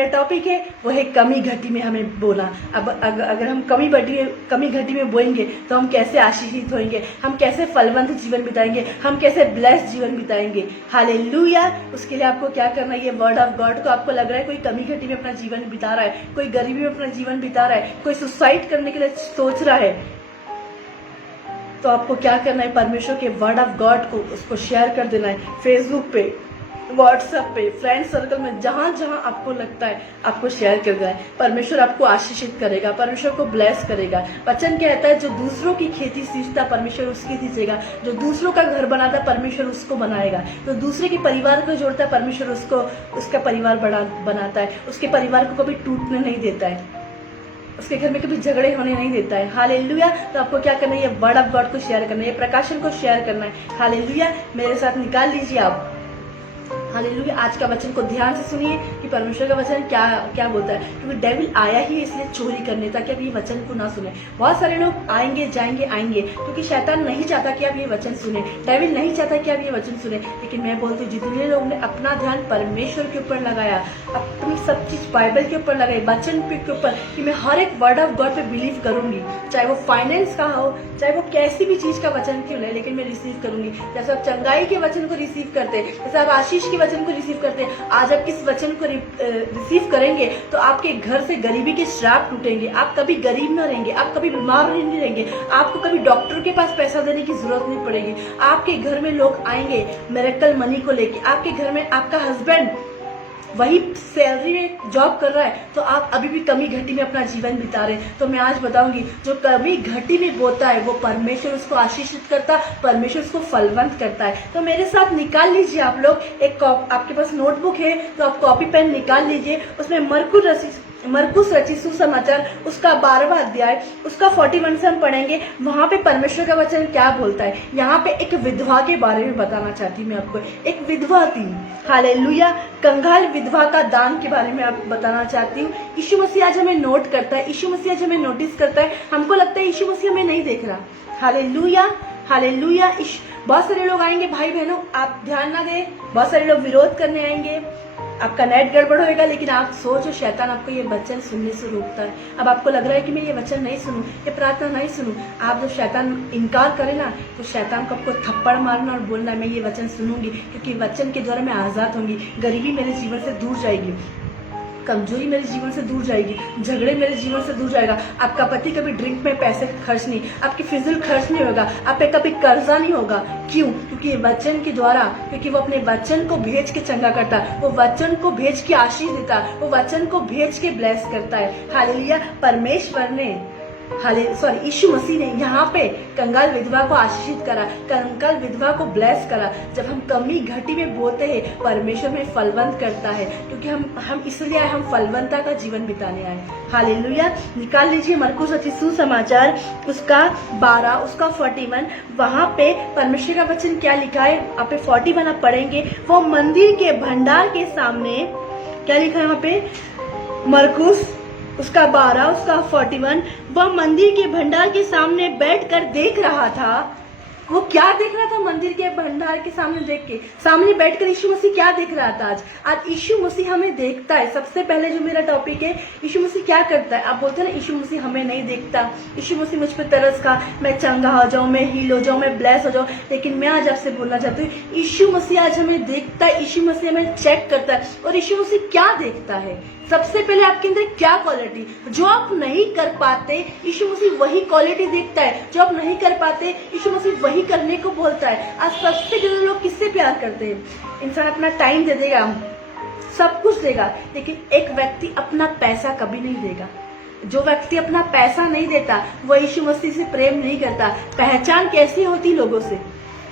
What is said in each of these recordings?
मेरा टॉपिक है वो है कमी घटी में हमें बोला। अब अगर हम कमी घटी में बोएंगे तो हम कैसे आशीषित होंगे, हम कैसे फलवंत जीवन बिताएंगे, हम कैसे ब्लेस्ड जीवन बिताएंगे। हालेलुया। उसके लिए आपको क्या करना है, ये वर्ड ऑफ गॉड को आपको लग रहा है कोई कमी घटी में अपना जीवन बिता रहा है, कोई गरीबी में अपना जीवन बिता रहा है, कोई सुसाइड करने के लिए सोच रहा है, तो आपको क्या करना है, परमेश्वर के वर्ड ऑफ गॉड को उसको शेयर कर देना है। फेसबुक पे, व्हाट्सएप पे, फ्रेंड सर्कल में, जहां जहां आपको लगता है आपको शेयर कर देना है। परमेश्वर आपको आशीषित करेगा, परमेश्वर को ब्लेस करेगा। वचन कहता है जो दूसरों की खेती सींचता परमेश्वर उसकी सींचेगा, जो दूसरों का घर बनाता परमेश्वर उसको बनाएगा, जो दूसरे के परिवार को जोड़ता है परमेश्वर उसको उसका परिवार बनाता है, उसके परिवार को कभी टूटने नहीं देता है, उसके घर में कभी झगड़े होने नहीं देता है। हालेलुया। तो आपको क्या करना है, ये वर्ड ऑफ गॉड को शेयर करना है, ये प्रकाशन को शेयर करना है। हालेलुया। मेरे साथ निकाल लीजिए आप। हालेलुया। आज का वचन को ध्यान से सुनिए कि परमेश्वर का वचन क्या क्या बोलता है, क्योंकि डेविल आया ही इसलिए चोरी करने, ताकि आप ये वचन को ना सुने। बहुत सारे लोग आएंगे आएंगे क्योंकि शैतान नहीं चाहता कि आप ये वचन सुने, डेविल नहीं चाहता कि आप ये वचन सुने। लेकिन मैं बोलती हूँ जितने लोग ने अपना ध्यान परमेश्वर के ऊपर लगाया, अपनी सब चीज बाइबल के ऊपर लगाई, वचन के ऊपर, कि मैं हर एक वर्ड ऑफ गॉड पे बिलीव करूंगी, चाहे वो फाइनेंस का हो, चाहे वो कैसी भी चीज का वचन क्यों नहीं, लेकिन मैं रिसीव करूंगी। जैसे आप चंगाई के वचन को रिसीव करते, जैसे आप आशीष के वचन को रिसीव करते हैं, आज आप किस वचन को रिसीव करेंगे तो आपके घर से गरीबी के श्राप टूटेंगे, आप कभी गरीब ना रहेंगे, आप कभी बीमार नहीं रहेंगे, आपको कभी डॉक्टर के पास पैसा देने की जरूरत नहीं पड़ेगी। आपके घर में लोग आएंगे मिरेकल मनी को लेके, आपके घर में आपका हस्बैंड वही सैलरी में जॉब कर रहा है तो आप अभी भी कमी घटी में अपना जीवन बिता रहे हैं। तो मैं आज बताऊंगी जो कमी घटी में बोता है वो परमेश्वर उसको आशीषित करता, परमेश्वर उसको फलवंत करता है। तो मेरे साथ निकाल लीजिए आप लोग एक आपके पास नोटबुक है तो आप कॉपी पेन निकाल लीजिए। उसमें मरकुस रचित सुसमाचार उसका 12वां अध्याय उसका 41 से हम पढ़ेंगे। वहां पे परमेश्वर का वचन क्या बोलता है। यहाँ पे एक विधवा के बारे में बताना चाहती हूँ मैं आपको। एक विधवा थी, हालेलुया, कंगाल विधवा का दान के बारे में आप बताना चाहती हूँ। यीशु मसीह आज हमें नोट करता है, यीशु मसीह आज हमें नोटिस करता है। हमको लगता है यीशु मसीह हमें नहीं देख रहा। Hallelujah, hallelujah. बहुत सारे लोग आएंगे भाई बहनों, आप ध्यान ना दें, बहुत सारे लोग विरोध करने आएंगे, आपका नेट गड़बड़ होएगा, लेकिन आप सोचो शैतान आपको ये वचन सुनने से रोकता है। अब आपको लग रहा है कि मैं ये वचन नहीं सुनूं, ये प्रार्थना नहीं सुनूं। आप जब शैतान इनकार करे ना तो शैतान को आपको थप्पड़ मारना और बोलना मैं ये वचन सुनूंगी, क्योंकि वचन के द्वारा मैं आजाद होंगी, गरीबी मेरे जीवन से दूर जाएगी, कमजोरी मेरे जीवन से दूर जाएगी, झगड़े मेरे जीवन से दूर जाएगा। आपका पति कभी ड्रिंक में पैसे खर्च नहीं, आपकी फिजूल खर्च नहीं होगा, आप पे कभी कर्जा नहीं होगा। क्यों? क्योंकि वचन के द्वारा, क्योंकि वो अपने वचन को भेज के चंगा करता है, वो वचन को भेज के आशीष देता है, वो वचन को भेज के ब्लेस करता है। हालेलुया। परमेश्वर ने यीशु मसीह ने यहाँ पे कंगाल विधवा को आशीषित करा, कंगाल विधवा को ब्लेस करा। जब हम कमी घटी में बोते हैं परमेश्वर में फलवंत करता है, क्योंकि हम इसलिए आए, हम फलवंता का जीवन बिताने आए। हालेलुया। निकाल लीजिए मरकुस रचित सुसमाचार उसका 12 उसका 41। वहां पे परमेश्वर का वचन क्या लिखा है, आप 41 आप पढ़ेंगे। वो मंदिर के भंडार के सामने क्या लिखा है वहां पे, मरकुस उसका 12 उसका 41। वह मंदिर के भंडार के सामने बैठकर देख रहा था। वो क्या देख रहा था? मंदिर के भंडार के सामने देख के, सामने बैठकर यीशु मसीह क्या देख रहा था? आज यीशु मसीह हमें देखता है। सबसे पहले जो मेरा टॉपिक है, यीशु मसीह क्या करता है। आप बोलते हैं ना यीशु मसीह हमें नहीं देखता, यीशु मसीह मुझ पर तरस खा, मैं चंगा हो जाऊं, मैं हील हो जाऊं, मैं ब्लेस हो जाऊं। लेकिन मैं आज आपसे बोलना चाहती हूँ, यीशु मसीह आज हमें देखता है, यीशु मसीह हमें चेक करता है। और यीशु मसीह क्या देखता है? सबसे पहले आपके अंदर क्या क्वालिटी जो आप नहीं कर पाते, यीशु मसीह वही क्वालिटी देखता है। जो आप नहीं कर पाते यीशु मसीह वही करने को बोलता है। आज सबसे ज्यादा लोग किससे प्यार करते हैं? इंसान अपना टाइम दे देगा, सब कुछ देगा, लेकिन एक व्यक्ति अपना पैसा कभी नहीं देगा। जो व्यक्ति अपना पैसा नहीं देता वो यीशु मसीह से प्रेम नहीं करता। पहचान कैसी होती लोगों से,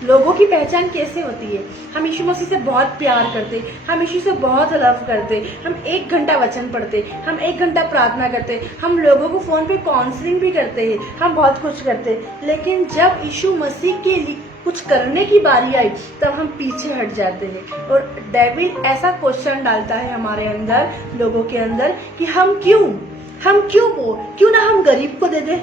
लोगों की पहचान कैसे होती है? हम यीशु मसीह से बहुत प्यार करते, हम यीशु से बहुत लव करते, हम 1 घंटा वचन पढ़ते, हम 1 घंटा प्रार्थना करते, हम लोगों को फोन पे काउंसलिंग भी करते हैं, हम बहुत कुछ करते। लेकिन जब यीशु मसीह के लिए कुछ करने की बारी आई तब हम पीछे हट जाते हैं। और डेविल ऐसा क्वेश्चन डालता है हमारे अंदर, लोगों के अंदर, कि क्यों ना हम गरीब को दे दे,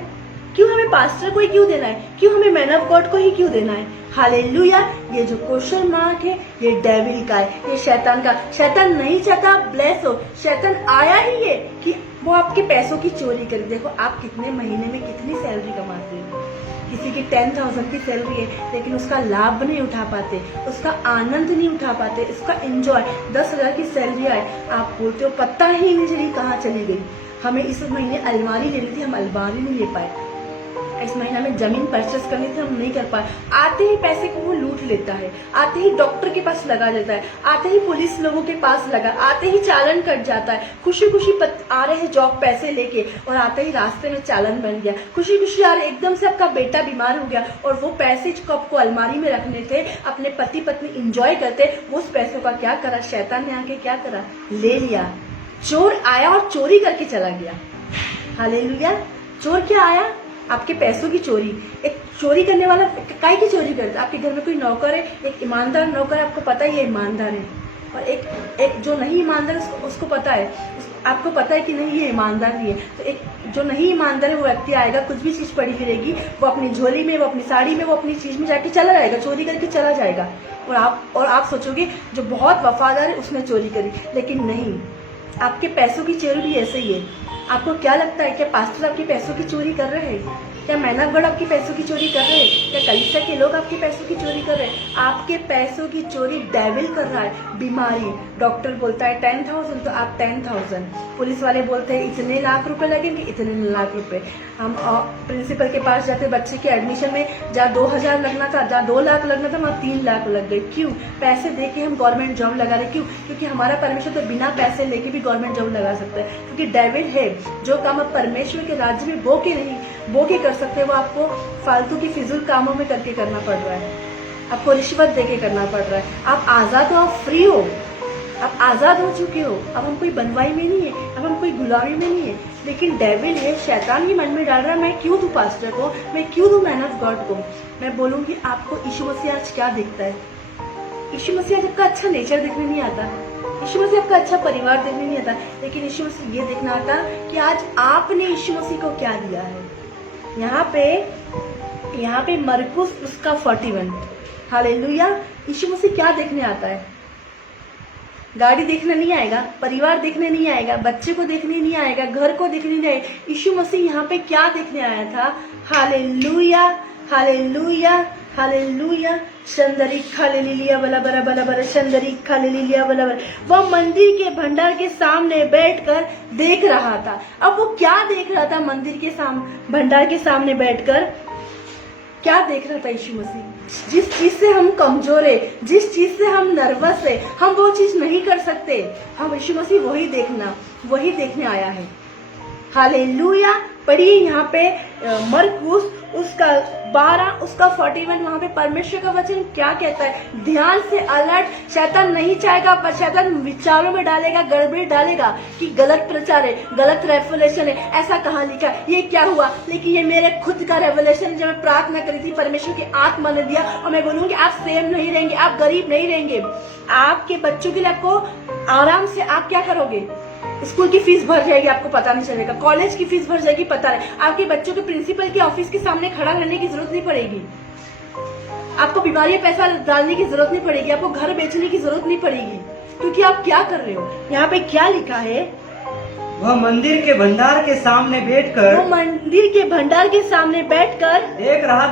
क्यों हमें पास्टर को ही क्यों देना है, क्यों हमें मैन ऑफ गॉड को ही क्यों देना है। हालेलुया। ये जो क्वेश्चन मार्क है ये डेविल का है, ये शैतान का। शैतान नहीं चाहता आप ब्लेस हो, शैतान आया ही है कि वो आपके पैसों की चोरी करे। देखो आप कितने महीने में कितनी सैलरी कमाते हो, किसी की 10,000 की सैलरी है लेकिन उसका लाभ नहीं उठा पाते, उसका आनंद नहीं उठा पाते, उसका एंजॉय। 10,000 की सैलरी आए, आप बोलते हो पता ही नहीं चली कहाँ चली गई। हमें इस महीने अलमारी लेनी थी, हम अलमारी नहीं ले पाए। इस महीना में जमीन परचेस करनी थी, हम नहीं कर पाए। आते ही पैसे को वो लूट लेता है, आते ही डॉक्टर के पास लगा देता है, आते ही पुलिस लोगों के पास लगा, आते ही चालान कट जाता है। खुशी खुशी आ रहे हैं जॉब पैसे लेके और आते ही रास्ते में चालान बन गया। खुशी खुशी आ रहे, एकदम से आपका बेटा बीमार हो गया और वो पैसे जो आपको अलमारी में रखने थे, अपने पति पत्नी इंजॉय करते, उस पैसों का क्या करा शैतान ने आके, क्या करा, ले लिया। चोर आया और चोरी करके चला गया। हालेलुया। चोर क्या आया, आपके पैसों की चोरी। एक चोरी करने वाला काय की चोरी करता है। आपके घर में कोई नौकर है, एक ईमानदार नौकर है, आपको पता है ये ईमानदार है, और एक जो नहीं ईमानदार उसको पता है, आपको पता है कि नहीं ये ईमानदार नहीं है। तो एक जो नहीं ईमानदार है वो व्यक्ति आएगा, कुछ भी चीज पड़ी हुई रहेगी, वो अपनी झोली में, वो अपनी साड़ी में, वो अपनी चीज में जाके चला जाएगा, चोरी करके चला जाएगा। और आप सोचोगे जो बहुत वफादार है उसने चोरी करी, लेकिन नहीं, आपके पैसों की चोरी भी ऐसे ही है। आपको क्या लगता है, क्या पास्टर आपके पैसों की चोरी कर रहे हैं? क्या मैन ऑफ गॉड आपकी पैसों की चोरी कर रहे हैं? क्या कलीसिया के लोग आपके पैसों की चोरी कर रहे हैं? आपके पैसों की चोरी डेविल कर रहा है। बीमारी, डॉक्टर बोलता है 10,000 तो आप 10,000, पुलिस वाले बोलते हैं इतने लाख रुपए लगेंगे, इतने लाख रुपए। हम प्रिंसिपल के पास जाते, बच्चे के एडमिशन में जहाँ 2,000 लगना था, जहाँ 2 लाख लगना था, वहाँ 3 लाख लग गए। क्यों? पैसे दे के हम गवर्नमेंट जॉब लगा रहे। क्यों? क्योंकि हमारा परमेश्वर तो बिना पैसे लेके भी गवर्नमेंट जॉब लगा सकता है। क्योंकि डेविड है, जो काम आप परमेश्वर के राज्य में बो के कर सकते हैं, वो आपको फालतू की फिजूल कामों में करके करना पड़ रहा है, आपको रिश्वत दे के करना पड़ रहा है। आप आजाद हो, आप फ्री हो, आप आजाद हो चुके हो। अब हम कोई बनवाई में नहीं है, अब हम कोई गुलामी में नहीं है। लेकिन डेविल है, शैतान ही मन में डाल रहा है, मैं क्यों दूं पास्टर को, मैं क्यों दूं मैन ऑफ गॉड को। मैं बोलूंगी आपको यीशु मसीह आज क्या दिखता है। यीशु मसीह आज आपका अच्छा नेचर देखने नहीं आता, यीशु मसीह आपका अच्छा परिवार देखने नहीं आता, लेकिन यीशु मसीह ये देखना आता कि आज आपने यीशु मसीह को क्या दिया है। यहाँ पे मरकुस उसका 41। हालेलुया। यीशु मसीह क्या देखने आता है? गाड़ी देखने नहीं आएगा, परिवार देखने नहीं आएगा, बच्चे को देखने नहीं आएगा, घर को देखने नहीं आएगा। यीशु मसीह यहाँ पे क्या देखने आया था? हालेलुया, हालेलुया, हालेलुया। चंदरी खालेलिया बला बरा बला बरा, चंदरी खालेलिया बला बरा। वह मंदिर के भंडार के सामने बैठकर देख रहा था। अब वो क्या देख रहा था? मंदिर के भंडार के सामने बैठकर क्या देख रहा था यीशु मसीह? जिस चीज से हम कमजोर है, जिस चीज से हम नर्वस है, हम वो चीज नहीं कर सकते, हम यीशु मसीह वही देखने आया है। हालेलुया। पढ़िए यहाँ पे मरकुस उसका 12 उसका 41, वहां पे परमेश्वर का वचन क्या कहता है? ध्यान से अलर्ट। शैतान नहीं चाहेगा, पर शैतान विचारों में डालेगा, गड़बड़ी डालेगा कि गलत प्रचार है, गलत रेवलेशन है, ऐसा कहाँ लिखा, ये क्या हुआ। लेकिन ये मेरे खुद का रेवलेशन, जब मैं प्रार्थना करी थी, परमेश्वर की आत्मा ने दिया, और मैं बोलूंगी आप सेम नहीं रहेंगे, आप गरीब नहीं रहेंगे। आपके बच्चों के लिए आपको आराम से आप क्या करोगे? स्कूल की फीस भर जाएगी, आपको पता नहीं चलेगा। कॉलेज की फीस भर जाएगी, पता नहीं। आपके बच्चों के प्रिंसिपल के ऑफिस के सामने खड़ा रहने की जरूरत नहीं पड़ेगी। आपको बीमारी में पैसा डालने की जरूरत नहीं पड़ेगी, आपको घर बेचने की जरूरत नहीं पड़ेगी, क्योंकि आप क्या कर रहे हो। यहाँ पे क्या लिखा है? वह मंदिर के भंडार के सामने बैठकर देख रहा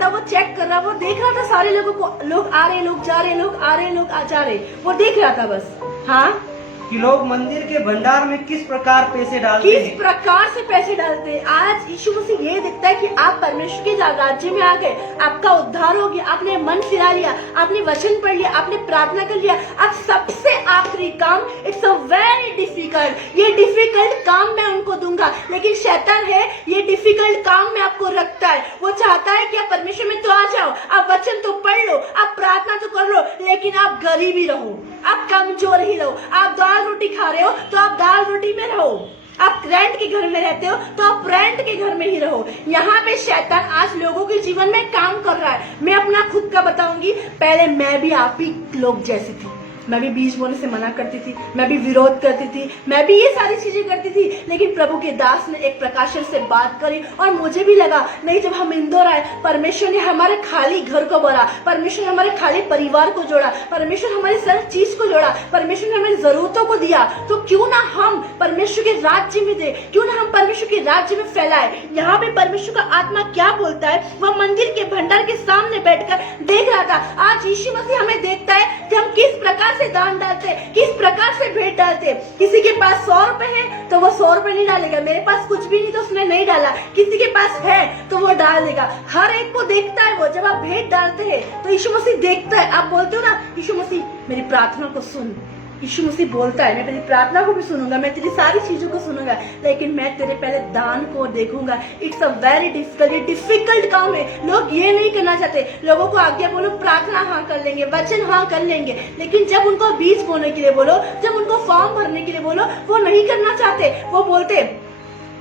था, वो चेक कर रहा, वो देख रहा था सारे लोगों को, लोग आ रहे, लोग जा रहे, लोग आ रहे, लोग जा रहे, वो देख रहा था बस। हाँ, कि लोग मंदिर के भंडार में किस प्रकार पैसे डालते हैं, किस प्रकार से पैसे डालते हैं। आज यीशु मसीह ये दिखता है कि आप परमेश्वर के राज्य में आ गए, आपका उद्धार हो गया, आपने मन फिरा लिया, आपने वचन पढ़ लिया, आपने प्रार्थना कर लिया। अब सबसे आखिरी काम, इट्स अ वेरी डिफिकल्ट, ये डिफिकल्ट काम मैं उनको दूंगा, लेकिन शैतान है, ये डिफिकल्ट काम में आपको रखता है। वो चाहता है कि आप परमेश्वर में तो आ जाओ, आप वचन तो पढ़ लो, आप प्रार्थना तो कर लो, लेकिन आप गरीब ही रहो, आप कमजोर ही रहो। आप दाल रोटी खा रहे हो तो आप दाल रोटी में रहो, आप रेंट के घर में रहते हो तो आप रेंट के घर में ही रहो। यहाँ पे शैतान आज लोगों के जीवन में काम कर रहा है। मैं अपना खुद का बताऊंगी, पहले मैं भी आप ही लोग जैसी थी, मैं भी बीज बोने से मना करती थी, मैं भी विरोध करती थी, मैं भी ये सारी चीजें करती थी। लेकिन प्रभु के दास ने एक प्रकाशन से बात करी और मुझे भी लगा नहीं, जब हम इंदौर आए, परमेश्वर ने हमारे खाली घर को भरा, परमेश्वर ने हमारे खाली परिवार को जोड़ा, परमेश्वर हमारी हर चीज को जोड़ा, परमेश्वर ने हमारी जरूरतों को दिया, तो क्यों ना हम परमेश्वर के राज्य में दे, क्यों ना हम परमेश्वर के राज्य में फैलाए। यहाँ पे परमेश्वर का आत्मा क्या बोलता है, वह मंदिर के भंडार के सामने बैठकर देख रहा था। आज यीशु मसीह हमें देखता है कि हम किस प्रकार से दान डालते, किस प्रकार से भेंट डालते। किसी के पास 100 रुपए है तो वो 100 रुपए नहीं डालेगा, मेरे पास कुछ भी नहीं तो उसने नहीं डाला। किसी के पास है तो वो डाल देगा, हर एक को देखता है वो। जब आप भेंट डालते हैं तो यीशु मसीह देखता है। आप बोलते हो ना, यीशु मसीह मेरी प्रार्थना को सुन। यीशु मसीह बोलता है, मैं तेरी प्रार्थना को भी सुनूंगा, मैं तेरी सारी चीजों को सुनूंगा, लेकिन मैं तेरे पहले दान को देखूंगा। इट्स अ वेरी डिफिकल्ट काम है। लोग ये नहीं करना चाहते। लोगों को आज्ञा बोलो, प्रार्थना हाँ कर लेंगे, वचन हाँ कर लेंगे, लेकिन जब उनको बीज बोने के लिए बोलो, जब उनको फॉर्म भरने के लिए बोलो, वो नहीं करना चाहते। वो बोलते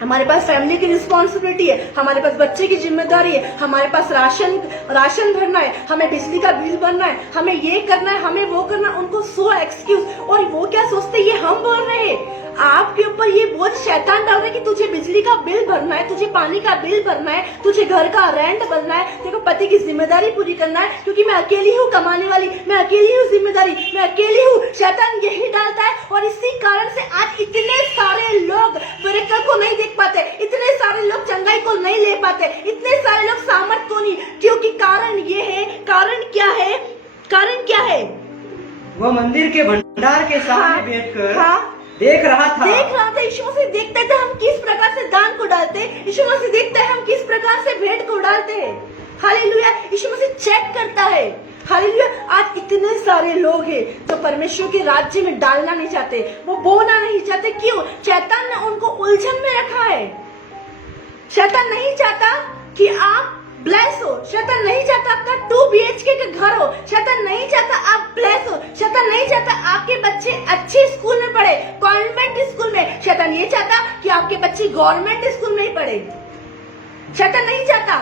हमारे पास फैमिली की रिस्पॉन्सिबिलिटी है, हमारे पास बच्चे की जिम्मेदारी है, हमारे पास राशन भरना है, हमें बिजली का बिल भरना है, हमें ये करना है, हमें वो करना है। उनको सो एक्सक्यूज, और वो क्या सोचते ये हम बोल रहे हैं। आपके ऊपर ये बोझ शैतान डाल रहा है कि तुझे बिजली का बिल भरना है, तुझे पानी का बिल भरना है, तुझे घर का रेंट भरना है, तेरे को पति की जिम्मेदारी पूरी करना है, क्योंकि मैं अकेली हूँ कमाने वाली, मैं अकेली हूँ जिम्मेदारी, मैं अकेली हूँ। शैतान यही डालता है, और इसी कारण से आज इतने सारे लोग बरकत को नहीं देख पाते, इतने सारे लोग चंगाई को नहीं ले पाते, इतने सारे लोग सामर्थ को नहीं, क्योंकि कारण ये है। कारण क्या है? कारण क्या है? वह मंदिर के भंडार के सामने बैठकर देख रहा था। यीशु मसीह देखता है हम किस प्रकार से दान को डालते हैं। यीशु मसीह देखता है हम किस प्रकार से भेंट को डालते हैं। हालेलुया। यीशु मसीह चेक करता है। हालेलुया। आज इतने सारे लोग हैं जो परमेश्वर के राज्य में डालना नहीं चाहते, वो बोना नहीं चाहते। क्यों? शैतान ने उनको उलझन में रखा है। शैतान नहीं चाहता कि आप ब्लेस हो, शैतान नहीं चाहता आपका 2 BHK का घर हो, शैतान नहीं चाहता आप ब्लेस हो, शैतान नहीं चाहता आपके बच्चे अच्छे स्कूल में पढ़े, कॉन्वेंट स्कूल में। शैतान ये चाहता कि आपके बच्चे गवर्नमेंट स्कूल में ही पढ़े। शैतान नहीं चाहता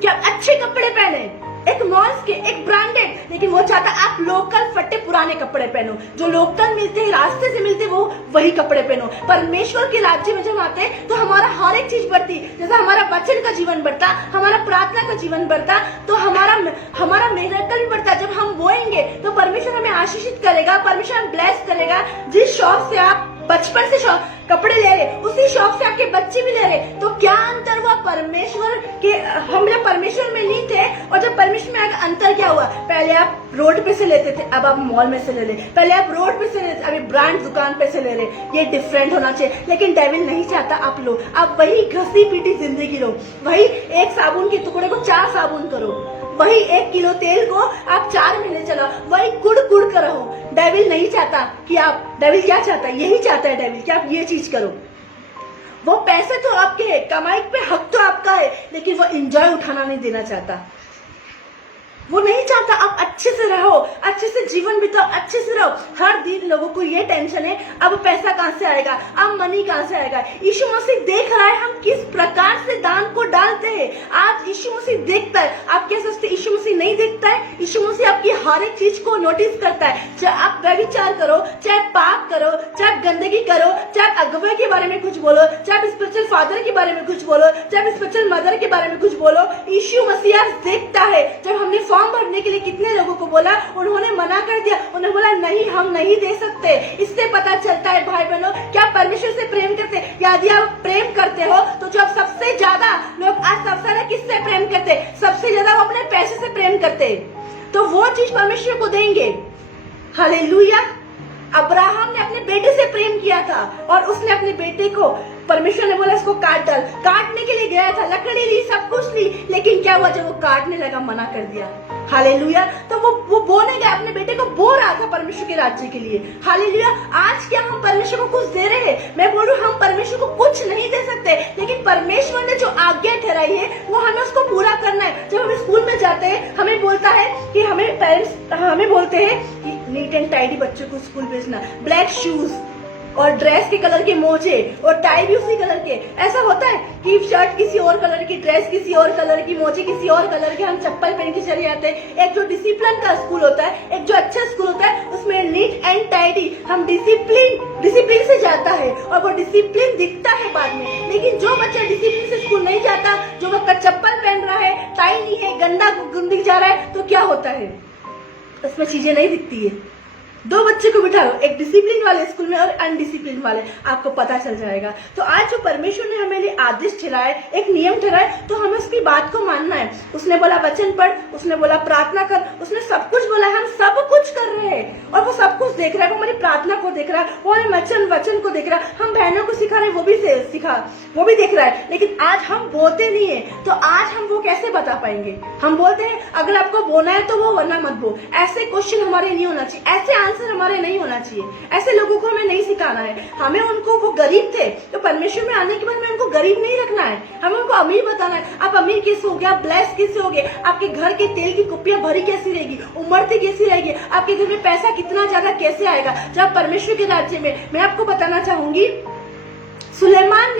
कि आप अच्छे कपड़े पहने, एक मॉल्स के, एक ब्रांडेड, लेकिन वो चाहता आप लोकल फटे पुराने कपड़े पहनो। जो लोकल मिलते हैं, रास्ते से मिलते, वो वही कपड़े पहनो। परमेश्वर के राज्य में जब आते हैं तो हमारा हर एक चीज बढ़ती। जैसे हमारा वचन का जीवन बढ़ता, हमारा प्रार्थना का जीवन बढ़ता, तो हमारा मिरेकल भी बढ़ता। जब हम बोएंगे तो परमेश्वर हमें आशीषित करेगा, परमेश्वर हमें ब्लेस करेगा। जिस शौक से आप बचपन से कपड़े ले रहे, उसी शौक से आपके बच्चे भी ले रहे, तो क्या अंतर हुआ? परमेश्वर के, हम जब परमेश्वर में नहीं थे और जब परमेश्वर में आगे अंतर क्या हुआ? पहले आप रोड पे से लेते थे, अब आप मॉल में से ले रहे। पहले आप रोड पे से लेते, अभी ब्रांड दुकान पे से ले रहे। ये डिफरेंट होना चाहिए, लेकिन डेविल नहीं चाहता आप लो, आप वही घसी पीटी जिंदगी लो। वही एक साबुन के टुकड़े को 4 साबुन करो, वही 1 किलो तेल को आप 4 महीने चलाओ, वही कुड़ कर रहो। डेविल नहीं चाहता कि आप, डेविल क्या चाहता है? यही चाहता है डेविल कि आप ये चीज करो। वो पैसे तो आपके है, कमाई पे हक तो आपका है, लेकिन वो एंजॉय उठाना नहीं देना चाहता। वो नहीं चाहता आप अच्छे से रहो, अच्छे से जीवन बिताओ, अच्छे से रहो। हर दिन लोगों को ये टेंशन है, अब पैसा कहाँ से आएगा, अब मनी कहाँ से आएगा। यीशु मसीह देख रहा है हम किस प्रकार से दान को डालते हैं। आज यीशु मसीह देखता है। आप क्या सोचते? यीशु मसीह नहीं देखता है? यीशु मसीह आपकी हर एक चीज को नोटिस करता है। चाहे आप व्यभिचार करो, चाहे पाप करो, चाहे आप गंदगी करो, चाहे आप अगुवे के बारे में कुछ बोलो, चाहे आप स्पिरिचुअल फादर के बारे में कुछ बोलो, चाहे आप स्पिरिचुअल मदर के बारे में कुछ बोलो, यीशु मसीह देखता है। जब हमने फॉर्म भरने के लिए कितने लोगों को बोला, उन्होंने मना कर दिया। उन्होंने बोला नहीं, हम नहीं दे सकते। इससे पता चलता है भाई बहनों, क्या परमेश्वर से प्रेम करते? यदि आप प्रेम करते हो तो जो सबसे ज्यादा लोग आज सबसे ज्यादा किससे प्रेम करते? सबसे ज्यादा वो अपने पैसे से प्रेम करते, तो वो चीज परमेश्वर को देंगे। हालेलुया। अब्राहम ने अपने बेटे से प्रेम किया था और उसने अपने बेटे को, परमेश्वर ने बोला इसको काट डाल, काटने के लिए गया था, लकड़ी ली, सब कुछ ली, लेकिन क्या हुआ? जब वो काटने लगा मना कर दिया। हालेलुया। तो वो बोने गया, अपने बेटे को बो रहा था परमेश्वर के राज्य के लिए। हालेलुया। आज क्या हम परमेश्वर को कुछ दे रहे हैं? मैं बोल रही हूँ हम परमेश्वर को कुछ नहीं दे सकते, लेकिन परमेश्वर ने जो आज्ञा ठहराई है वो हमें उसको पूरा करना है। जब हम स्कूल में जाते हैं, हमें बोलता है कि हमें पेरेंट्स हमें बोलते हैं कि नीट एंड टाइडी बच्चों को स्कूल भेजना, ब्लैक शूज, और ड्रेस के कलर के मोजे और टाई भी उसी कलर के। ऐसा होता है कि शर्ट किसी और कलर की, ड्रेस किसी और कलर की, मोजे किसी और कलर के, हम चप्पल पहन के चले जाते हैं। एक जो डिसिप्लिन का स्कूल होता है, एक जो अच्छा स्कूल होता है, उसमें नीट एंड टाइडी, हम डिसिप्लिन से जाता है और वो डिसिप्लिन दिखता है बाद में। लेकिन जो बच्चा डिसिप्लिन से स्कूल नहीं जाता, जो बच्चा चप्पल पहन रहा है, टाई नहीं है, गंदा गुंदी जा रहा है, तो क्या होता है, उसमें चीजें नहीं दिखती है। दो बच्चे को बिठाओ, एक डिसिप्लिन वाले स्कूल में और अनडिसिप्लिन वाले, आपको पता चल जाएगा। तो आज जो परमेश्वर ने हमें लिए आदेश ठहराए, एक नियम ठहराए, तो हमें उसकी बात को मानना है। उसने बोला वचन पढ़, उसने बोला प्रार्थना कर, उसने सब कुछ बोला, हम सब कुछ कर रहे हैं और वो सब कुछ देख रहा है। वो हमारी प्रार्थना को देख रहा है, वो हमारे वचन को देख रहा है, हम बहनों को सिखा रहे हैं, वो भी देख रहा है। लेकिन आज हम बोलते नहीं है, तो आज हम वो कैसे बता पाएंगे? हम बोलते हैं अगर आपको बोलना है तो वो, वरना मत बो। ऐसे क्वेश्चन हमारे नहीं होना चाहिए, ऐसे आंसर हमारे नहीं होना चाहिए। ऐसे लोगों को हमें नहीं सिखाना है। हमें उनको, वो गरीब थे तो परमेश्वर में आने के बाद में उनको गरीब नहीं रखना है, हमें उनको अमीर बताना है। आप अमीर कैसे हो गए, आप ब्लेस कैसे हो गए, आपके घर के तेल की कुप्पियां भरी कैसी रहेगी, उमड़ती कैसी रहेगी, आपके घर में पैसा कितना ज्यादा कैसे आएगा जब परमेश्वर के राज्य में। मैं आपको बताना चाहूंगी, सुलेमान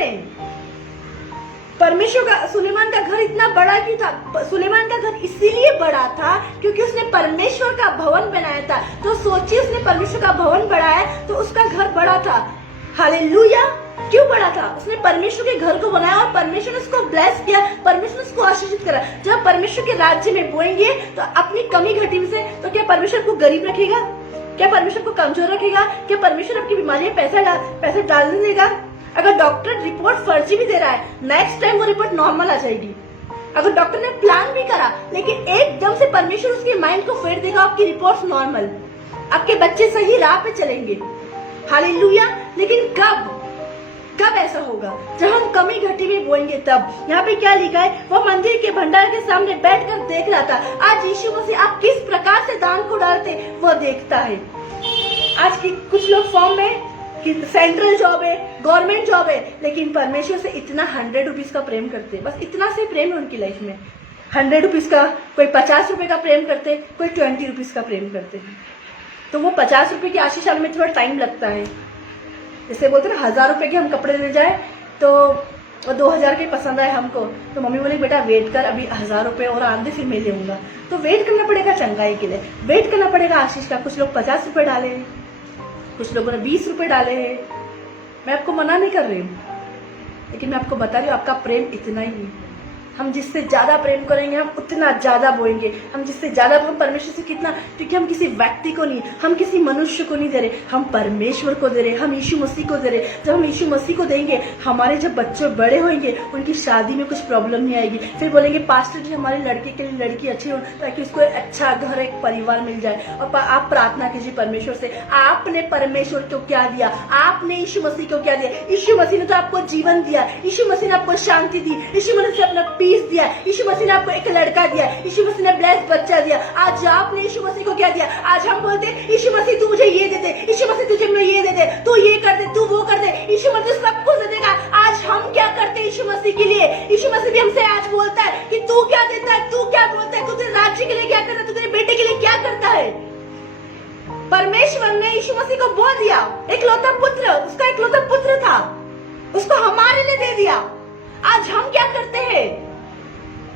का घर इतना बड़ा क्यों था? सुलेमान का घर इसीलिए बड़ा था क्योंकि उसने परमेश्वर का भवन बनाया था। तो सोचिए, उसने परमेश्वर का भवन बनाया तो उसका घर बड़ा था। हालेलुया! क्यों बड़ा था? उसने परमेश्वर के घर को बनाया और परमेश्वर ने उसको ब्लेस किया, परमेश्वर ने उसको आशीषित करा। जब परमेश्वर के राज्य में बोएंगे तो अपनी कमी घटी से, तो क्या परमेश्वर को गरीब रखेगा? क्या परमेश्वर को कमजोर रखेगा? क्या परमेश्वर आपकी बीमारी में पैसा डालने देगा? अगर डॉक्टर रिपोर्ट फर्जी भी दे रहा है, नेक्स्ट टाइम वो रिपोर्ट नॉर्मल आ जाएगी। अगर डॉक्टर ने प्लान भी करा, लेकिन एकदम से परमेश्वर उसके माइंड को फेर देगा, आपकी रिपोर्ट नॉर्मल, आपके बच्चे सही राह पे चलेंगे। हालेलुया! लेकिन कब ऐसा होगा? जब हम कमी घटी में बोएंगे तब। यहाँ पे क्या लिखा है? वो मंदिर के भंडार के सामने बैठकर देख रहा था। आज यीशु मसीह आप किस प्रकार से दान को डालते वो देखता है। आज की कुछ लोग फॉर्म में कि सेंट्रल जॉब है, गवर्नमेंट जॉब है, लेकिन परमेश्वर से इतना 100 रुपीज का प्रेम करते, बस इतना से प्रेम है उनकी लाइफ में। 100 रुपीज का, कोई 50 रुपए का प्रेम करते, कोई 20 रुपीज का प्रेम करते। तो वो 50 रुपए की आशीष में थोड़ा टाइम लगता है। जैसे बोलते ना 1000 रुपए के हम कपड़े ले जाए तो 2000 के पसंद आए हमको, तो मम्मी बोली बेटा वेट कर, अभी 1000 रुपए और आंदे फिर मैं लेऊंगा। तो वेट करना पड़ेगा चंगाई के लिए, वेट करना पड़ेगा आशीष का। कुछ लोग 50 रुपए डाले हैं, कुछ लोगों ने 20 रुपए डाले हैं। मैं आपको मना नहीं कर रही हूँ, लेकिन मैं आपको बता रही हूँ आपका प्रेम इतना ही है। हम जिससे ज्यादा प्रेम करेंगे हम उतना ज्यादा बोएंगे। हम जिससे ज्यादा परमेश्वर से कितना, क्योंकि हम किसी व्यक्ति को नहीं, हम किसी मनुष्य को नहीं दे रहे, हम परमेश्वर को दे रहे, हम यीशु मसीह को दे रहे। जब हम यीशु मसीह को देंगे, हमारे जब बच्चे बड़े होंगे उनकी शादी में कुछ प्रॉब्लम नहीं आएगी। फिर बोलेंगे पास्टर जी हमारे लड़के के लिए लड़की अच्छी हो, ताकि उसको अच्छा घर, एक परिवार मिल जाए। और आप प्रार्थना कीजिए परमेश्वर से, आपने परमेश्वर को क्या दिया? आपने यीशु मसीह को क्या दिया? यीशु मसीह ने तो आपको जीवन दिया, यीशु मसीह ने आपको शांति दी, यीशु मसीह ने अपना पीस दिया, यीशु मसीह ने आपको एक लड़का दिया, यीशु मसीह ने ब्लेस बच्चा दिया। आज आपने यीशु मसीह को क्या दिया? आज हम बोलते हैं यीशु मसीह तू मुझे ये दे दे, यीशु मसीह तुझे मैं ये दे दे, तू ये कर दे, तू वो कर दे, यीशु मसीह सब कुछ दे देगा। आज हम क्या करते हैं यीशु मसीह के लिए? यीशु मसीह भी हमसे आज बोलता है कि तू क्या देता है, तू क्या बोलता है, तू तेरे राज्य के लिए क्या करता है, तू तेरे बेटे के लिए क्या करता है। परमेश्वर ने यीशु मसीह को बोल दिया, एकलौता पुत्र, उसका एकलौता पुत्र था, उसको हमारे लिए दे दिया। आज हम क्या करते हैं?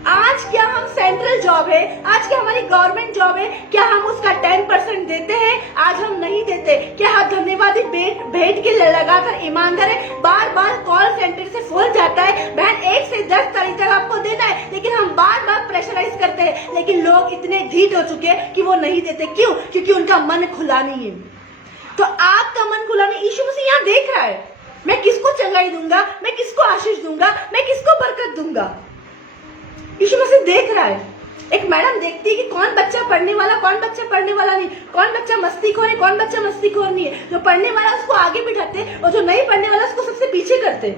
आज क्या हम सेंट्रल जॉब है, आज क्या हमारी गवर्नमेंट जॉब है, क्या हम उसका 10% देते हैं? आज हम नहीं देते। क्या हम धन्यवादी भेंट के लगाकर ईमानदार है? बार बार कॉल सेंटर से फोन जाता है, बहन 1 से 10 तारीख तक आपको देना है, लेकिन हम बार बार प्रेशराइज करते हैं। लेकिन लोग इतने ढीठ हो चुके हैं कि वो नहीं देते। क्यों? क्योंकि उनका मन खुला नहीं है। तो आपका मन खुला नहीं, यीशु मसीह यहाँ देख रहा है, मैं किसको चंगाई दूंगा, मैं किसको आशीष दूंगा, मैं किसको बरकत दूंगा। यीशु मसीह देख रहा है। एक मैडम देखती है कि कौन बच्चा पढ़ने वाला, कौन बच्चा पढ़ने वाला नहीं, कौन बच्चा मस्तीखोर है, कौन बच्चा मस्तीखोर नहीं है। जो पढ़ने वाला उसको आगे बिठाते और जो नहीं पढ़ने वाला उसको सबसे पीछे करते,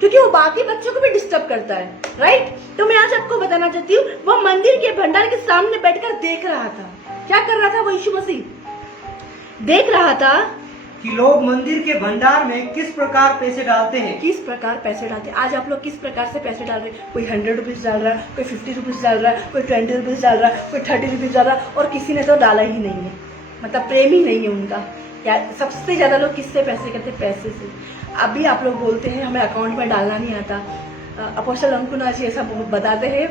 क्योंकि वो बाकी बच्चों को भी डिस्टर्ब करता है। राइट? तो मैं आज आपको बताना चाहती हूँ, वो मंदिर के भंडार के सामने बैठकर देख रहा था। क्या कर रहा था वो? यीशु मसीह देख रहा था कि लोग मंदिर के भंडार में किस प्रकार पैसे डालते हैं, किस प्रकार पैसे डालते हैं। आज आप लोग किस प्रकार से पैसे डाल रहे हैं? कोई 100 रुपीज डाल रहा है, कोई 50 रुपीज डाल रहा है, कोई 20 रुपीज डाल रहा है, कोई 30 रुपीज डाल रहा है, और किसी ने तो डाला ही नहीं है, मतलब प्रेम ही नहीं है उनका। या सबसे ज़्यादा लोग किससे पैसे करते? पैसे से। अभी आप लोग बोलते हैं हमें अकाउंट में डालना नहीं आता। अपोस्टल अंकुना जी ऐसा बताते हैं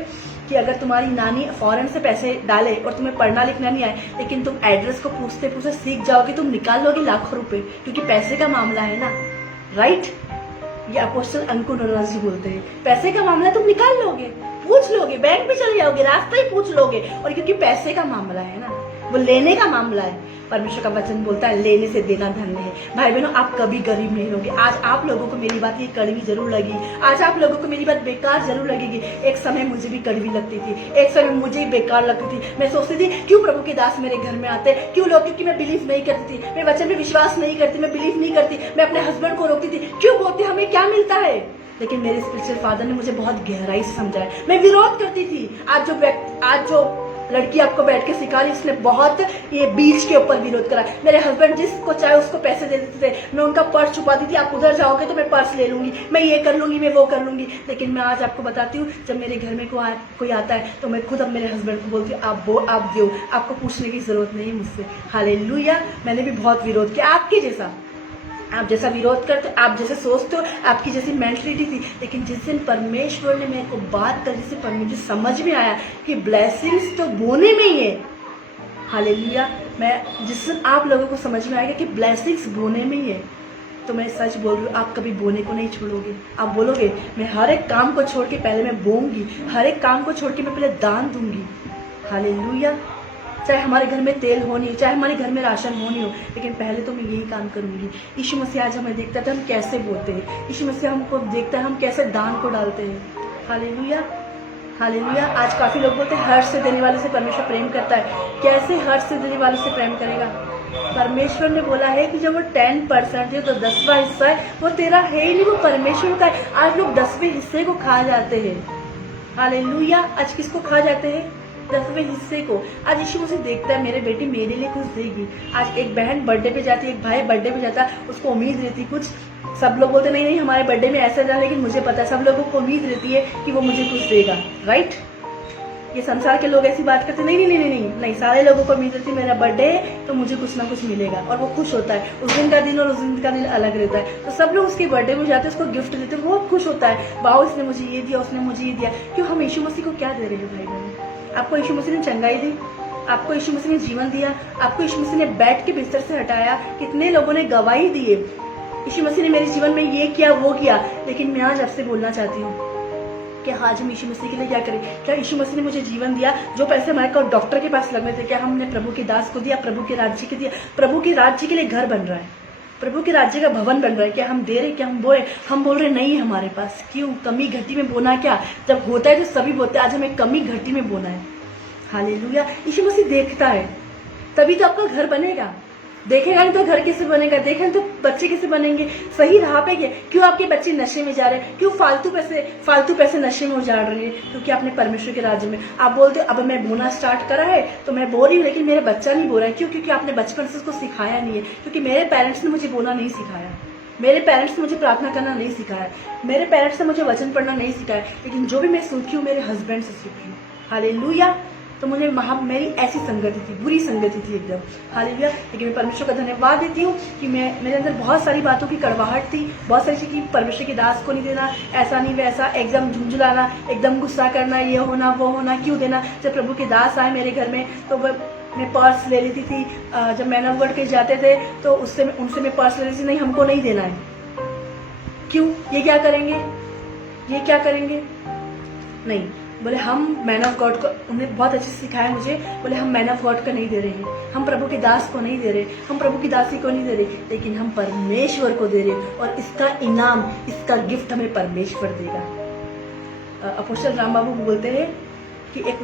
कि अगर तुम्हारी नानी फॉरेन से पैसे डाले और तुम्हें पढ़ना लिखना नहीं आए, लेकिन तुम एड्रेस को पूछते पूछते सीख जाओगे, तुम निकाल लोगे लाखों रुपए, क्योंकि पैसे का मामला है ना, राइट? ये अपोस्टल अंकुना जी बोलते हैं पैसे का मामला तुम निकाल लोगे, पूछ लोगे, बैंक में चले जाओगे, रास्ता ही पूछ लोगे, और क्योंकि पैसे का मामला है ना, वो लेने का मामला है। परमेश्वर का वचन बोलता है लेने से देना धन्य है। भाई बहनों, आप कभी गरीब नहीं होगे। आज आप लोगों को मेरी बात ये कड़वी जरूर लगी, आज आप लोगों को मेरी बात बेकार जरूर लगेगी। एक समय मुझे भी कड़वी लगती थी, एक समय मुझे भी बेकार लगती थी। मैं सोचती थी क्यों प्रभु के दास मेरे घर में आते, क्यों लोग, क्योंकि मैं बिलीव नहीं करती थी, मैं वचन में विश्वास नहीं करती, मैं बिलीव नहीं करती, मैं अपने हस्बैंड को रोकती थी, क्यों बोलते हमें क्या मिलता है। लेकिन मेरे स्पिरिचुअल फादर ने मुझे बहुत गहराई से समझाया। मैं विरोध करती थी। आज जो लड़की आपको बैठ के सिखा रही, उसने बहुत ये बीच के ऊपर विरोध करा। मेरे हस्बैंड जिसको चाहे उसको पैसे दे देते थे, मैं उनका पर्स छुपाती थी, आप उधर जाओगे तो मैं पर्स ले लूंगी, मैं ये कर लूंगी, मैं वो कर लूंगी। लेकिन मैं आज आपको बताती हूँ, जब मेरे घर में कोई आता है तो मैं खुद अब मेरे हस्बैंड को बोलती हूँ आप दो, आपको पूछने की जरूरत नहीं मुझसे। हालेलुया। मैंने भी बहुत विरोध किया आपके जैसा, आप जैसा विरोध करते हो, आप जैसे सोचते हो, आपकी जैसी मेंटलिटी थी। लेकिन जिस दिन परमेश्वर ने मेरे को बात कर, जिससे मुझे समझ में आया कि ब्लेसिंग्स तो बोने में ही है। हालेलुया। मैं जिस दिन आप लोगों को समझ में आएगा कि ब्लेसिंग्स बोने में ही है, तो मैं सच बोल रही हूँ, आप कभी बोने को नहीं छोड़ोगे। आप बोलोगे मैं हर एक काम को छोड़ के पहले मैं बोऊंगी, हर एक काम को छोड़ के मैं पहले दान दूंगी। हालेलुया। चाहे हमारे घर में तेल हो नहीं, चाहे हमारे घर में राशन हो नहीं हो, लेकिन पहले तो मैं यही काम करूंगी। यीशु मसीह आज हमें देखता था हम कैसे बोलते हैं, यीशु मसीह हमको देखता है हम कैसे दान को डालते हैं। हालेलुया। हालेलुया। आज काफी लोग बोलते हैं हर्ष से देने वाले से परमेश्वर प्रेम करता है। कैसे हर्ष से देने वाले से प्रेम करेगा? परमेश्वर ने बोला है कि जब वो 10% है तो 10वां हिस्सा है वो तेरा है ही नहीं, वो परमेश्वर का है। आज लोग 10वें हिस्से को खा जाते हैं। हालेलुया। आज किसको खा जाते हैं? 10वें हिस्से को। आज यीशु मसीह देखता है मेरे बेटी मेरे लिए कुछ देगी। आज एक बहन बर्थडे पे जाती है, एक भाई बर्थडे पे जाता है, उसको उम्मीद रहती कुछ, सब लोग बोलते नहीं हमारे बर्थडे में ऐसा था, लेकिन मुझे पता है सब लोगों को उम्मीद रहती है कि वो मुझे कुछ देगा, राइट? ये संसार के लोग ऐसी बात करते नहीं, सारे लोगों को उम्मीद रहती है मेरा बर्थडे है तो मुझे कुछ ना कुछ मिलेगा, और वो खुश होता है। उस दिन का दिन और उस दिन का दिन अलग रहता है, तो सब लोग उसके बर्थडे में जाते हैं, उसको गिफ्ट देते हैं, वो खुश होता है, वाह इसने मुझे ये दिया, उसने मुझे ये दिया। क्यों? हम यीशु मसीह को क्या दे रहे हैं भाई बहन? आपको यीशु मसीह ने चंगाई दी, आपको यीशु मसीह ने जीवन दिया, आपको यीशु मसीह ने बेड के बिस्तर से हटाया। कितने लोगों ने गवाही दी है यीशु मसीह ने मेरे जीवन में ये किया वो किया। लेकिन मैं आज आपसे बोलना चाहती हूँ कि आज हम यीशु मसीह के लिए क्या करें? क्या यीशु मसीह ने मुझे जीवन दिया? जो पैसे हमारे को डॉक्टर के पास लगने थे, क्या हमने प्रभु के दास को दिया? प्रभु के राज्य के दिया? प्रभु के राज्य के लिए घर बन रहा है, प्रभु के राज्य का भवन बन रहा है, क्या हम दे रहे? क्या हम बोल रहे नहीं हमारे पास? क्यों? कमी घटी में बोना क्या? जब होता है तो सभी बोलते हैं, आज हमें कमी घटी में बोना है। हालेलुया। यीशु मसीह देखता है, तभी तो आपका घर बनेगा। देखेगा नहीं तो घर कैसे बनेगा? देखेगा नहीं तो बच्चे कैसे बनेंगे? सही राह पे गए। क्यों आपके बच्चे नशे में जा रहे हैं? क्यों फालतू पैसे नशे में उजाड़ रहे हैं? क्योंकि आपने परमेश्वर के राज्य में, आप बोलते हो अब मैं बोना स्टार्ट करा है तो मैं बोल रही हूँ, लेकिन मेरा बच्चा नहीं बोल रहा है। क्यों? क्योंकि आपने बचपन से उसको सिखाया नहीं है। क्योंकि मेरे पेरेंट्स ने मुझे बोलना नहीं सिखाया, मेरे पेरेंट्स ने मुझे प्रार्थना करना नहीं सिखाया, मेरे पेरेंट्स ने मुझे वचन पढ़ना नहीं सिखाया। लेकिन जो भी मैं सीखी हूँ मेरे हस्बैंड से सीखी हूँ। हालेलुया। तो मुझे मेरी ऐसी संगति थी, बुरी संगति थी एकदम। हालेलुया। लेकिन मैं परमेश्वर का धन्यवाद देती हूँ कि मेरे अंदर बहुत सारी बातों की कड़वाहट थी, बहुत सारी चीज़ की, परमेश्वर के दास को नहीं देना, ऐसा नहीं वैसा, एकदम झुंझुलाना, एकदम गुस्सा करना, ये होना वो होना, क्यों देना? जब प्रभु के दास आए मेरे घर में तो मैं पर्स ले लेती थी। जब मैन ऑफ गॉड के जाते थे तो उनसे मैं पर्स ले लेती थी, नहीं हमको नहीं देना है। क्यों? ये क्या करेंगे? ये क्या करेंगे? नहीं, बोले हम मैन ऑफ गॉड को, उन्हें बहुत अच्छे से सिखाया मुझे, बोले हम मैन ऑफ गॉड को नहीं दे रहे हैं, हम प्रभु के दास को नहीं दे रहे, हम प्रभु की दासी को नहीं दे रहे, लेकिन हम परमेश्वर को दे रहे, और इसका इनाम, इसका गिफ्ट हमें परमेश्वर देगा। अपोस्टल राम बाबू बोलते हैं कि एक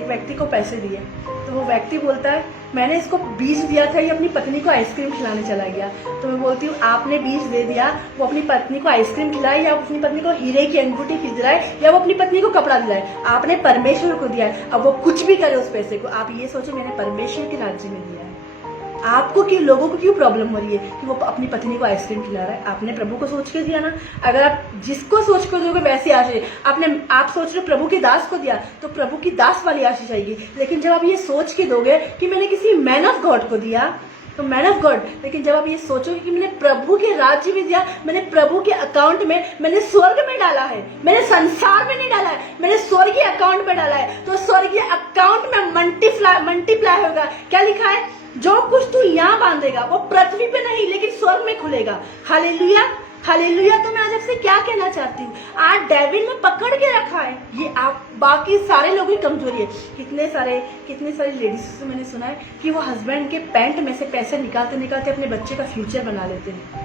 व्यक्ति को पैसे दिए, तो वो व्यक्ति बोलता है मैंने इसको बीज दिया था, ये अपनी पत्नी को आइसक्रीम खिलाने चला गया। तो मैं बोलती हूँ आपने बीज दे दिया, वो अपनी पत्नी को आइसक्रीम खिलाए, या अपनी पत्नी को हीरे की अंगूठी खिलाए, या वो अपनी पत्नी को कपड़ा दिलाए? आपने परमेश्वर को दिया है। अब वो कुछ भी करे उस पैसे को, आप ये सोचो मैंने परमेश्वर के राज्य में दिया है। आपको क्यों, लोगों को क्यों प्रॉब्लम हो रही है कि वो अपनी पत्नी को आइसक्रीम खिला रहा है? आपने प्रभु को सोच के दिया ना। अगर आप जिसको सोच के दोगे वैसी आशीष, आप सोच रहे हो प्रभु के दास को दिया तो प्रभु की दास वाली आशीष आएगी। लेकिन जब आप ये सोच के दोगे कि मैंने किसी मैन ऑफ गॉड को दिया तो मैन ऑफ गॉड, लेकिन जब आप ये सोचोगे कि मैंने प्रभु के राज्य में दिया, मैंने प्रभु के अकाउंट में, मैंने स्वर्ग में डाला है, मैंने संसार में नहीं डाला है, मैंने स्वर्गीय अकाउंट में डाला है, तो स्वर्गीय अकाउंट में मल्टीप्लाई होगा। क्या लिखा है? जो कुछ तू यहाँ बांधेगा वो पृथ्वी पे नहीं लेकिन स्वर्ग में खुलेगा। Hallelujah, hallelujah. तो मैं आज आपसे क्या कहना चाहती हूँ, आज डेविल में पकड़ के रखा है, ये आप बाकी सारे लोगों की कमजोरी है। कितने सारे लेडीज से मैंने सुना है कि वो हस्बैंड के पैंट में से पैसे निकालते निकालते अपने बच्चे का फ्यूचर बना लेते हैं।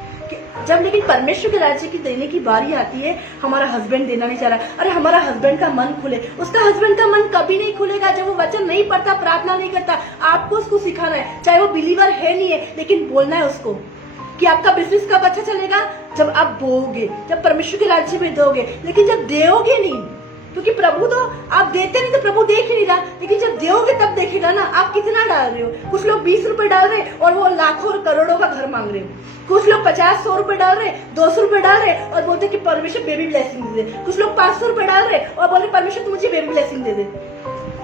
जब लेकिन परमेश्वर के राज्य की देने की बारी आती है, हमारा हस्बैंड देना नहीं चाह रहा, अरे हमारा हस्बैंड का मन खुले। उसका हस्बैंड का मन कभी नहीं खुलेगा जब वो वचन नहीं पढ़ता, प्रार्थना नहीं करता। आपको उसको सिखाना है, चाहे वो बिलीवर है नहीं है, लेकिन बोलना है उसको कि आपका बिजनेस कब अच्छा चलेगा, जब आप बोओगे, जब परमेश्वर के राज्य में दोगे। लेकिन जब दोगे नहीं, क्योंकि प्रभु तो आप देते नहीं तो प्रभु देख ही नहीं रहा, लेकिन जब दोगे तब देखेगा ना आप कितना डाल रहे हो। कुछ लोग 20 रुपए डाल रहे और वो लाखों और करोड़ों का घर मांग रहे हो। कुछ लोग 50-100 रुपए डाल रहे, 200 रुपए डाल रहे और बोलते कि परमेश्वर बेबी ब्लेसिंग दे दे। कुछ लोग 500 रुपए डाल रहे और बोल रहे परमेश्वर तू मुझे बेबी ब्लेसिंग दे दे।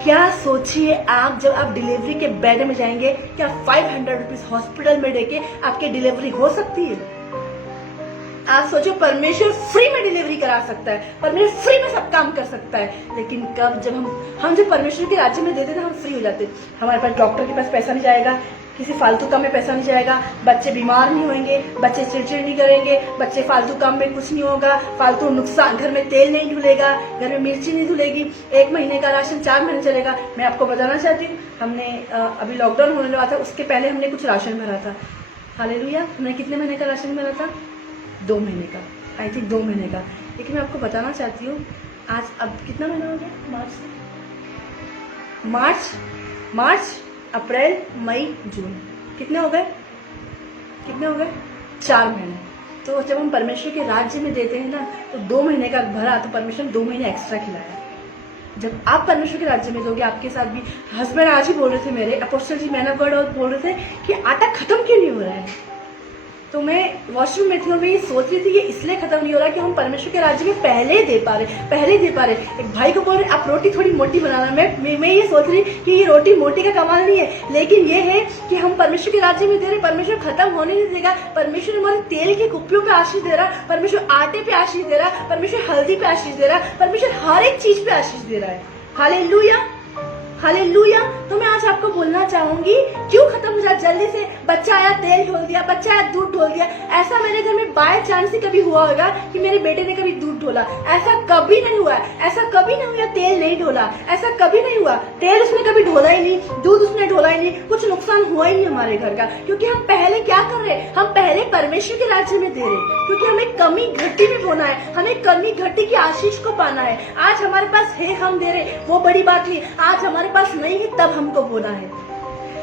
क्या सोचिए आप, जब आप डिलीवरी के बेड में जाएंगे, क्या 500 रुपीज हॉस्पिटल में देके आपकी डिलीवरी हो सकती है? आप सोचो, परमेश्वर फ्री में डिलीवरी करा सकता है, परमेश्वर फ्री में सब काम कर सकता है। लेकिन कब, जब हम जब परमेश्वर के राज्य में देते ना, हम फ्री हो जाते। हमारे पास डॉक्टर के पास पैसा नहीं जाएगा, किसी फालतू काम में पैसा नहीं जाएगा, बच्चे बीमार नहीं होंगे, बच्चे चिड़चिड़ नहीं करेंगे, बच्चे फालतू काम में कुछ नहीं होगा, फालतू नुकसान, घर में तेल नहीं धुलेगा, घर में मिर्ची नहीं धुलेगी, 1 महीने का राशन 4 महीने चलेगा। मैं आपको बताना चाहती हूँ, हमने अभी लॉकडाउन होने लगा था, उसके पहले हमने कुछ राशन भरा था। हालेलुया। हमने कितने महीने का राशन भरा था? 2 महीने का, आई थिंक 2 महीने का। लेकिन मैं आपको बताना चाहती हूँ, आज अब कितना महीना हो गया? मार्च, अप्रैल, मई, जून, कितने हो गए? 4 महीने। तो जब हम परमेश्वर के राज्य में देते हैं ना, तो 2 महीने का भरा तो परमेश्वर 2 महीने एक्स्ट्रा खिलाया। जब आप परमेश्वर के राज्य में दोगे, आपके साथ भी हस्बैंड आज ही बोल रहे थे, मेरे apostle ji man of God बोल रहे थे कि आटा खत्म क्यों नहीं हो रहा है। तो मैं वॉशरूम में थी और मैं ये सोच रही थी कि इसलिए खत्म नहीं हो रहा कि हम परमेश्वर के राज्य में पहले दे पा रहे। एक भाई को बोल रहे आप रोटी थोड़ी मोटी बनाना। मैं ये सोच रही कि ये रोटी मोटी का कमाल नहीं है, लेकिन ये है कि हम परमेश्वर के राज्य में दे रहे, परमेश्वर खत्म होने नहीं देगा। परमेश्वर हमारे तेल के कुप्पियों पे आशीष दे रहा, परमेश्वर आटे पे आशीष दे रहा, परमेश्वर हल्दी पे आशीष दे रहा, परमेश्वर हर एक चीज पे आशीष दे रहा है। Hallelujah, hallelujah. तो मैं आज आपको बोलना चाहूंगी, क्यों खत्म हो जाए जल्दी से? बच्चा आया तेल ढोल दिया, बच्चा आया दूध ढोल दिया। ऐसा मेरे घर में बाय चांस ही कभी हुआ होगा कि मेरे बेटे ने कभी दूध ढोला? ऐसा कभी नहीं हुआ, ऐसा कभी नहीं हुआ तेल नहीं ढोला, ऐसा कभी नहीं हुआ। तेल उसने कभी ढोला ही नहीं, दूध उसने ढोला ही नहीं, कुछ नुकसान हुआ ही नहीं हमारे घर का। क्योंकि हम पहले क्या कर रहे हैं? हम पहले परमेश्वर के राज्य में दे रहे, क्योंकि हमें कमी घटी में बोना है, हमें कमी घटी की आशीष को पाना है। आज हमारे पास है, हम दे रहे, वो बड़ी बात नहीं। आज हमारे पास नहीं है, तब हमको बोना है।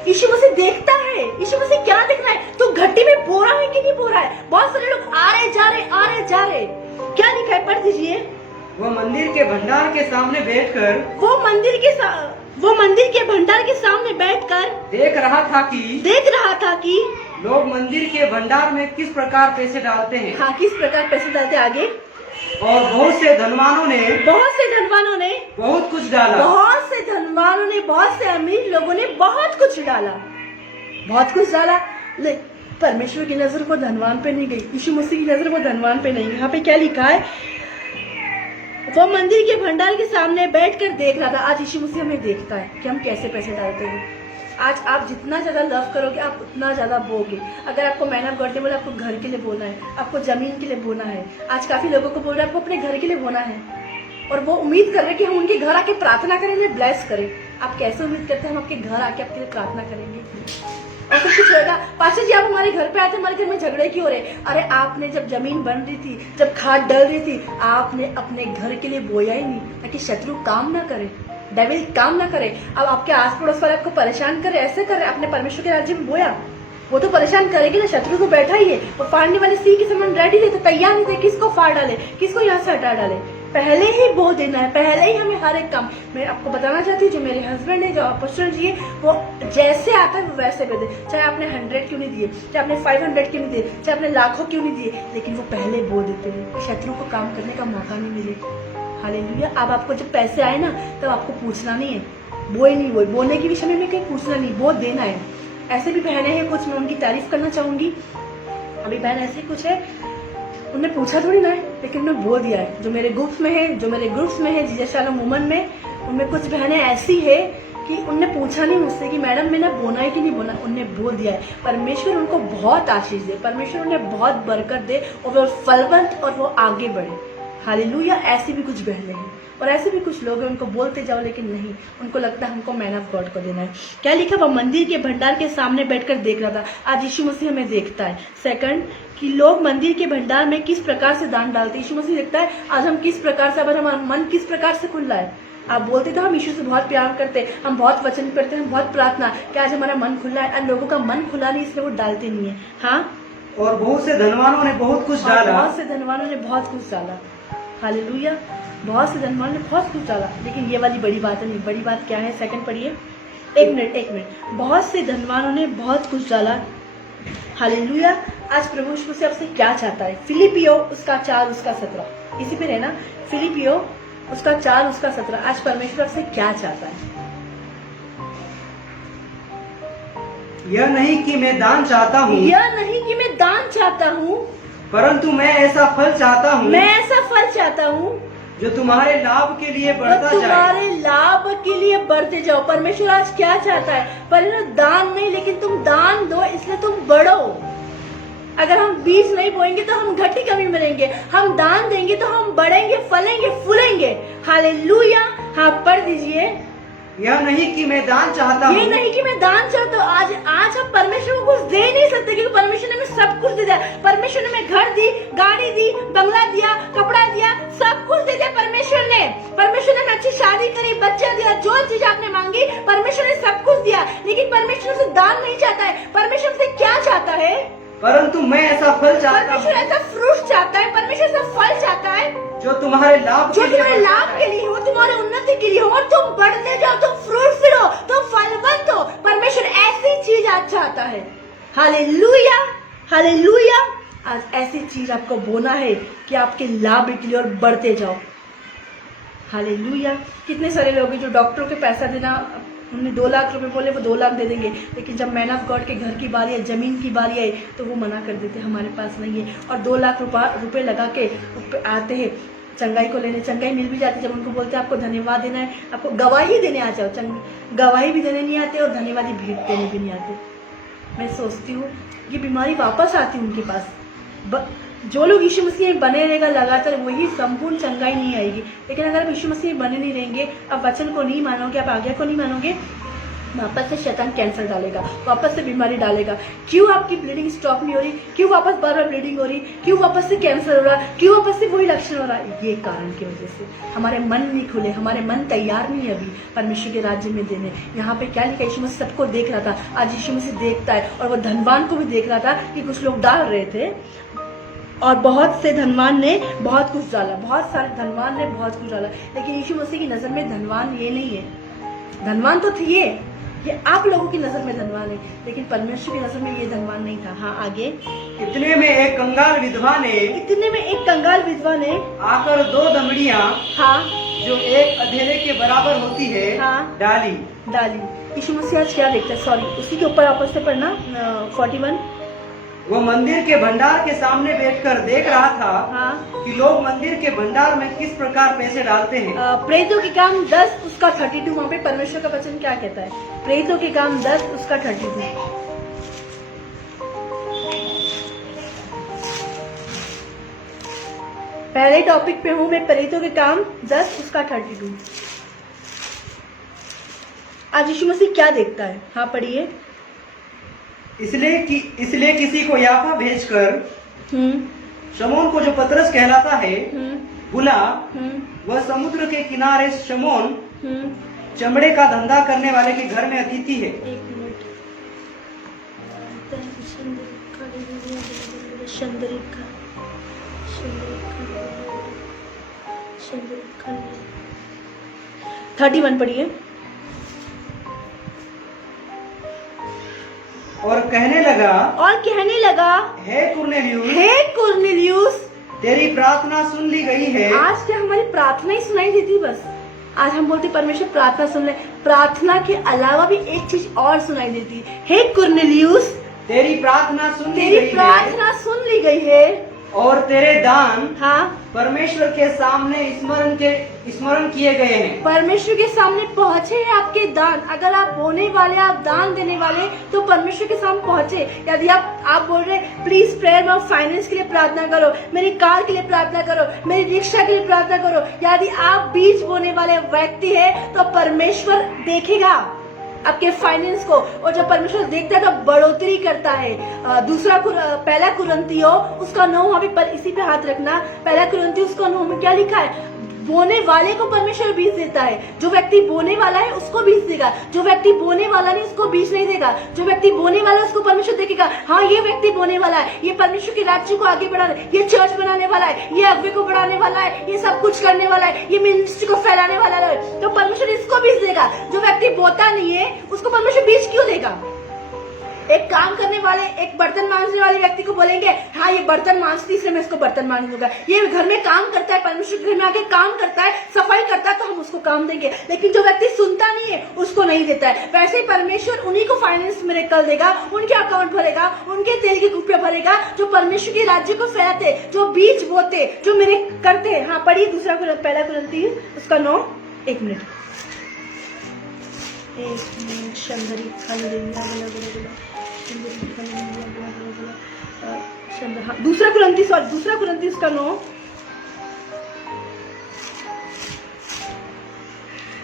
यीशु मसीह देखता है, यीशु मसीह क्या देखना है? तो घटी में बो रहा है कि नहीं बो रहा है? बहुत सारे लोग आ रहे जा रहे। क्या लिखा है? पढ़ दीजिए। वो मंदिर के भंडार के सामने बैठकर वो मंदिर के भंडार के सामने बैठकर देख रहा था कि लोग मंदिर के भंडार में किस प्रकार पैसे डालते हैं। हाँ, किस प्रकार पैसे डालते हैं। आगे। और बहुत से धनवानों ने बहुत कुछ डाला। बहुत से अमीर लोगों ने बहुत कुछ डाला। ले, परमेश्वर की नजर वो धनवान पे नहीं गई, यीशु मसीह की नजर वो धनवान पे नहीं। यहाँ पे क्या लिखा है? वो मंदिर के भंडार के सामने बैठकर देख रहा था। आज यीशु मसीह हमें देखता है कि हम कैसे पैसे डालते हैं। आज आप जितना ज्यादा लव करोगे, आप उतना ज्यादा बोगे। अगर आपको मैन ऑफ गॉड ने बोला आपको घर के लिए बोना है, आपको जमीन के लिए बोना है। आज काफी लोगों को बोल रहे हैं आपको अपने घर के लिए बोना है, और वो उम्मीद कर रहे हैं कि हम उनके घर आके प्रार्थना करें, उन्हें ब्लेस करें। आप कैसे उम्मीद करते हैं हम आपके घर आके आपके लिए प्रार्थना करेंगे? और सब कुछ होगा। पास्टर जी आप हमारे घर पे आते, हमारे घर में झगड़े क्यों हो रहे? अरे आपने जब जमीन बन रही थी, जब खाद डल रही थी, आपने अपने घर के लिए बोया ही नहीं, ताकि शत्रु काम ना करे, डेविल काम ना करे। अब आपके आस पड़ोस वाले आपको परेशान करे, ऐसे करे, आपने परमेश्वर के राज्य में बोया, वो तो परेशान करेगी ना। शत्रु को बैठा ही है, वो फाड़ने वाले सिंह के समान रेडी थे, तो तैयार नहीं थे, किसको फाड़ डाले, किसको यहाँ से हटा डाले। पहले ही बो देना है, पहले ही हमें हर एक काम। मैं आपको बताना चाहती हूँ, जो मेरे हस्बैंड है, जो अपोस्टल जी है, वो जैसे आता है वो वैसे दे दे। चाहे आपने 100 क्यों नहीं दिए, चाहे आपने 500 क्यों नहीं दिए, चाहे आपने लाखों क्यों नहीं दिए, लेकिन वो पहले बो देते हैं, शत्रु को काम करने का मौका नहीं मिले। हालेलुया। अब आपको जब पैसे आए ना, तब आपको पूछना नहीं है, बोए नहीं बोए, बोने के विषय में कहीं पूछना नहीं, बो देना है। ऐसे भी बहनें हैं कुछ, मैं उनकी तारीफ करना चाहूंगी। अभी बहन ऐसे कुछ है, उनने पूछा थोड़ी ना है, लेकिन उन्होंने बोल दिया है। जो मेरे ग्रुप्स में है जीजा शालोम वुमन में, उनमें कुछ बहनें ऐसी है कि उनने पूछा नहीं मुझसे कि मैडम मैंने बोना है कि नहीं बोना, उनने बोल दिया है। परमेश्वर उनको बहुत आशीष दे, परमेश्वर उन्हें बहुत बरकत दे, और वो फलवंत और वो आगे बढ़े। हालेलुया। ऐसी भी कुछ बहनें हैं और ऐसे भी कुछ लोग हैं, उनको बोलते जाओ लेकिन नहीं, उनको लगता है हमको मैन ऑफ गॉड को देना है। क्या लिखा, वह मंदिर के भंडार के सामने बैठकर देख रहा था। आज यीशु मसीह हमें देखता है। सेकंड, कि लोग मंदिर के भंडार में किस प्रकार से दान डालते हैं। यीशु मसीह देखता है आज हम किस प्रकार से, अब हमारा मन किस प्रकार से खुल रहा है। आप बोलते तो हम यीशु से बहुत प्यार करते, हम बहुत वचन करते हैं, हम बहुत प्रार्थना, कि आज हमारा मन खुला है। और लोगों का मन खुला नहीं, इसलिए वो डालते नहीं है। हाँ, और बहुत से धनवानों ने बहुत कुछ डाला। बहुत से धनवानों ने बहुत कुछ डाला। हालेलुया। बहुत से धनवानों ने बहुत कुछ डाला, लेकिन ये वाली बड़ी बात है नहीं। बड़ी बात क्या है, सेकंड पढ़िए। एक मिनट। बहुत से धनवानों ने बहुत कुछ डाला। हालेलुया। आज प्रभु यीशु मसीह आपसे क्या चाहता है। फिलिपियो उसका 4 उसका 17, इसी पे रहना। फिलिपियो उसका 4 उसका 17। आज परमेश्वर आपसे क्या चाहता है। यह नहीं कि मैं दान चाहता हूँ, यह नहीं कि मैं दान चाहता हूँ, परंतु मैं ऐसा फल चाहता हूँ, मैं ऐसा फल चाहता हूँ जो तुम्हारे लाभ के लिए बढ़ता जाए। तुम्हारे लाभ के लिए बढ़ते जाओ। परमेश्वर आज क्या चाहता है, परमेश्वर दान नहीं, लेकिन तुम दान दो, इसलिए तुम बढ़ो। अगर हम बीज नहीं बोएंगे तो हम घटी कमी मिलेंगे, हम दान देंगे तो हम बढ़ेंगे, फलेंगे, फूलेंगे। हालेलुया। हाँ, पढ़ दीजिए। यह नहीं कि मैं दान चाहता हूँ, ये नहीं कि मैं दान चाहता हूँ। आज हम परमेश्वर को कुछ दे नहीं सकते, क्योंकि परमेश्वर ने हमें सब कुछ दे दिया। परमेश्वर ने हमें घर दी, गाड़ी दी, बंगला दिया, कपड़ा दिया, सब कुछ दे दिया परमेश्वर ने। परमेश्वर ने हमें अच्छी शादी करी, बच्चा दिया, जो चीज आपने मांगी परमेश्वर ने सब कुछ दिया। लेकिन परमेश्वर से दान नहीं चाहता है। परमेश्वर से क्या चाहता है, परंतु मैं ऐसा फल चाहता हूँ, परमेश्वर ऐसा फ्रूट चाहता है, परमेश्वर ऐसा फल चाहता है जो तुम्हारे लाभ जो तुम्हारे लाभ के लिए हो, तुम्हारे उन्नति के लिए हो, और तुम बढ़ते जाओ, तुम फ्रूटफुल हो, तुम फलवंत हो। परमेश्वर ऐसी चीज आज चाहता है। हालेलुया। हालेलुया। आज ऐसी चीज आपको बोना है कि आपके लाभ के लिए और बढ़ते जाओ। हालेलुया। कितने सारे लोग हैं जो डॉक्टरों के पैसा देना, उन्होंने 2 लाख रुपए बोले, वो 2 लाख दे देंगे, लेकिन जब मैन ऑफ गॉड के घर की बारी है, जमीन की बारी है, तो वो मना कर देते हमारे पास नहीं है। और 2 लाख रुपए लगा के आते हैं चंगाई को लेने। चंगाई मिल भी जाती है, जब उनको बोलते हैं आपको धन्यवाद देना है, आपको गवाही देने आ जाओ, गवाही भी देने नहीं आते और धन्यवादी भेंट देने भी नहीं आते। मैं सोचती हूँ ये बीमारी वापस आती है उनके पास। जो लोग यीशु मसीह में बने रहेगा लगातार, वही संपूर्ण चंगाई नहीं आएगी। लेकिन अगर आप यीशु मसीह में बने नहीं रहेंगे, आप वचन को नहीं मानोगे, आप आज्ञा को नहीं मानोगे, वापस से शैतान कैंसर डालेगा, वापस से बीमारी डालेगा। क्यों आपकी ब्लीडिंग स्टॉप नहीं हो रही, क्यों वापस बार बार ब्लीडिंग हो रही, क्यों वापस से कैंसर हो रहा, क्यों वापस से वही लक्षण हो रहा है। ये कारण की वजह से हमारे मन नहीं खुले, हमारे मन तैयार नहीं है अभी परमेश्वर के राज्य में देने। यहाँ पे क्या लिखा, यीशु मसीह सबको देख रहा था, आज यीशु मसीह देखता है। और वो धनवान को भी देख रहा था कि कुछ लोग डाल रहे थे, और बहुत से धनवान ने बहुत कुछ डाला, बहुत सारे धनवान ने बहुत कुछ डाला। लेकिन यीशु मसीह की नजर में धनवान ये नहीं है। धनवान तो थे ये आप लोगों की नजर में धनवान है, लेकिन परमेश्वर की नजर में ये धनवान नहीं था। हाँ, आगे। इतने में एक कंगाल विधवा ने आकर 2 दमड़ियां, हाँ, जो एक अधेरे के बराबर होती है, हाँ, डाली। यीशु मसीह आज क्या देखता है, सॉरी उसी के ऊपर वापस से पढ़ना 41। वो मंदिर के भंडार के सामने बैठकर देख रहा था, हाँ, कि लोग मंदिर के भंडार में किस प्रकार पैसे डालते हैं। प्रेरितों के काम 10 उसका 32। वहाँ पे परमेश्वर का वचन क्या कहता है, प्रेरितों के काम 10 उसका 32। पहले टॉपिक पे हूँ मैं, प्रेरितों के काम 10 उसका 32। आज यीशु मसीह क्या देखता है, हाँ पढ़िए। इसलिए किसी को याफा भेजकर शमौन को, जो पतरस कहलाता है, बुला। वह समुद्र के किनारे शमौन चमड़े का धंधा करने वाले के घर में अतिथि है। एक मिनट। 31 पढ़िए। और कहने लगा, हे कुरनेलियुस, तेरी प्रार्थना सुन ली गई है। आज क्या हमारी प्रार्थना ही सुनाई देती बस? आज हम बोलते परमेश्वर प्रार्थना सुन ले, प्रार्थना के अलावा भी एक चीज और सुनाई देती है। हे कुरनेलियुस, तेरी प्रार्थना सुन ली गई है और तेरे दान हाँ, परमेश्वर के सामने स्मरण किए गए हैं। परमेश्वर के सामने पहुंचे हैं आपके दान। अगर आप बोने वाले, आप दान देने वाले, तो परमेश्वर के सामने पहुंचे। यदि आप बोल रहे प्लीज प्रेयर में फाइनेंस के लिए प्रार्थना करो, मेरी कार के लिए प्रार्थना करो, मेरी रिक्शा के लिए प्रार्थना करो, यदि आप बीज बोने वाले व्यक्ति है तो परमेश्वर देखेगा आपके फाइनेंस को। और जब परमेश्वर देखता है तो बढ़ोतरी करता है। पहला कुरिन्थियों उसका 9 वहाँ पे इसी पे हाथ रखना। पहला कुरिन्थियों उसका 9 में क्या लिखा है? बोने वाले को परमेश्वर बीज देता है। जो व्यक्ति बोने वाला है उसको बीज देगा, जो व्यक्ति बोने वाला नहीं उसको बीज नहीं देगा। जो व्यक्ति बोने वाला है उसको परमेश्वर देखेगा, हाँ ये व्यक्ति बोने वाला है, ये परमेश्वर के राज्य को आगे बढ़ाने, ये चर्च बनाने वाला है, ये अगुवे को बढ़ाने वाला है, ये सब कुछ करने वाला है, ये मिनिस्ट्री को फैलाने वाला है, तो परमेश्वर इसको बीज देगा। जो व्यक्ति बोता नहीं है उसको परमेश्वर बीज क्यों देगा? एक काम करने वाले, एक बर्तन मांजने वाले व्यक्ति को बोलेंगे हाँ ये बर्तन मांजती इसलिए मैं इसको बर्तन मांज दूंगा। ये घर में काम करता है, परमेश्वर के घर में आके काम करता है, सफाई करता है, तो हम उसको काम देंगे। लेकिन जो व्यक्ति सुनता नहीं है उसको नहीं देता है। वैसे ही परमेश्वर उन्हीं को फाइनेंस मिरेकल देगा, उनके अकाउंट भरेगा, उनके तेल के रुपये भरेगा, जो परमेश्वर के राज्य को फैलाते, जो बीज बोते, जो मेरे करते। हाँ पढ़िए पहला कुरिन्थियों उसका 9। एक मिनट शंदरी दूसरा कुरिन्थियों उसका 9।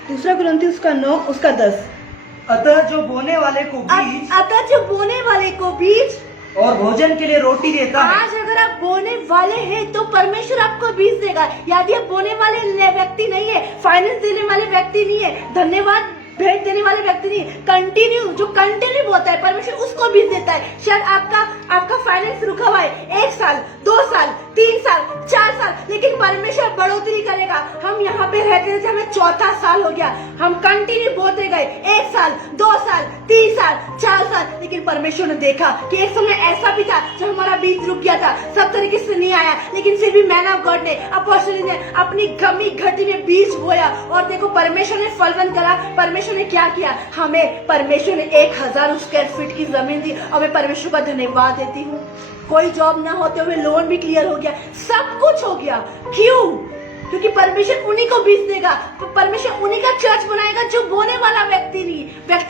दूसरा कुरिन्थियों उसका 9 उसका 10। अतः जो बोने वाले को बीज और भोजन के लिए रोटी देता है। आज अगर आप बोने वाले हैं तो परमेश्वर आपको बीज देगा। यदि आप बोने वाले व्यक्ति नहीं है, फाइनेंस देने वाले व्यक्ति नहीं है, धन्यवाद भेंट देने वाले व्यक्ति नहीं, जो कंटिन्यू बोता है परमेश्वर उसको बीज देता है। शायद आपका फाइनेंस रुका हुआ है 1 साल, 2 साल, 3 साल, 4 साल, लेकिन परमेश्वर बढ़ोतरी करेगा। हम यहाँ पे रहते थे, हमें 4था साल हो गया, हम कंटिन्यू बोते गए 1 साल, 2 साल, 3 साल, 4 साल, लेकिन परमेश्वर ने देखा कि एक समय ऐसा भी था जब हमारा बीज रुक गया था, सब तरीके से नहीं आया, लेकिन फिर भी मैन ऑफ गॉड ने, अपोस्टल ने अपनी कमी घटी में बीज बोया और देखो परमेश्वर ने फलवंत करा। परमेश्वर ने क्या किया? हमें परमेश्वर ने 1000 स्क्वायर फीट की जमीन दी और मैं परमेश्वर का धन्यवाद देती हूँ। कोई जॉब ना होते हुए लोन भी क्लियर हो गया, सब कुछ हो गया। क्यों? क्योंकि परमेश्वर उन्हीं को बीज देगा, तो परमेश्वर उन्हीं का चर्च बनाएगा जो बोने वाला व्यक्ति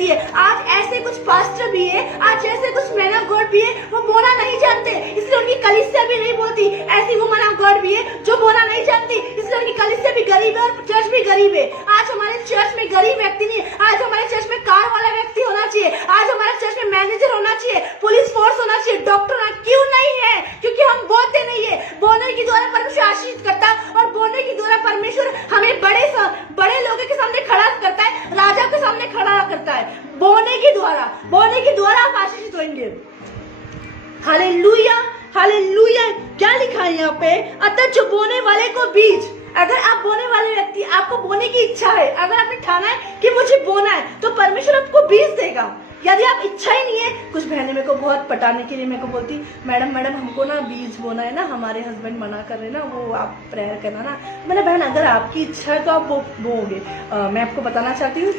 है। आज ऐसे कुछ पास्टर भी है, आज ऐसे कुछ मैन ऑफ गॉड भी है, वो बोना नहीं जानते, इसलिए उनकी कलीसिया भी नहीं बोलती। ऐसी वुमन ऑफ गॉड भी है जो बोना नहीं जानती, इसलिए उनकी कलीसिया भी गरीब है और चर्च भी गरीब है। आज हमारे चर्च में गरीब व्यक्ति नहीं, आज हमारे चर्च में कार वाला व्यक्ति होना चाहिए, आज हमारे चर्च में मैनेजर होना चाहिए, पुलिस फोर्स होना चाहिए, डॉक्टर क्यों नहीं है? क्योंकि हम बोलते नहीं है। बोलने के द्वारा परमेश्वर आशीष करता और बोलने के द्वारा परमेश्वर हमें बड़े लोगों के सामने खड़ा करता है, राजा के सामने खड़ा करता है। बोलने के द्वारा आप आशीषित होंगे। Hallelujah, hallelujah. क्या लिखा है यहाँ पे? अतः जो बोने वाले को बीज। अगर आप बोने वाले व्यक्ति, आपको बोने की इच्छा है, अगर आपने ठाना है कि मुझे बोना है, तो परमेश्वर आपको बीज देगा। यदि आप इच्छा ही नहीं है, कुछ बहनें मेरे को बहुत पटाने के लिए मेरे को बोलती, मैडम हमको ना बीज बोना है ना, हमारे हस्बैंड मना कर रहे ना, वो आप प्रेयर करना ना। मैंने बहन अगर आपकी इच्छा है तो आप बोओगे। मैं आपको बताना चाहती हूँ,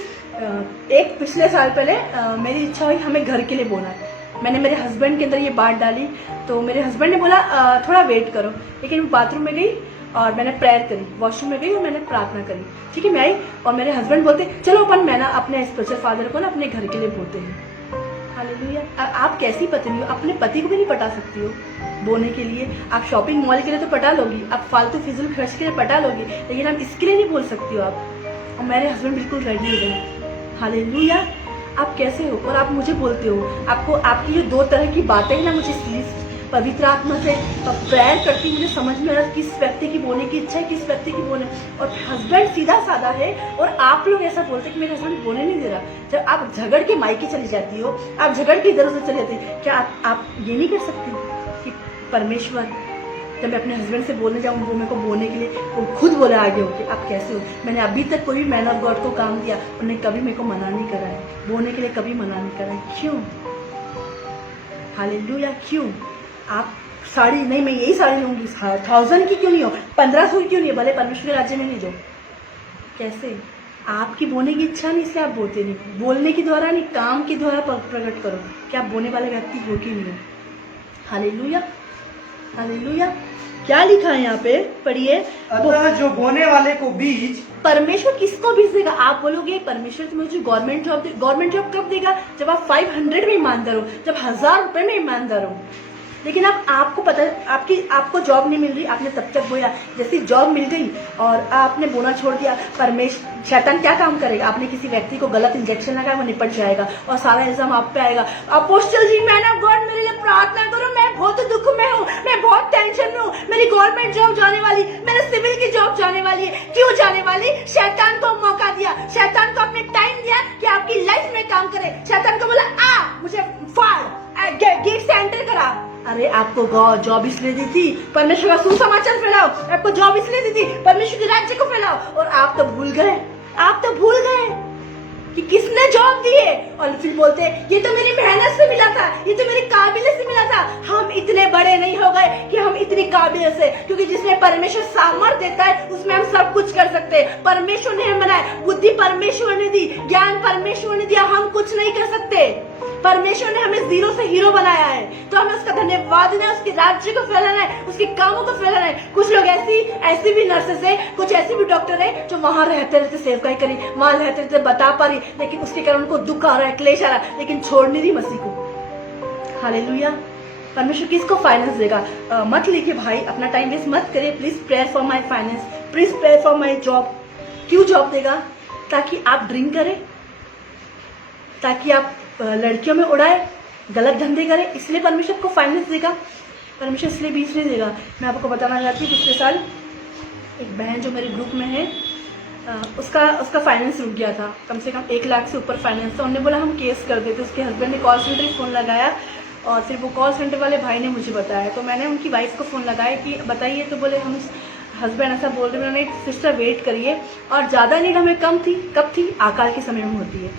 एक पिछले साल पहले मेरी इच्छा हुई हमें घर के लिए बोना है। मैंने मेरे हस्बैंड के अंदर ये बात डाली, तो मेरे हस्बैंड ने बोला थोड़ा वेट करो। लेकिन बाथरूम में गई और मैंने प्रेयर करी, वॉशरूम में गई और मैंने प्रार्थना करी। ठीक है, मैं आई और मेरे हस्बैंड बोलते चलो अपन मैं ना अपने स्पिरिचुअल फादर को ना अपने घर के लिए बोलते हैं। हालेलुया। आप कैसी पत्नी हो, अपने पति को भी नहीं पटा सकती हो बोने के लिए। आप शॉपिंग मॉल के लिए तो पटा लोगी, आप फालतू फिजूल खर्च के लिए पटा लोगी, लेकिन आप इसके लिए नहीं बोल सकती हो आप। और मेरे हस्बैंड बिल्कुल रेडी हो गए। हालेलुया। आप कैसे हो और आप मुझे बोलते हो। आपको आपकी जो 2 तरह की बातें हैं ना, मुझे पवित्र आत्मा से प्रेयर करती मुझे समझ में आ रहा किस व्यक्ति की बोने की इच्छा है, किस व्यक्ति की बोने। और हस्बैंड सीधा साधा है और आप लोग ऐसा बोलते हैं कि मेरे हस्बैंड बोने नहीं दे रहा। जब आप झगड़ के मायके चली जाती हो, आप झगड़ के इधर उधर चले जाते हैं, क्या आप ये नहीं कर सकती कि परमेश्वर जब मैं अपने हस्बैंड से बोलने जाऊँ, वो मेरे को बोलने के लिए वो खुद बोले आगे होके, आप कैसे हो। मैंने अभी तक कोई भी मैन ऑफ गॉड को काम दिया, उन्हें कभी मेरे को मना नहीं करा है, बोलने के लिए कभी मना नहीं करा है। क्यों? हालेलुया। क्यों? आप साड़ी नहीं, मैं यही साड़ी लूँगी, 1000 की क्यों नहीं हो, 1500 की क्यों नहीं हो, भले परमेश्वर के राज्य में नहीं दो। कैसे? आपकी बोलने की इच्छा नहीं, इसलिए आप बोलते नहीं। बोलने के द्वारा नहीं, काम के द्वारा प्रकट करो कि आप बोलने वाले व्यक्ति हो कि नहीं हो। Hallelujah, hallelujah. क्या लिखा है यहाँ पे, पढ़िए। अतः जो बोने वाले को बीज, परमेश्वर किसको बीज देगा? आप बोलोगे परमेश्वर तुम्हें मुझे गवर्नमेंट जॉब दे। गवर्नमेंट जॉब कब देगा? जब आप 500 में ईमानदार हो, जब 1000 रुपए में ईमानदार हो। लेकिन अब आपको पता है आपको जॉब नहीं मिल रही, आपने तब तक बोया, जैसे जॉब मिल गई और आपने बोना छोड़ दिया, शैतान क्या काम करेगा? आपने किसी व्यक्ति को गलत इंजेक्शन लगाया, वो निपट जाएगा और सारा इल्जाम आप पे आएगा। Apostle ji, man of God मेरे लिए प्रार्थना करो, मैं बहुत दुख में हूँ, मैं बहुत टेंशन में हूँ, मेरी गवर्नमेंट जॉब जाने वाली, मेरे सिविल की जॉब जाने वाली है। क्यों जाने वाली? शैतान को मौका दिया, शैतान को आपने टाइम दिया कि आपकी लाइफ में काम करे। शैतान को बोला मुझे फाड़, गेट से एंटर करा। अरे आपको जॉब इसलिए दी थी, परमेश्वर का सुसमाचार फैलाओ। आपको जॉब इसलिए दी थी, परमेश्वर के राज्य को फैलाओ। और आप तो भूल गए, कि किसने जॉब दी है। और फिर बोलते हैं ये तो मेरी मेहनत से मिला था, ये तो मेरी काबिलियत से मिला था। हम इतने बड़े नहीं हो गए कि हम इतनी काबिलियत से, क्योंकि जिसमें परमेश्वर सामर्थ्य देता है उसमें हम सब कुछ कर सकते हैं। परमेश्वर ने हमें बनाया, बुद्धि परमेश्वर ने दी, ज्ञान परमेश्वर ने दिया, हम कुछ नहीं कर सकते। परमेश्वर ने हमें जीरो से हीरो बनाया है, तो हमें उसका धन्यवाद देना है, उसके राज्य को फैलाना है, उसके कामों को फैलाना है। कुछ लोग ऐसी भी नर्सेस है, कुछ ऐसे भी डॉक्टर है जो वहां रहते रहते सेवकाई करी, वहां रहते रहते बता पा रही, लेकिन उसके कारण उनको दुख आ रहा है, क्लेश आ रहा है, लेकिन छोड़ नहीं रही मसीह को। हालेलुया। परमेश्वर किसको फाइनेंस देगा? मत लिखिए भाई, अपना टाइम वेस्ट मत करिए। Please prayer for my finance, please prayer for my job. क्यों जॉब देगा? ताकि आप ड्रिंक करें, ताकि आप लड़कियों में उड़ाए, गलत धंधे करें, इसलिए परमेश्वर को फाइनेंस देगा। परमेश्वर इसलिए बीच नहीं देगा। मैं आपको बताना चाहती हूँ, पिछले साल एक बहन जो मेरे ग्रुप में है, उसका फाइनेंस रुक गया था, कम से कम 1 लाख से ऊपर फाइनेंस था। उन्होंने बोला हम केस कर देते। उसके हस्बैंड ने कॉल सेंटर में फ़ोन लगाया और फिर वो कॉल सेंटर वाले भाई ने मुझे बताया, तो मैंने उनकी वाइफ को फ़ोन लगाया कि बताइए, तो बोले हम हस्बैंड ऐसा बोल रहे। मैंने सिस्टर वेट करिए, और ज़्यादा नीड हमें कब थी? आकाल के समय में होती है,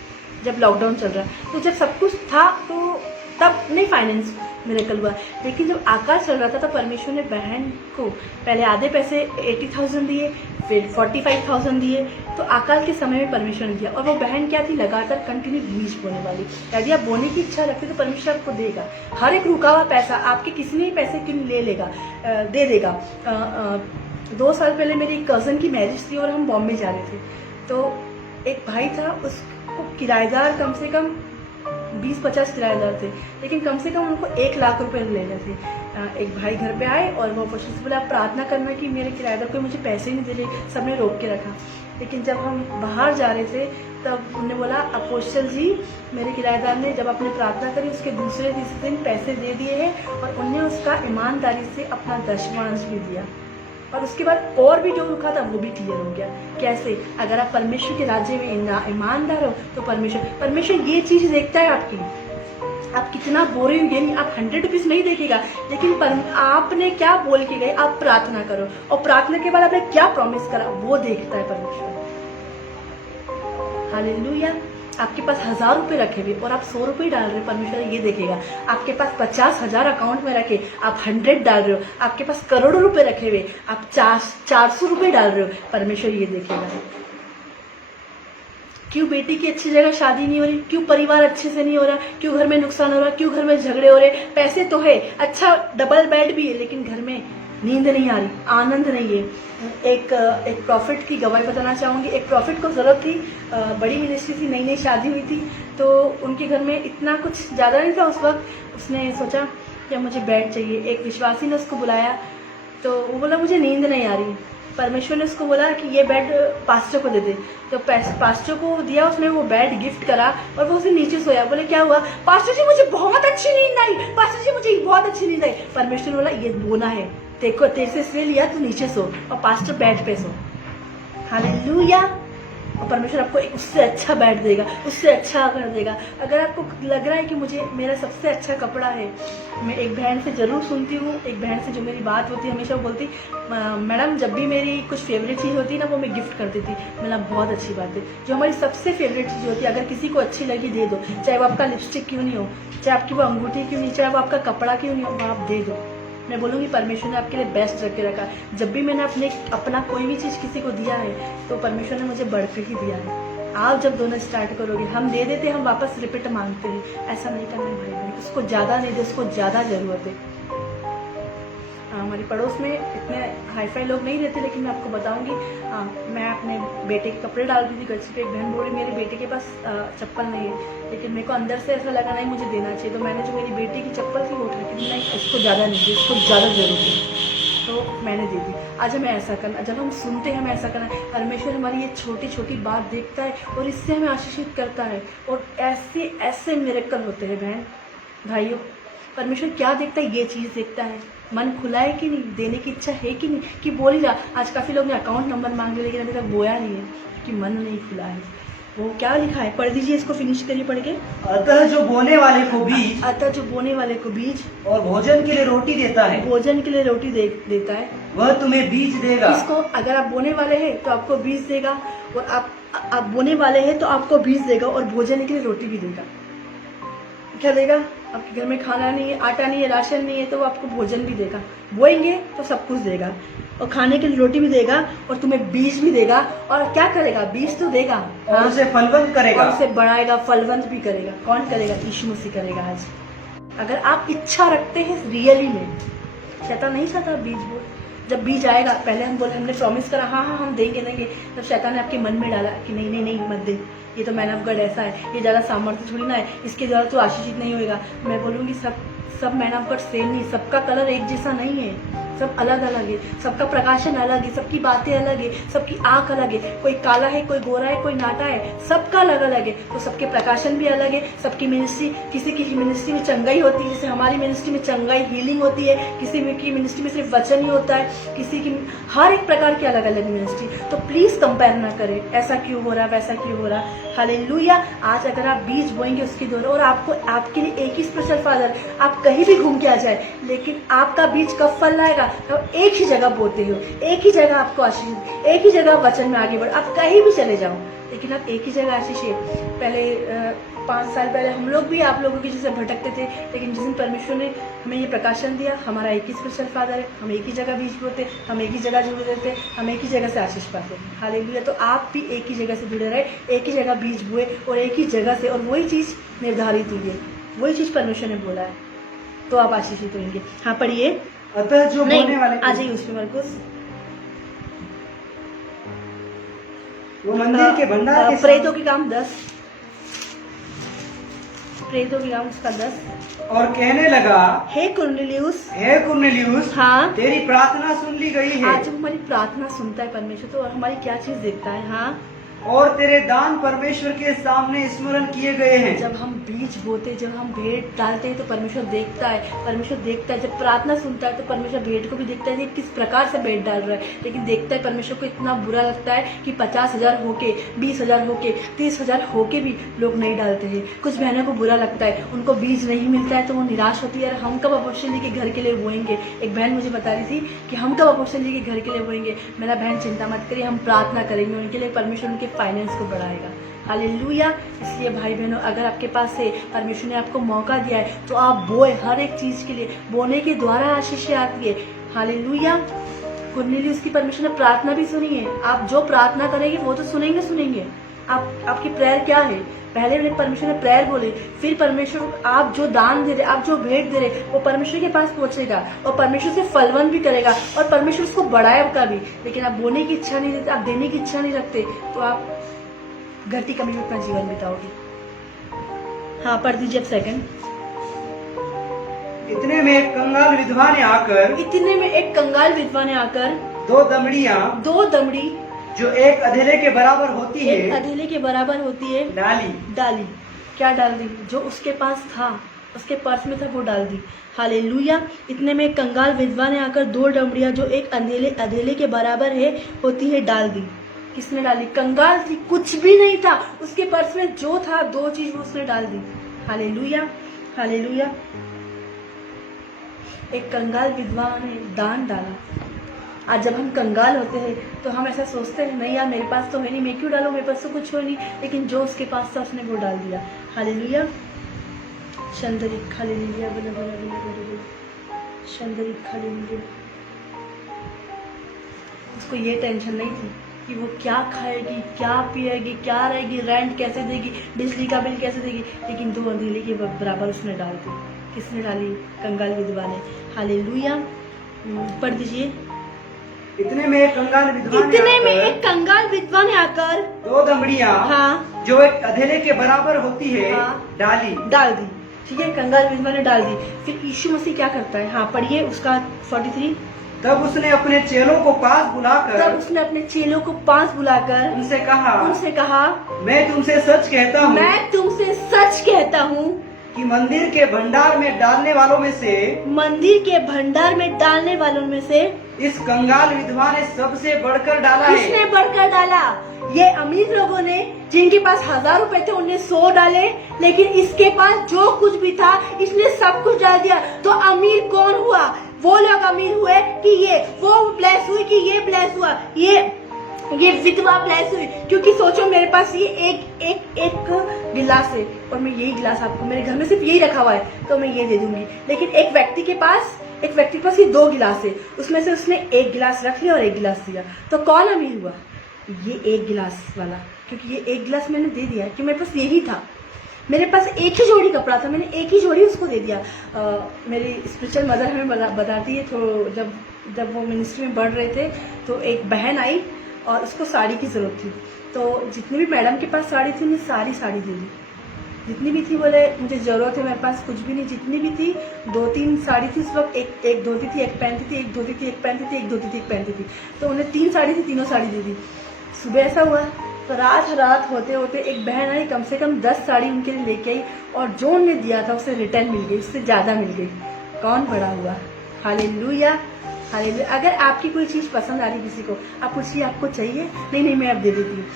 जब लॉकडाउन चल रहा है। तो जब सब कुछ था तो तब नहीं फाइनेंस मिरेकल हुआ, लेकिन जब आकाश चल रहा था तो परमेश्वर ने बहन को पहले आधे पैसे 80,000 दिए, फिर 45,000 दिए। तो आकाल के समय में परमेश्वर ने दिया, और वो बहन क्या थी? लगातार कंटिन्यू बीज बोने वाली। यदि आप बोने की इच्छा रखते तो परमेश्वर आपको देगा। हर एक रुका हुआ पैसा आपके किसी ने पैसे क्यों दे देगा। 2 साल पहले मेरी कज़न की मैरिज थी और हम बॉम्बे जा रहे थे, तो एक भाई था, उसको किराएदार कम से कम 20-50 किराएदार थे, लेकिन कम से कम उनको 1 लाख रुपए लेने थे। एक भाई घर पे आए और वो पशु से बोला आप प्रार्थना करना कि मेरे किराएदार को मुझे पैसे नहीं दे रहे। सबने रोक के रखा, लेकिन जब हम बाहर जा रहे थे तब उन्होंने बोला अपोस्टल जी, मेरे किराएदार ने जब आपने प्रार्थना करी उसके दूसरे तीसरे दिन पैसे दे दिए हैं, और उन्हें उसका ईमानदारी से अपना 10वां भी दिया, और उसके बाद और भी जो रुका था वो भी क्लियर हो गया। कैसे? अगर आप परमेश्वर के राज्य में ईमानदार हो तो परमेश्वर ये चीज़ देखता है आपकी, आप कितना बोरे हुए, यानी आप 100 रुपीज़ नहीं देखेगा, लेकिन आपने क्या बोल के गए, आप प्रार्थना करो, और प्रार्थना के बाद आपने क्या प्रॉमिस करा वो देखता है परमेश्वर। हालेलुया। आपके पास 1000 रुपये रखे हुए और आप 100 रुपये डाल रहे हो, परमेश्वर ये देखेगा। आपके पास 50,000 अकाउंट में रखे, आप 100 डाल रहे हो। आपके पास करोड़ों रुपए रखे हुए, आप 400 रुपये डाल रहे हो, परमेश्वर ये देखेगा। क्यों बेटी की अच्छी जगह शादी नहीं हो रही? क्यों परिवार अच्छे से नहीं हो रहा? क्यों घर में नुकसान हो रहा? क्यों घर में झगड़े हो रहे? पैसे तो है, अच्छा डबल बेड भी है, लेकिन घर में नींद नहीं आ रही, आनंद नहीं है। एक प्रॉफिट की गवाही बताना चाहूँगी। एक प्रॉफिट को ज़रूरत थी, बड़ी मिनिस्ट्री थी, नई शादी हुई थी, तो उनके घर में इतना कुछ ज़्यादा नहीं था उस वक्त। उसने सोचा कि मुझे बेड चाहिए। एक विश्वासी ने उसको बुलाया, तो वो बोला मुझे नींद नहीं आ रही। परमेश्वर ने उसको बोला कि ये बेड पास्टर को दे दे, तो पास्टर को दिया, उसने वो बेड गिफ्ट करा और वो उसे नीचे सोया। बोले क्या हुआ? पास्टर जी मुझे बहुत अच्छी नींद आई, पास्टर जी मुझे बहुत अच्छी नींद आई। परमेश्वर बोला ये बोना है, तेरे से इसलिए लिया, तू नीचे सो और पास्टर बेड पे सो। हालेलुया। और परमेश्वर आपको एक उससे अच्छा बैठ देगा, उससे अच्छा कर देगा। अगर आपको लग रहा है कि मुझे मेरा सबसे अच्छा कपड़ा है, मैं एक बहन से ज़रूर सुनती हूँ, एक बहन से जो मेरी बात होती है हमेशा वो बोलती, मैडम जब भी मेरी कुछ फेवरेट चीज़ होती है ना वो मैं गिफ्ट कर देती। मैंने बहुत अच्छी बात है, जो हमारी सबसे फेवरेट चीज़ होती है अगर किसी को अच्छी लगी दे दो, चाहे वो आपका लिपस्टिक क्यों नहीं हो, चाहे आपकी वो अंगूठी क्यों नहीं, चाहे वो आपका कपड़ा क्यों नहीं हो, वो आप दे दो। मैं बोलूँगी परमेश्वर ने आपके लिए बेस्ट रख के रखा। जब भी मैंने अपना कोई भी चीज़ किसी को दिया है तो परमेश्वर ने मुझे बढ़ के ही दिया है। आप जब दोनों स्टार्ट करोगे, हम दे देते हम वापस रिपीट मांगते हैं, ऐसा नहीं करना है भाई भाई, उसको ज़्यादा नहीं दे, उसको ज़्यादा ज़रूरत है। हमारे पड़ोस में इतने हाईफाई लोग नहीं रहते, लेकिन मैं आपको बताऊंगी, मैं अपने बेटे के कपड़े डाल रही थी गच्ची पे, एक बहन बोली मेरे बेटे के पास चप्पल नहीं है, लेकिन मेरे को अंदर से ऐसा लगा नहीं मुझे देना चाहिए, तो मैंने जो मेरी बेटी की चप्पल थी वो उठा के नहीं, इसको ज़्यादा नहीं दी, इसको ज़्यादा ज़रूरत है, तो मैंने दे दी। आज हमें ऐसा करना, जब हम सुनते हैं हमें ऐसा करना है। परमेश्वर हमारी ये छोटी छोटी बात देखता है और इससे हमें आशीषित करता है, और ऐसे ऐसे मिरेकल होते हैं बहन भाइयों। परमेश्वर क्या देखता है, ये चीज़ देखता है, मन खुला है कि नहीं, देने की इच्छा है कि नहीं, कि बोल ही रहा। आज काफ़ी लोग ने अकाउंट नंबर मांग लिया, लेकिन अभी तक बोया नहीं है, कि मन नहीं खुला है। वो क्या लिखा है, पढ़ दीजिए, इसको फिनिश करिए पढ़ के। अतः जो बोने वाले को बीज, अतः जो बोने वाले को बीज और भोजन के लिए रोटी देता है, भोजन के लिए रोटी देता है, वह तुम्हें बीज देगा। इसको अगर आप बोने वाले हैं तो आपको बीज देगा, और आप बोने वाले हैं तो आपको बीज देगा और भोजन के लिए रोटी भी देगा। क्या देगा, आपके घर में खाना नहीं है, आटा नहीं है, राशन नहीं है, तो वो आपको भोजन भी देगा। बोएंगे तो सब कुछ देगा, और खाने के लिए रोटी भी देगा, और तुम्हें बीज भी देगा। और क्या करेगा, बीज तो देगा, और उसे फलवंत करेगा, और उसे बढ़ाएगा, फलवंत भी करेगा। कौन करेगा, यीशु मसीह करेगा। आज अगर आप इच्छा रखते हैं रियली में, शैतान नहीं चाहता बीज बो, जब बीज आएगा, पहले हम बोले, हमने प्रॉमिस करा हाँ हाँ हम देंगे देंगे, तब शैतान ने आपके मन में डाला कि नहीं नहीं नहीं मत दे, ये तो मैन ऑफ गॉड ऐसा है, ये ज़्यादा सामर्थ्य थोड़ी ना है, इसके द्वारा तो आशीषित नहीं होएगा। मैं बोलूँगी सब मैन ऑफ गॉड सेम नहीं, सबका कलर एक जैसा नहीं है, सब अलग अलग है, सबका प्रकाशन अलग है, सबकी बातें अलग है, सबकी आँख अलग है, कोई काला है, कोई गोरा है, कोई नाटा है, सबका अलग अलग है, तो सबके प्रकाशन भी अलग है। सबकी मिनिस्ट्री, किसी की मिनिस्ट्री में चंगाई होती है, जैसे हमारी मिनिस्ट्री में चंगाई हीलिंग होती है, किसी की मिनिस्ट्री में सिर्फ वचन ही होता है, किसी की हर एक प्रकार की अलग अलग मिनिस्ट्री। तो प्लीज़ कंपेयर ना करें, ऐसा क्यों हो रहा, वैसा क्यों हो रहा। हालेलुया। आज अगर आप बीज बोएंगे उसके द्वारा, और आपको आपके लिए एक ही स्पेशल फादर, आप कहीं भी घूम के आ जाए, लेकिन आपका बीज कब फल लाएगा, तो एक ही जगह बोते हो, एक ही जगह आपको आशीष, एक ही जगह वचन में आगे बढ़, आप कहीं भी चले जाओ, लेकिन आप एक ही जगह आशीष है। पहले 5 साल पहले हम लोग भी आप लोगों की जैसे भटकते थे, लेकिन जिस दिन परमेश्वर ने हमें ये प्रकाशन दिया, हमारा एक ही स्पेशल फादर है, हम एक ही जगह बीज बोते, हम एक ही जगह जुड़े रहते, हम एक ही जगह से आशीष पाते। हालेलुया। तो आप भी एक ही जगह से जुड़े रहे, एक ही जगह बीज बोए, और एक ही जगह से, और वही चीज़ निर्धारित हुई है, वही चीज़ परमेश्वर ने बोला है, तो आप आशीषित होंगे। हाँ पढ़िए। अतः जो बोने वाले आ जाइए उसमें मरकुस, वो मंदिर के भंडार के प्रेतों के काम 10, प्रेतों के काम उसका 10। और कहने लगा, हे कुर्नेलियुस, हे कुर्नेलियुस, हाँ, तेरी प्रार्थना सुन ली गई है। आज हमारी प्रार्थना सुनता है परमेश्वर, तो हमारी क्या चीज देखता है। हाँ, और तेरे दान परमेश्वर के सामने स्मरण किए गए हैं। जब हम बीज बोते, जब हम भेंट डालते हैं तो परमेश्वर देखता है, परमेश्वर देखता है। जब प्रार्थना सुनता है तो परमेश्वर भेंट को भी देखता है कि किस प्रकार से भेंट डाल रहा है, लेकिन देखता है परमेश्वर को इतना बुरा लगता है कि 50,000 होके, 20,000 होके, 30,000 होके भी लोग नहीं डालते हैं। कुछ बहनों को बुरा लगता है, उनको बीज नहीं मिलता है तो वो निराश होती है, यार हम कब अपोस्टल जी के घर के लिए बोएंगे। एक बहन मुझे बता रही थी कि हम कब अपोस्टल जी के घर के लिए बोएंगे। मेरा बहन चिंता मत करिए, हम प्रार्थना करेंगे उनके लिए, परमेश्वर उनके फाइनेंस को बढ़ाएगा। हालेलुया। इसलिए भाई बहनों, अगर आपके पास से परमेश्वर ने आपको मौका दिया है तो आप बोए, हर एक चीज के लिए बोने के द्वारा आशीष आती है। हालेलुया। कुर्नेलियुस की परमेश्वर ने प्रार्थना भी सुनी है। आप जो प्रार्थना करेंगे वो तो सुनेंगे। आपकी प्रेयर क्या है, पहले परमेश्वर ने प्रेयर बोली, फिर परमेश्वर आप जो दान दे रहे, आप जो भेंट दे रहे, वो परमेश्वर के पास पहुंचेगा और परमेश्वर से फलवंत भी करेगा और परमेश्वर उसको बढ़ाएगा भी। लेकिन आप बोने की इच्छा नहीं देते, आप देने की इच्छा नहीं रखते, तो आप घटी कमी में अपना जीवन बिताओगे। हाँ पढ़ दीजिए अब सेकंड। इतने में एक कंगाल विधवा ने आकर, इतने में एक कंगाल विधवा ने आकर, 2 दमड़ियां, 2 दमड़ी जो एक अधेले के बराबर होती है, एक अधेले के बराबर होती है, डाली। क्या डाल दी, जो उसके पास था, उसके पर्स में था, वो डाल दी। हालेलुया। इतने में एक कंगाल विधवा ने आकर 2 दमड़ियां जो एक अधेले के बराबर है होती है डाल दी। किसने डाली? कंगाल थी, कुछ भी नहीं था उसके पर्स में, जो था 2 चीज वो उसने डाल दी। Hallelujah, hallelujah. एक कंगाल विधवा ने दान डाला। आज जब हम कंगाल होते हैं तो हम ऐसा सोचते हैं, नहीं यार मेरे पास तो है नहीं, मैं क्यों डालूं, मेरे पास तो कुछ हो नहीं, लेकिन जो उसके पास था उसने वो डाल दिया। हालेलुया, शंदरिक, हालेलुया, बला बला बला बला बला, शंदरिक, हालेलुया। उसको ये टेंशन नहीं थी कि वो क्या खाएगी, क्या पिएगी, क्या रहेगी, रेंट कैसे देगी, बिजली का बिल कैसे देगी, लेकिन 2 अंधेले के बराबर उसने डाल दी। किसने डाली? कंगाल विधवा ने। हालेलुया। पढ़ दीजिए। इतने में एक कंगाल विधवा ने आकर 2 दमड़ियां, हाँ, जो एक अधेले के बराबर होती है, हाँ, डाल दी। ठीक है, कंगाल विधवा ने डाल दी। फिर यीशु मसीह क्या करता है? हाँ पढ़िए उसका 43। तब उसने अपने चेलों को पास बुलाकर उनसे कहा, मैं तुमसे सच कहता हूँ कि मंदिर के भंडार में डालने वालों में से इस कंगाल विधवा ने सबसे बढ़कर डाला है। किसने बढ़कर डाला? ये अमीर लोगों ने, जिनके पास 1000 रुपए थे, उन्हें 100 डाले, लेकिन इसके पास जो कुछ भी था इसने सब कुछ डाल दिया। तो अमीर कौन हुआ? वो लोग अमीर हुए कि वो ब्लेस हुई कि ये ब्लेस हुआ, ये विधवा ब्लेस हुई। क्योंकि सोचो मेरे पास ये एक गिलास है और मैं यही गिलास आपको, मेरे घर में सिर्फ यही रखा हुआ है तो मैं ये दे दूंगी, लेकिन एक व्यक्ति के पास ये 2 गिलास है, उसमें से उसने 1 गिलास रख लिया और 1 गिलास दिया। तो कौन अमीर हुआ? ये 1 गिलास वाला, क्योंकि ये 1 गिलास मैंने दे दिया कि मेरे पास यही था, मेरे पास एक ही जोड़ी कपड़ा था, मैंने एक ही जोड़ी उसको दे दिया। मेरी स्पिरिचुअल मदर हमें बताती है, तो जब वो मिनिस्ट्री में बढ़ रहे थे तो एक बहन आई और उसको साड़ी की ज़रूरत थी, तो जितनी भी मैडम के पास साड़ी थी उन्हें साड़ी दे दी, जितनी भी थी। बोले मुझे ज़रूरत है, मेरे पास कुछ भी नहीं, जितनी भी थी 2-3 साड़ी थी उस वक्त, एक धोती थी, एक पहनती थी, एक धोती थी, एक पहनती थी, एक धोती थी, एक पहनती थी, तो उन्हें 3 साड़ी थी, तीनों साड़ी दे दी। सुबह ऐसा हुआ तो रात होते होते एक बहन आई, कम से कम 10 साड़ी उनके लिए लेके आई, और जो उन्हें दिया था उसे रिटर्न मिल गई, उससे ज़्यादा मिल गई। कौन बड़ा हुआ? Hallelujah, hallelujah. अगर आपकी कोई चीज़ पसंद आ रही किसी को, आप पूछिए आपको चाहिए? नहीं मैं अब दे देती हूँ।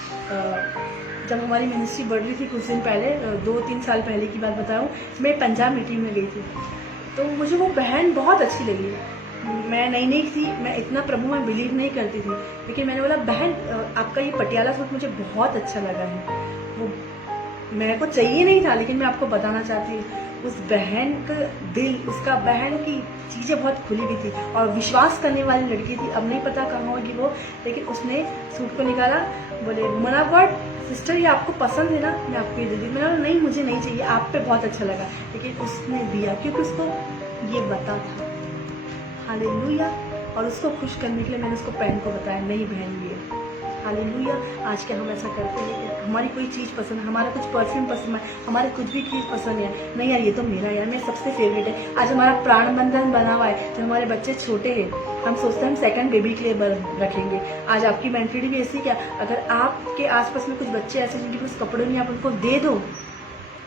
जब हमारी मिनिस्ट्री बढ़ रही थी कुछ दिन पहले, 2-3 साल पहले की बात बताऊँ, मैं पंजाब मीटिंग में गई थी, तो मुझे वो बहन बहुत अच्छी लगी। मैं नई थी, मैं इतना प्रभु में बिलीव नहीं करती थी, लेकिन मैंने बोला बहन आपका ये पटियाला सूट मुझे बहुत अच्छा लगा है। वो मेरे को चाहिए नहीं था, लेकिन मैं आपको बताना चाहती हूँ उस बहन का दिल, उसका बहन की चीज़ें बहुत खुली हुई थी और विश्वास करने वाली लड़की थी। अब नहीं पता कहाँ होगी वो, लेकिन उसने सूट को निकाला, बोले वुमन ऑफ गॉड सिस्टर ये आपको पसंद है ना, मैं आपको ये दे दी। मैंने बोला नहीं मुझे नहीं चाहिए, आप पे बहुत अच्छा लगा, लेकिन उसने दिया क्योंकि उसको ये पता था। हालेलुया। और उसको खुश करने के लिए मैंने उसको बहन को बताया, नहीं बहन ये। हालेलुया। आज क्या हम ऐसा करते हैं कि हमारी कोई चीज़ पसंद है, हमारा कुछ परफ्यूम पसंद है, हमारे कुछ भी चीज़ पसंद है, नहीं यार ये तो मेरा यार, मेरा सबसे फेवरेट है। आज हमारा प्राण बंधन बना हुआ है, जब हमारे बच्चे छोटे हैं हम सोचते हैं हम सेकंड बेबी के लिए रखेंगे। आज आपकी मेंटलिटी भी ऐसी क्या? अगर आपके आसपास में कुछ बच्चे ऐसे जिनके कुछ कपड़े नहीं, आप उनको दे दो,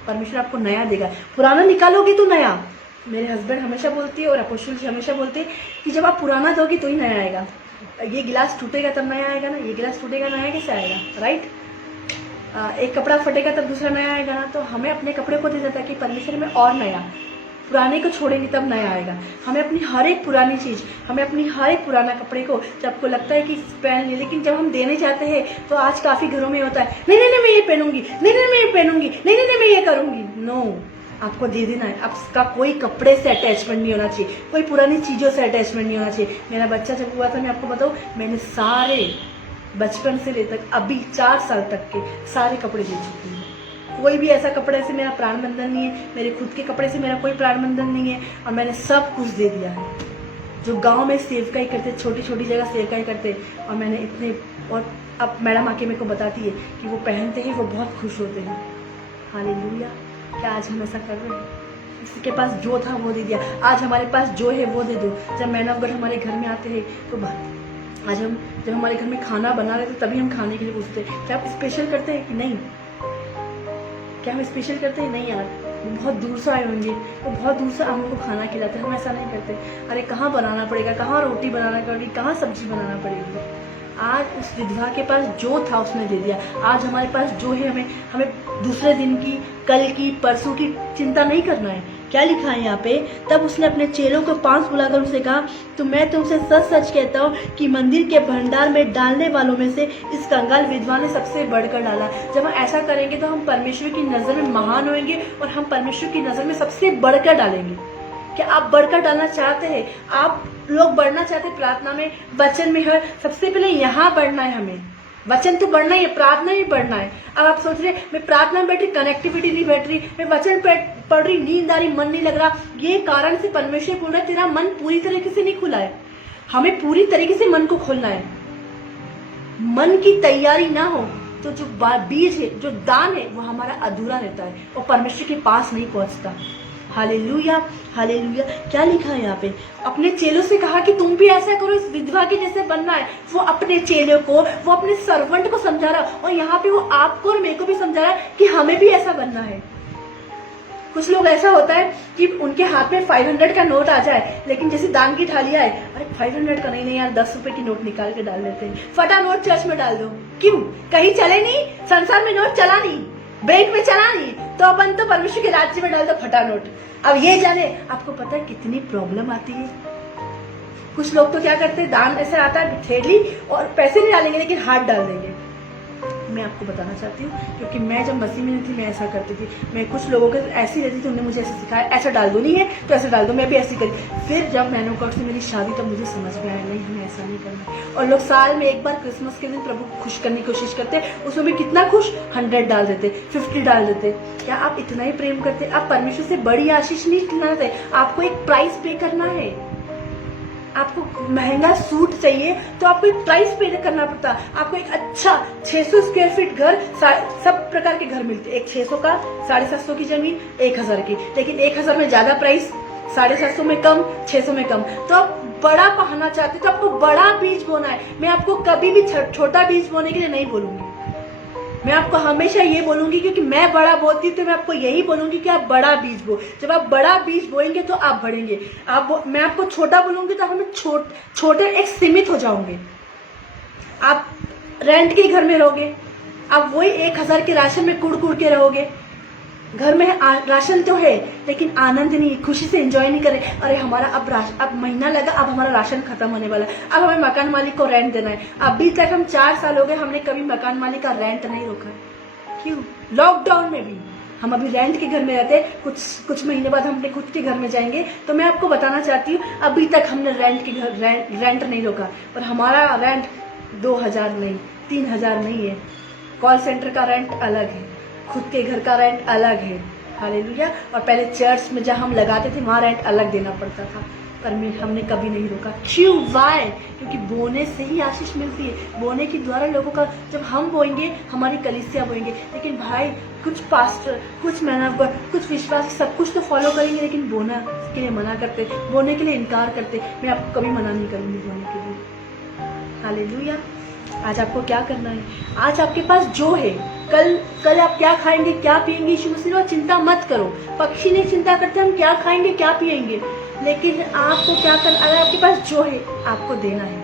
परमेश्वर आपको नया देगा। पुराना निकालोगे तो नया। मेरे हस्बैंड हमेशा बोलती है और अपोस्टल जी हमेशा बोलते हैं कि जब आप पुराना दोगे तो ही नया आएगा। ये गिलास टूटेगा तब नया आएगा ना, ये गिलास टूटेगा नया कैसे आएगा, राइट? एक कपड़ा फटेगा तब दूसरा नया आएगा ना। तो हमें अपने कपड़े को दे देता है कि परमेश्वर में और नया, पुराने को छोड़ेंगे तब नया आएगा। हमें अपनी हर एक पुरानी चीज़, हमें अपनी हर एक पुराना कपड़े को, जब आपको लगता है कि पहन ले, लेकिन जब हम देने जाते हैं तो आज काफ़ी घरों में होता है, नहीं मैं ये पहनूंगी, नहीं मैं ये पहनूंगी, नहीं मैं ये करूंगी। नो, आपको दे देना है। आपका कोई कपड़े से अटैचमेंट नहीं होना चाहिए, कोई पुरानी चीज़ों से अटैचमेंट नहीं होना चाहिए। मेरा बच्चा जब हुआ था, मैं आपको बताऊँ, मैंने सारे बचपन से लेकर अभी 4 साल तक के सारे कपड़े दे चुकी हूँ। कोई भी ऐसा कपड़े से मेरा प्राण बंधन नहीं है, मेरे खुद के कपड़े से मेरा कोई प्राण बंधन नहीं है, और मैंने सब कुछ दे दिया है। जो गांव में सेवकाई करते, छोटी छोटी जगह सेवकाई करते, और मैंने इतने, और अब मैडम आके मेरे को बताती है कि वो पहनते हैं, वो बहुत खुश होते हैं। हालेलुया। क्या आज हम ऐसा कर रहे हैं? किसी के पास जो था वो दे दिया। आज हमारे पास जो है वो दे दो। जब मैन ऑफ गॉड हमारे घर में आते हैं तो आज हम जब हमारे घर में खाना बना रहे थे तभी हम खाने के लिए पूछते हैं क्या आप स्पेशल करते हैं कि नहीं, क्या हम स्पेशल करते हैं? नहीं यार, वो बहुत दूर से आए होंगे, वो बहुत दूर से हमको खाना खिलाते हैं, हम ऐसा नहीं करते। अरे कहाँ बनाना पड़ेगा, कहाँ रोटी बनाना पड़ेगी, कहाँ सब्जी बनाना पड़ेगी। आज उस विधवा के पास जो था उसने दे दिया। आज हमारे पास जो है, हमें दूसरे दिन की, कल की, परसों की चिंता नहीं करना है। क्या लिखा है यहाँ पे? तब उसने अपने चेलों को पास बुलाकर उसे कहा, तो मैं तुमसे सच सच कहता हूँ कि मंदिर के भंडार में डालने वालों में से इस कंगाल विधवा ने सबसे बढ़कर डाला। जब हम ऐसा करेंगे तो हम परमेश्वर की नज़र में महान होंगे और हम परमेश्वर की नज़र में सबसे बढ़कर डालेंगे। क्या आप बढ़कर डालना चाहते हैं? आप लोग बढ़ना चाहते हैं प्रार्थना में, वचन में है? सबसे पहले यहाँ बढ़ना है हमें। वचन तो बढ़ना ही है, प्रार्थना ही बढ़ना है। अब आप सोच रहे मैं प्रार्थना में बैठ रही, कनेक्टिविटी नहीं बैठ रही, मैं वचन पढ़ रही, नींद आ रही, मन नहीं लग रहा। ये कारण से परमेश्वर बोल रहा है तेरा मन पूरी तरीके से नहीं खुला है। हमें पूरी तरीके से मन को खोलना है। मन की तैयारी ना हो तो जो बीज है, जो दान है, वो हमारा अधूरा रहता है और परमेश्वर के पास नहीं पहुंचता। Hallelujah, hallelujah. क्या लिखा है यहाँ पे? अपने चेलों से कहा कि तुम भी ऐसा करो, इस विधवा के जैसे बनना है। वो अपने चेलों को, वो अपने सर्वेंट को समझा रहा है और यहाँ पे वो आपको और मेरे को भी समझा रहा है कि हमें भी ऐसा बनना है। कुछ लोग ऐसा होता है कि उनके हाथ में 500 का नोट आ जाए, लेकिन जैसे दान की थाली आए, अरे 500 का नहीं यार, 10 रुपए की नोट निकाल के डाल देते हैं। फटा नोट चर्च में डाल दो। क्यों? कहीं चले नहीं, संसार में नोट चला नहीं, बैंक में चला नहीं, तो अपन तो परमेश्वर के राज्य में डाल दो फटा नोट। अब ये जाने, आपको पता है कितनी प्रॉब्लम आती है। कुछ लोग तो क्या करते हैं, दान ऐसे आता है थैली और पैसे नहीं डालेंगे लेकिन हाथ डाल देंगे। मैं आपको बताना चाहती हूँ, क्योंकि मैं जब मसीह में थी मैं ऐसा करती थी। मैं कुछ लोगों के ऐसी रहती थी, उन्होंने मुझे ऐसे सिखाया, ऐसा डाल दो, नहीं है तो ऐसा डाल दो, मैं भी ऐसी करी। फिर जब मैंने गॉड से मेरी शादी, तब मुझे समझ में आया नहीं, हमें ऐसा नहीं करना। और लोग साल में एक बार क्रिसमस के दिन प्रभु को खुश करने की कोशिश करते, उसमें भी कितना खुश, 100 डाल देते, 50 डाल देते। क्या आप इतना ही प्रेम करते? आप परमेश्वर से बड़ी आशीष नहीं लेना चाहते, आपको एक प्राइस पे करना है। आपको महंगा सूट चाहिए तो आपको एक प्राइस पे करना पड़ता। आपको एक अच्छा 600 स्क्वायर फीट घर, सब प्रकार के घर मिलते, एक 600 का, 750 की जमीन, 1000 की, लेकिन 1000 में ज्यादा प्राइस, 750 में कम, 600 में कम। तो आप बड़ा पाना चाहते हो तो आपको बड़ा बीज बोना है। मैं आपको कभी भी छोटा बीज बोने के लिए नहीं बोलूंगी, मैं आपको हमेशा ये बोलूंगी, क्योंकि मैं बड़ा बोती हूँ तो मैं आपको यही बोलूंगी कि आप बड़ा बीज बो। जब आप बड़ा बीज बोएंगे तो आप बढ़ेंगे। मैं आपको छोटा बोलूंगी तो हमें छोटे एक सीमित हो जाओगे। आप रेंट के घर में रहोगे, आप वही 1000 के राशन में कुड़ के रहोगे। घर में राशन तो है लेकिन आनंद नहीं, खुशी से एंजॉय नहीं करे। अरे हमारा अब महीना लगा, अब हमारा राशन खत्म होने वाला है, अब हमें मकान मालिक को रेंट देना है। अभी तक हम 4 साल हो गए, हमने कभी मकान मालिक का रेंट नहीं रोका। क्यों? लॉकडाउन में भी हम अभी रेंट के घर में रहते, कुछ महीने बाद हम अपने खुद के घर में जाएंगे। तो मैं आपको बताना चाहती हूँ, अभी तक हमने रेंट नहीं रोका, पर हमारा रेंट 2000 नहीं, 3000 नहीं है। कॉल सेंटर का रेंट अलग है, खुद के घर का रेंट अलग है। हालेलुया। और पहले चर्च में जहाँ हम लगाते थे वहाँ रेंट अलग देना पड़ता था, पर हमने कभी नहीं रोका। क्यों? वाई? क्योंकि बोने से ही आशीष मिलती है। बोने के द्वारा लोगों का, जब हम बोएंगे हमारी कलीसिया बोएंगे। लेकिन भाई कुछ पास्टर, कुछ मैनर, कुछ विश्वास सब कुछ तो फॉलो करेंगे, लेकिन बोना के लिए मना करते, बोने के लिए इनकार करते। मैं आपको कभी मना नहीं करूँगी बोने के लिए। हालेलुया। आज आपको क्या करना है? आज आपके पास जो है, कल आप क्या खाएंगे, क्या पिएंगे, यीशु मसीह चिंता मत करो। पक्षी नहीं चिंता करते हम क्या खाएंगे, क्या पिएंगे, लेकिन आपको क्या करना, अगर आपके पास जो है आपको देना है,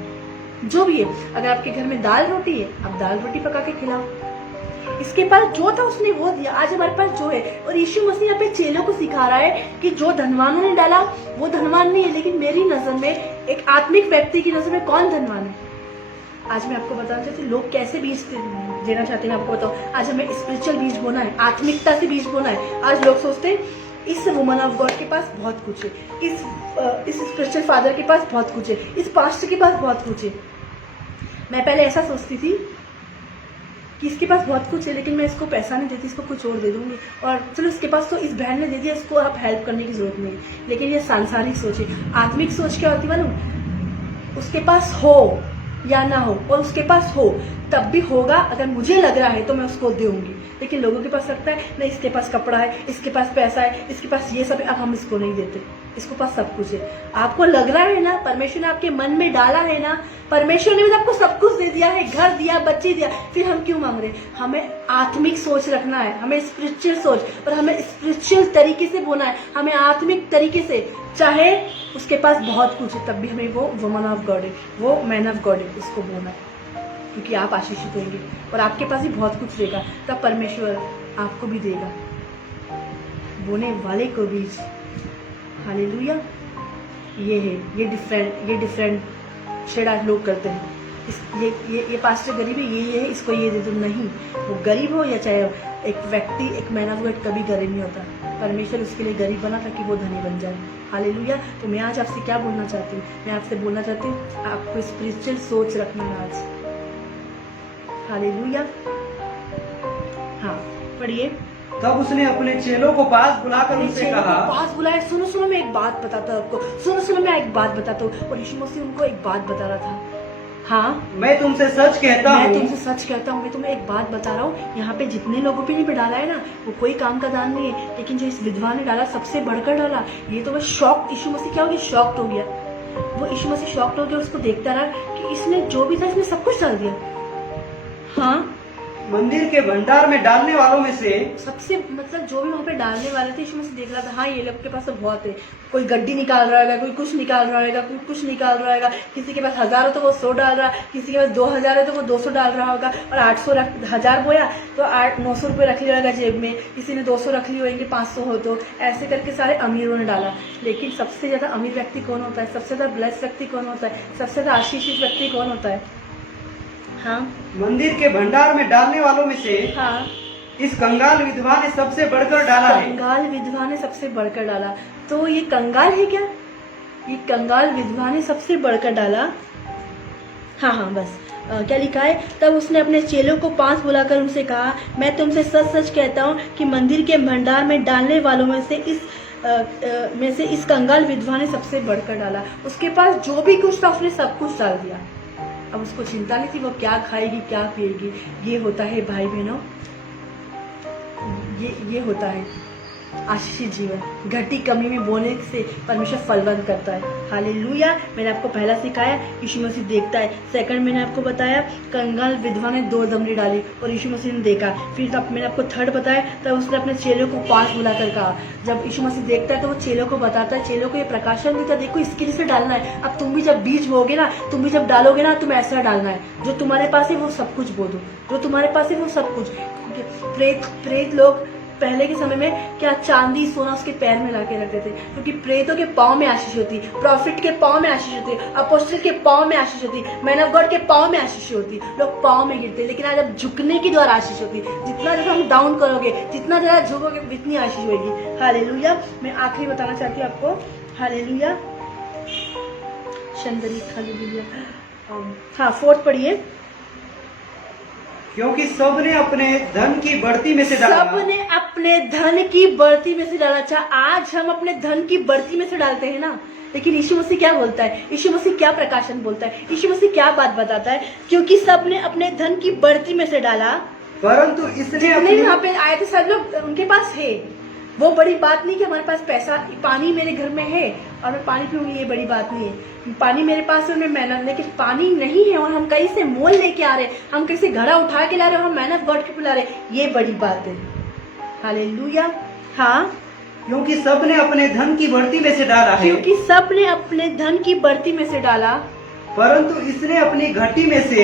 जो भी है। अगर आपके घर में दाल रोटी है, आप दाल रोटी पका के खिलाओ। इसके पास जो था उसने वो दिया, आज हमारे पास जो है। और यीशु मसीह यहाँ पे चेलों को सिखा रहा है कि जो धनवानों ने डाला वो धनवान नहीं है, लेकिन मेरी नजर में, एक आत्मिक व्यक्ति की नजर में कौन धनवान है। आज मैं आपको बताना चाहती हूँ लोग कैसे बीज देना चाहते हैं। आपको बताओ, आज हमें स्पिरिचुअल बीज बोना है, आत्मिकता से बीज बोना है। आज लोग सोचते हैं इस वुमन ऑफ गॉड के पास बहुत कुछ है, इस स्पिरिचुअल फादर के पास बहुत कुछ है, इस पास्टर के पास बहुत कुछ है। मैं पहले ऐसा सोचती थी कि इसके पास बहुत कुछ है, लेकिन मैं इसको पैसा नहीं देती, इसको कुछ और दे दूंगी, और चलो इसके पास तो इस बहन ने दे दिया, इसको आप हेल्प करने की जरूरत नहीं। लेकिन ये सांसारिक सोच है। आत्मिक सोच क्या होती है मालूम? उसके पास हो या ना हो, और उसके पास हो तब भी होगा, अगर मुझे लग रहा है तो मैं उसको दूंगी। लेकिन लोगों के पास लगता है नहीं, इसके पास कपड़ा है, इसके पास पैसा है, इसके पास ये सब है, अब हम इसको नहीं देते, इसके पास सब कुछ है। आपको लग रहा है ना, परमेश्वर ने आपके मन में डाला है ना, परमेश्वर ने भी आपको सब कुछ दे दिया है, घर दिया, बच्चे दिया, फिर हम क्यों मांग रहे? हमें आत्मिक सोच रखना है, हमें स्पिरिचुअल सोच, और हमें स्पिरिचुअल तरीके से बोना है, हमें आत्मिक तरीके से। चाहे उसके पास बहुत कुछ है तब भी हमें वो वुमन ऑफ गॉड है, वो मैन ऑफ गॉड है, उसको बोना है। क्योंकि आप आशीषित होंगे और आपके पास भी बहुत कुछ रहेगा, तब परमेश्वर आपको भी देगा, बोने वाले को बीज। हालेलुया। ये है, ये डिफरेंट शेड आज लोग करते हैं। ये पास्टर गरीब है, ये है, इसको ये दे दो। नहीं, वो गरीब हो या चाहे एक व्यक्ति, एक मैन ऑफ गॉड कभी गरीब नहीं होता। परमेश्वर उसके लिए गरीब बना ताकि वो धनी बन जाए। हालेलुया। तो मैं आज आपसे क्या बोलना चाहती हूँ? मैं आपसे बोलना चाहती हूँ आपको स्पिरिचुअल सोच रखना है आज। हालेलुया। हाँ, पढ़िए। तब उसने अपने चेलों को पास बुलाकर उनसे कहा, पास बुलाया। सुनो मैं एक बात बताता हूँ आपको। सुनो मैं एक बात बताता हूँ। और यीशु मसीह उनको एक बात बता रहा था। हाँ, मैं तुमसे सच कहता हूँ, मैं तुमसे सच कहता हूँ, मैं तुम्हें एक बात बता रहा हूँ। यहाँ पे जितने लोगों पे नहीं डाला है ना, वो कोई काम का दान नहीं है, लेकिन जो इस विधवा ने डाला सबसे बढ़कर डाला। ये तो बस शॉक, यीशु मसीह क्या हो गया? शॉक्ड हो गया। वो यीशु मसीह शॉक्ड हो गया, उसको देखता रहा कि इसने जो भी था इसने सब कुछ डाल दिया। हाँ, मंदिर के भंडार में डालने वालों में से सबसे मतलब जो भी वहाँ पे डालने वाले थे, यीशु मसीह देख रहा था। हाँ, ये लोग के पास तो बहुत है। कोई गड्डी निकाल रहा है, कोई कुछ निकाल रहा है, कोई कुछ निकाल रहा है। किसी के पास 1000 हो तो वो 100 डाल रहा, किसी के पास 2000 है तो वो 200 डाल रहा होगा। और 1000 बोया तो 900 रुपये रख लिया होगा जेब में, किसी ने 200 रख लिए होंगे, 500 हो तो ऐसे करके सारे अमीरों ने डाला। लेकिन सबसे ज्यादा अमीर व्यक्ति कौन होता है? सबसे ज्यादा ब्लेस्ड व्यक्ति कौन होता है? सबसे ज्यादा आशीषित व्यक्ति कौन होता है? हाँ, मंदिर के भंडार में डालने वालों में से हाँ, इस कंगाल विधवा ने सबसे बढ़कर डाला है। कंगाल विधवा ने सबसे बढ़कर डाला। तो ये कंगाल है क्या? ये कंगाल विधवा ने सबसे बढ़कर डाला। हाँ, बस क्या लिखा है? तब उसने अपने चेलों को पास बुलाकर उनसे कहा, मैं तुमसे सच सच कहता हूँ कि मंदिर के भंडार में डालने वालों में से इस कंगाल विधवा ने सबसे बढ़कर डाला। उसके पास जो भी कुछ था उसने सब कुछ डाल दिया। अब उसको चिंता नहीं थी वो क्या खाएगी, क्या पिएगी। ये होता है भाई बहनों, ये होता है आशीषित जीवन। घटी कमी में बोने से परमेश्वर फलवंत करता है। हालेलुया। मैंने आपको पहला सिखाया यीशु मसीह देखता है। सेकंड मैंने आपको बताया कंगाल विधवा ने 2 दमड़ी डाली और यीशु मसीह ने देखा। फिर तब मैंने आपको थर्ड बताया, तब उसने अपने चेलों को पास बुलाकर कहा। जब यीशु मसीह देखता है तो वो चेलों को बताता है, चेलों को ये प्रकाशन देता है, देखो इसके जैसे डालना है। अब तुम भी जब बीज बोगे ना, तुम भी जब डालोगे ना, तुम ऐसा डालना है। जो तुम्हारे पास है वो सब कुछ बो दो, जो तुम्हारे पास है वो सब कुछ। प्रेत लोग पहले के समय में क्या चांदी सोना उसके पैर में लाके रखते थे, क्योंकि प्रेतों के पाँव में आशीष होती, प्रॉफिट के पाँव में आशीष होती, अपोस्टल के पाँव में आशीष होती, मैन ऑफ गॉड के पाँव में आशीष होती। लोग पाँव में गिरते, लेकिन आज अब झुकने के द्वारा आशीष होती। जितना ज्यादा हम डाउन करोगे, जितना ज्यादा झुकोगे, उतनी आशीष होगी। हालेलुया। मैं आखिरी बताना चाहती हूँ आपको। हालेलुया। शंदरी हालेलुया। हाँ, 4 पढ़िए। क्योंकि सबने अपने धन की बढ़ती में से डाला। सबने अपने धन की बढ़ती में से डाला। अच्छा, आज हम अपने धन की बढ़ती में से डालते हैं ना, लेकिन यीशु मसीह क्या बोलता है? यीशु मसीह क्या प्रकाशन बोलता है? यीशु मसीह क्या बात बताता है? क्योंकि सबने अपने धन की बढ़ती में से डाला, परंतु इसने यहाँ पे आए थे सब लोग, उनके पास है। वो बड़ी बात नहीं कि हमारे पास पैसा, पानी मेरे घर में है और मैं पानी पीऊंगी, ये बड़ी बात नहीं है। पानी मेरे पास है, मैं मेहनत, लेकिन पानी नहीं है और हम कहीं से मोल लेके आ रहे, हम कहीं से घड़ा उठा के ला रहे, हम मेहनत गॉड के पिला रहे, ये बड़ी बात है। हालेलुया। हाँ, क्योंकि सबने अपने धन की बढ़ती में से डाला है, क्योंकि सबने अपने धन की बढ़ती में से डाला, परंतु इसने अपनी घटी में से,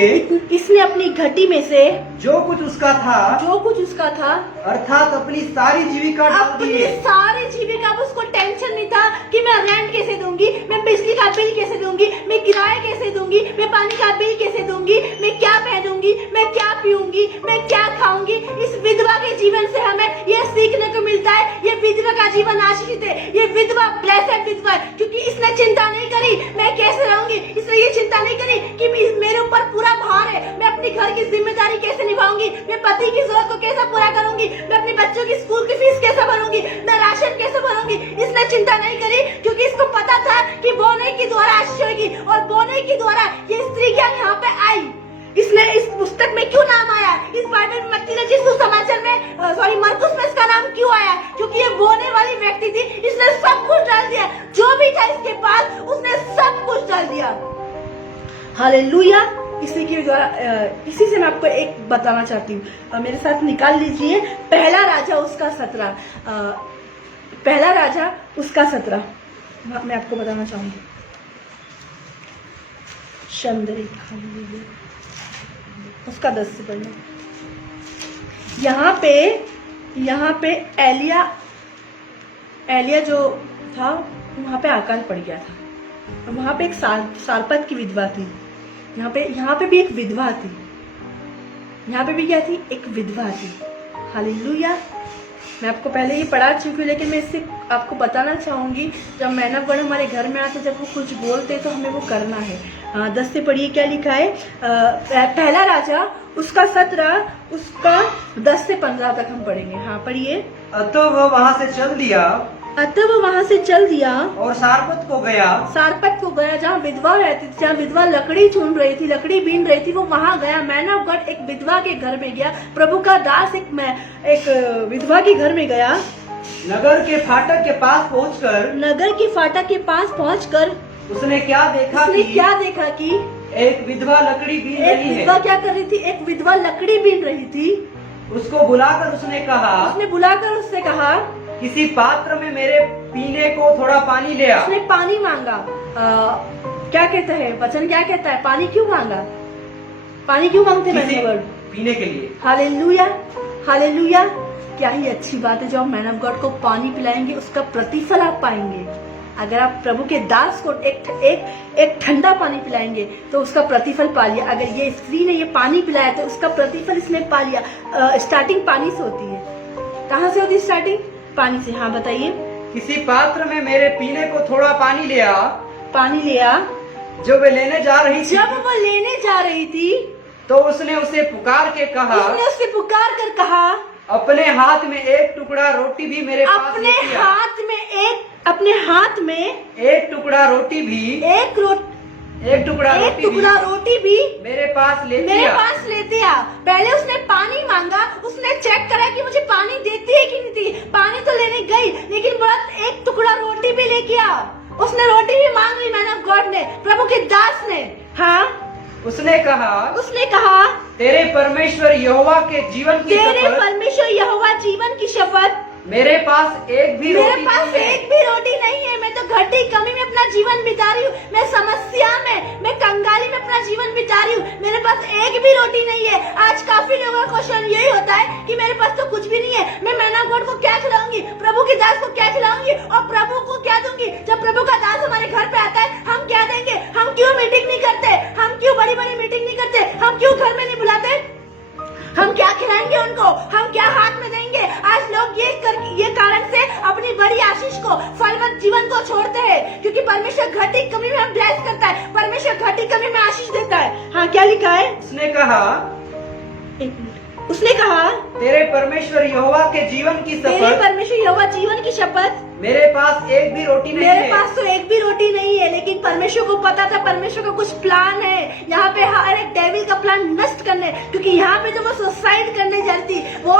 इसने अपनी घटी में से जो कुछ उसका था, अर्थात अपनी सारी जीविका डाल दी अपनी है। सारी जीविका। अब उसको टेंशन नहीं था कि मैं रेंट कैसे दूंगी, मैं बिजली का बिल कैसे दूंगी, मैं किराया कैसे दूंगी, मैं पानी का बिल कैसे दूंगी, मैं क्या पहनूंगी, मैं क्या पीऊंगी, मैं क्या खाऊंगी। इस विधवा के जीवन से हमें ये सीखने को मिलता है, ये विधवा का जीवन आशीषित है, ये विधवा ब्लेस्ड विधवा है, क्योंकि इसने चिंता नहीं करी मैं कैसे रहूंगी, इसने ये चिंता नहीं करी कि मेरे ऊपर पूरा भार है, मैं अपने घर की जिम्मेदारी कैसे निभाऊंगी, मैं पति की जरूरत को कैसे पूरा करूंगी, मैं अपने बच्चों की स्कूल की फीस कैसे भरूंगी, मैं राशन कैसे भरूंगी। इसने चिंता नहीं करी, क्योंकि इसको पता था कि बोने के द्वारा आशीष होगी और बोने के द्वारा ये स्त्री क्या यहाँ पे आई। इसने इस पुस्तक में क्यों नाम आया, इस बाइबल में मत्ती रचित सुसमाचार में, सॉरी मरकुस में इसका नाम क्यों आया? क्योंकि ये बोने वाली व्यक्ति थी, इसने सब कुछ डाल दिया, जो भी था इसके पास उसने सब कुछ डाल दिया। हालेलुया। इसी के द्वारा इसी से मैं आपको एक बताना चाहती हूँ, मेरे साथ निकाल लीजिए पहला राजा उसका 17, पहला राजा उसका 17 मैं आपको बताना चाहूंगी। शंदरी हालेलुया। उसका 10 से पढ़ना। यहाँ पे एलिया जो था वहाँ पे अकाल पड़ गया था, और वहाँ पे एक सारपत की विधवा थी। यहाँ पे भी एक विधवा थी, यहाँ पे भी क्या थी, एक विधवा थी। हालेलुया। मैं आपको पहले ही पढ़ा चुकी हूँ, लेकिन मैं इससे आपको बताना चाहूँगी, जब मैना वर्ड हमारे घर में आते, जब वो कुछ बोलते तो हमें वो करना है। 10 से पढ़िए क्या लिखा है। पहला राजा उसका 17 उसका 10 से 15 तक हम पढ़ेंगे। हाँ पढ़िए। अतः वह वहां से चल दिया और सारपत को गया जहाँ विधवा रहती थी, जहाँ विधवा लकड़ी चुन रही थी, लकड़ी बीन रही थी, वो वहां गया। मैन ऑफ गॉड एक विधवा के घर में गया। प्रभु का दास एक विधवा के घर में गया। नगर के फाटक के पास पहुंचकर उसने क्या देखा कि एक विधवा लकड़ी बीन रही है। विधवा क्या कर रही थी? एक विधवा लकड़ी बीन रही थी। उसको बुलाकर उसने कहा किसी पात्र में मेरे पीने को थोड़ा पानी ले आ। उसने पानी मांगा। क्या कहता है वचन, क्या कहता है? पानी क्यों मांगा? पानी क्यों मांगते मैन ऑफ गॉड? पीने के लिए। Hallelujah, hallelujah. क्या ही अच्छी बात है, जो आप मैन ऑफ गॉड को पानी पिलाएंगे उसका प्रतिफल आप पाएंगे। अगर आप प्रभु के दास को एक ठंडा पानी पिलाएंगे तो उसका प्रतिफल पा लिया। अगर ये स्त्री ने ये पानी पिलाया तो उसका प्रतिफल इसने पा लिया। स्टार्टिंग पानी से होती है। कहाँ से होती है स्टार्टिंग? पानी से। हाँ बताइए। किसी पात्र में मेरे पीने को थोड़ा पानी ले आ। जब वो लेने जा रही थी तो उसने उसे पुकार कर कहा अपने हाथ में एक टुकड़ा रोटी भी मेरे पास अपने हाथ में एक टुकड़ा रोटी भी मेरे पास लेते आ। पहले उसने पानी मांगा, उसने चेक करा कि मुझे पानी देती है कि नहीं देती। पानी तो लेने गई, लेकिन बोला एक टुकड़ा रोटी भी लेके आ। उसने रोटी भी मांग ली मैन ऑफ गॉड ने, प्रभु के दास ने। हाँ उसने कहा तेरे परमेश्वर यहोवा जीवन की शपथ मेरे पास एक भी रोटी नहीं है। मैं तो घटी कमी में अपना जीवन बिता रही हूँ। मैं समस्या में, मैं कंगाली में अपना जीवन बिता रही हूँ। मेरे पास एक भी रोटी नहीं है। आज काफी लोगों का क्वेश्चन यही होता है कि मेरे पास तो कुछ भी नहीं है, मैं मैन ऑफ गॉड को क्या खिलाऊंगी, प्रभु के दास को क्या खिलाऊंगी और प्रभु को क्या दूंगी। जब प्रभु का दास हमारे घर पे आता है, हम क्या देंगे? हम क्यों मीटिंग नहीं करते? हम क्यों बड़ी बड़ी मीटिंग नहीं करते? हम क्यों घर में नहीं बुलाते? हम क्या खिलाएंगे उनको? हम क्या हाथ में देंगे? आज लोग ये कारण से अपनी बड़ी आशीष को, फलवंत जीवन को छोड़ते हैं, क्योंकि परमेश्वर घटी कमी में हम ब्लेस करता है। परमेश्वर घटी कमी में आशीष देता है। हाँ क्या लिखा है? उसने कहा तेरे परमेश्वर यहोवा जीवन की शपथ मेरे पास एक भी रोटी नहीं है। मेरे पास तो एक भी रोटी नहीं है, लेकिन परमेश्वर को पता था परमेश्वर का कुछ प्लान है यहाँ पे, हर एक डेविल का प्लान नष्ट करने। क्योंकि यहाँ पे जो वो सुसाइड करने जा रही थी, वो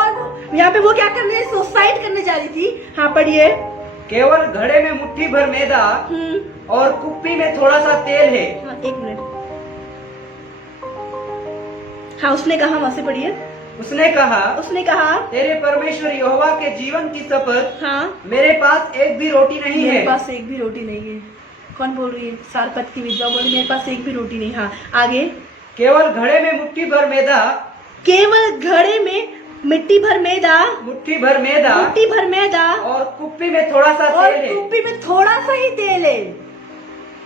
यहाँ पे वो क्या करने, सुसाइड करने जा रही थी। हाँ पढ़िए। केवल घड़े में मुट्ठी भर मैदा और कुप्पी में थोड़ा सा तेल है। हाँ एक मिनट। हाँ उसने कहा, वहां से पढ़िए। उसने कहा तेरे परमेश्वर यहोवा के जीवन की शपथ, हाँ मेरे पास एक भी रोटी नहीं है। मेरे पास एक भी रोटी नहीं है। कौन बोल रही है? सारपत की विधवा बोल रही है, मेरे पास एक भी रोटी नहीं। हाँ आगे। केवल घड़े में मुट्ठी भर मैदा और कुप्पी में थोड़ा सा ही तेल है।